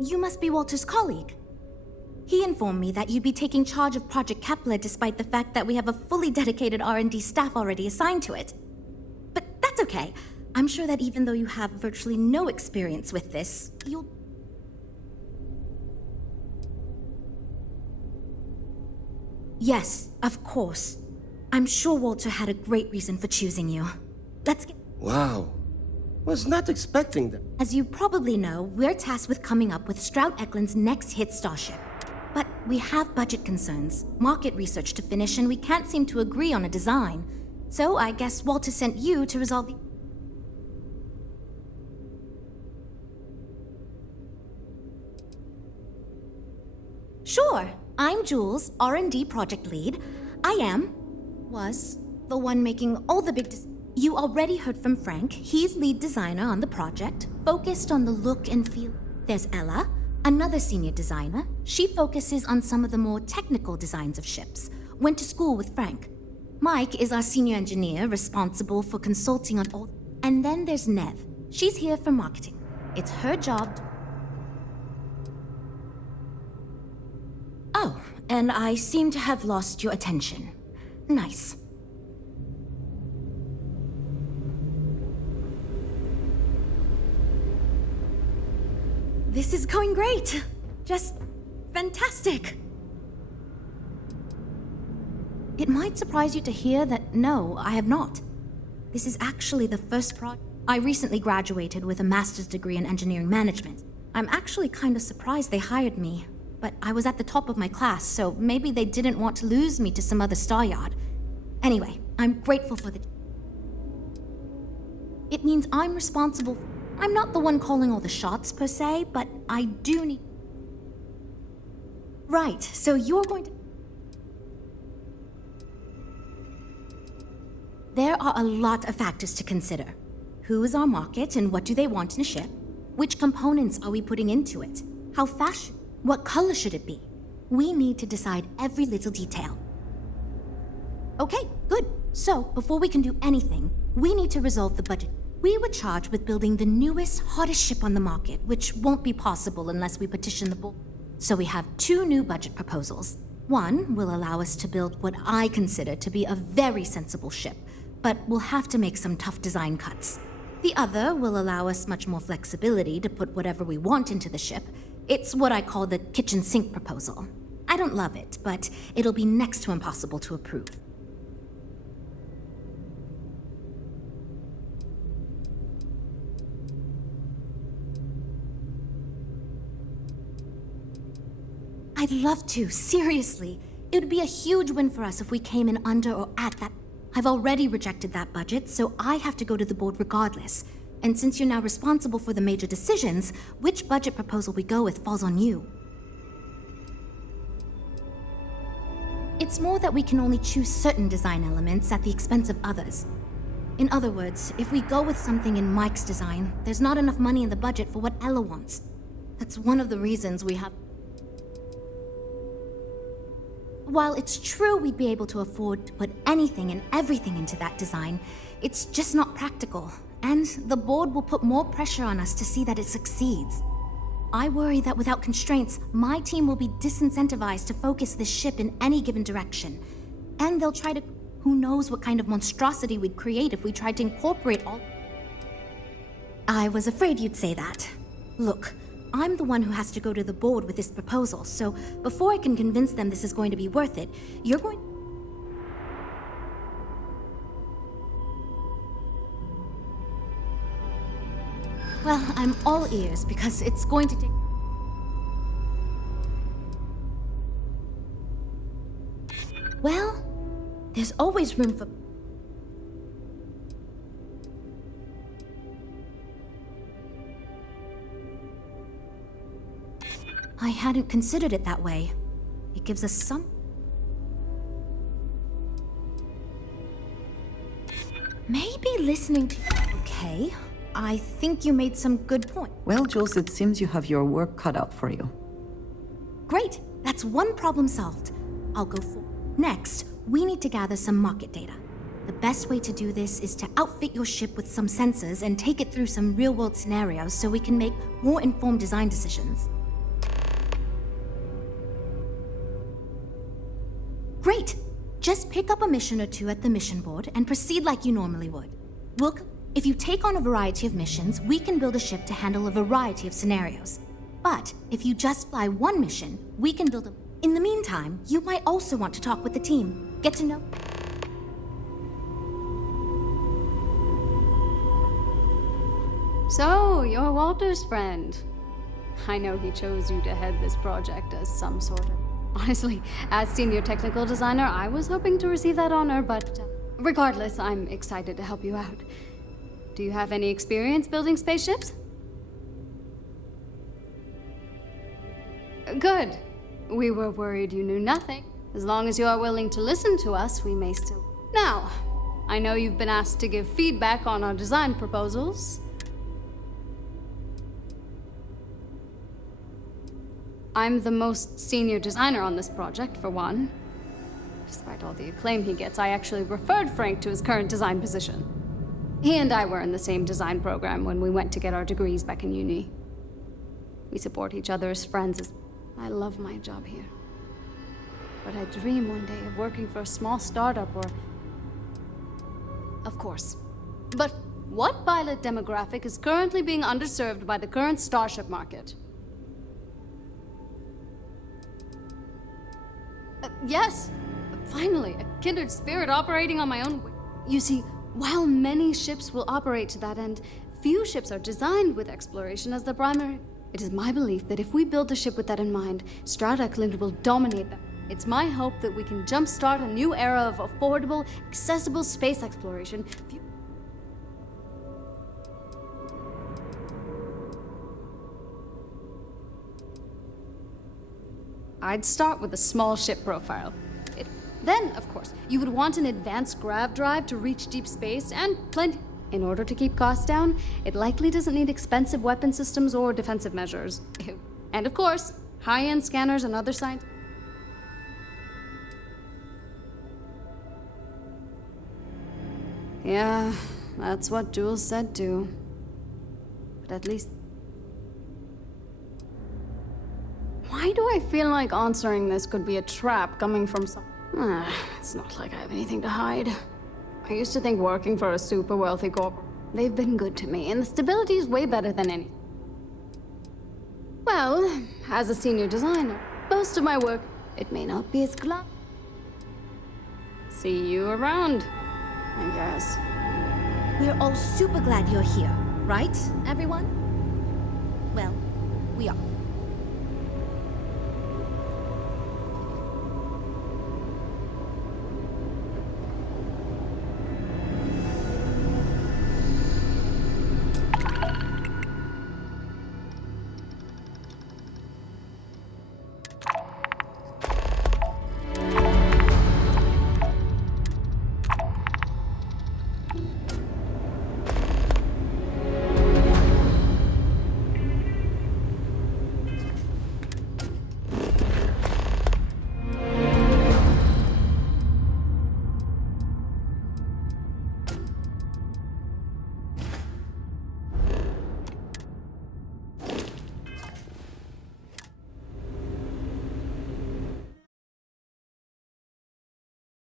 You must be Walter's colleague. He informed me that you'd be taking charge of Project Kepler despite the fact that we have a fully dedicated R&D staff already assigned to it. But that's okay. I'm sure that even though you have virtually no experience with this, you'll... Yes, of course. I'm sure Walter had a great reason for choosing you. Let's get... Wow. Was not expecting that. As you probably know, we're tasked with coming up with Stroud Eklund's next hit starship. But we have budget concerns, market research to finish, and we can't seem to agree on a design. So I guess Walter sent you to resolve the... Sure. I'm Jules, R&D project lead. was the one making all the big You already heard from Frank. He's lead designer on the project, focused on the look and feel. There's Ella, another senior designer. She focuses on some of the more technical designs of ships. Went to school with Frank. Mike is our senior engineer, responsible for consulting on all... And then there's Nev. She's here for marketing. It's her job to... Oh, and I seem to have lost your attention. Nice. This is going great. Just fantastic. It might surprise you to hear that no, I have not. This is actually the first project. I recently graduated with a master's degree in engineering management. I'm actually kind of surprised they hired me. But I was at the top of my class, so maybe they didn't want to lose me to some other star yard. Anyway, I'm grateful for the... It means I'm responsible. I'm not the one calling all the shots, per se, but I do need... Right, so you're going to... There There are a lot of factors to consider. Who is our market and what do they want in a ship? Which components are we putting into it? How fast? What color should it be? We need to decide every little detail. Okay, good. So, before we can do anything, we need to resolve the budget. We were charged with building the newest, hottest ship on the market, which won't be possible unless we petition the board. So we have 2 new budget proposals. One will allow us to build what I consider to be a very sensible ship, but we'll have to make some tough design cuts. The other will allow us much more flexibility to put whatever we want into the ship. It's what I call the kitchen sink proposal. I don't love it, but it'll be next to impossible to approve. I'd love to, seriously. It would be a huge win for us if we came in under or at that. I've already rejected that budget, so I have to go to the board regardless. And since you're now responsible for the major decisions, which budget proposal we go with falls on you. It's more that we can only choose certain design elements at the expense of others. In other words, if we go with something in Mike's design, there's not enough money in the budget for what Ella wants. That's one of the reasons we have... While it's true we'd be able to afford to put anything and everything into that design, it's just not practical, and the board will put more pressure on us to see that it succeeds. I worry that without constraints, my team will be disincentivized to focus this ship in any given direction, and they'll try to... Who knows what kind of monstrosity we'd create if we tried to incorporate all... I was afraid you'd say that. Look, I'm the one who has to go to the board with this proposal, so before I can convince them this is going to be worth it, you're going... Well, I'm all ears because it's going to take... Well, there's always room for... I hadn't considered it that way. It gives us some... Maybe listening to... Okay, I think you made some good points. Well, Jules, it seems you have your work cut out for you. Great, that's one problem solved. I'll go for... Next, we need to gather some market data. The best way to do this is to outfit your ship with some sensors and take it through some real-world scenarios so we can make more informed design decisions. Great! Just pick up a mission or 2 at the mission board and proceed like you normally would. If you take on a variety of missions, we can build a ship to handle a variety of scenarios. But if you just fly one mission, we can build a... In the meantime, you might also want to talk with the team. Get to know... So, you're Walter's friend. I know he chose you to head this project as some sort of... Honestly, as senior technical designer, I was hoping to receive that honor, but regardless, I'm excited to help you out. Do you have any experience building spaceships? Good. We were worried you knew nothing. As long as you are willing to listen to us, we may still... Now, I know you've been asked to give feedback on our design proposals. I'm the most senior designer on this project, for one. Despite all the acclaim he gets, I actually referred Frank to his current design position. He and I were in the same design program when we went to get our degrees back in uni. We support each other as friends. I love my job here. But I dream one day of working for a small startup or... Of course. But what pilot demographic is currently being underserved by the current starship market? Yes, finally, a kindred spirit operating on my own. You see, while many ships will operate to that end, few ships are designed with exploration as the primary. It is my belief that if we build a ship with that in mind, Strata Eklund will dominate them. It's my hope that we can jumpstart a new era of affordable, accessible space exploration. I'd start with a small ship profile. Then, of course, you would want an advanced grav drive to reach deep space and plenty. In order to keep costs down, it likely doesn't need expensive weapon systems or defensive measures. And of course, high-end scanners and other science. Yeah, that's what Jules said too. But at least... Why do I feel like answering this could be a trap coming from some... It's not like I have anything to hide. I used to think working for a super wealthy corp... They've been good to me, and the stability is way better than any... Well, as a senior designer, most of my work, it may not be as glam... See you around, I guess. We're all super glad you're here, right, everyone? Well, we are.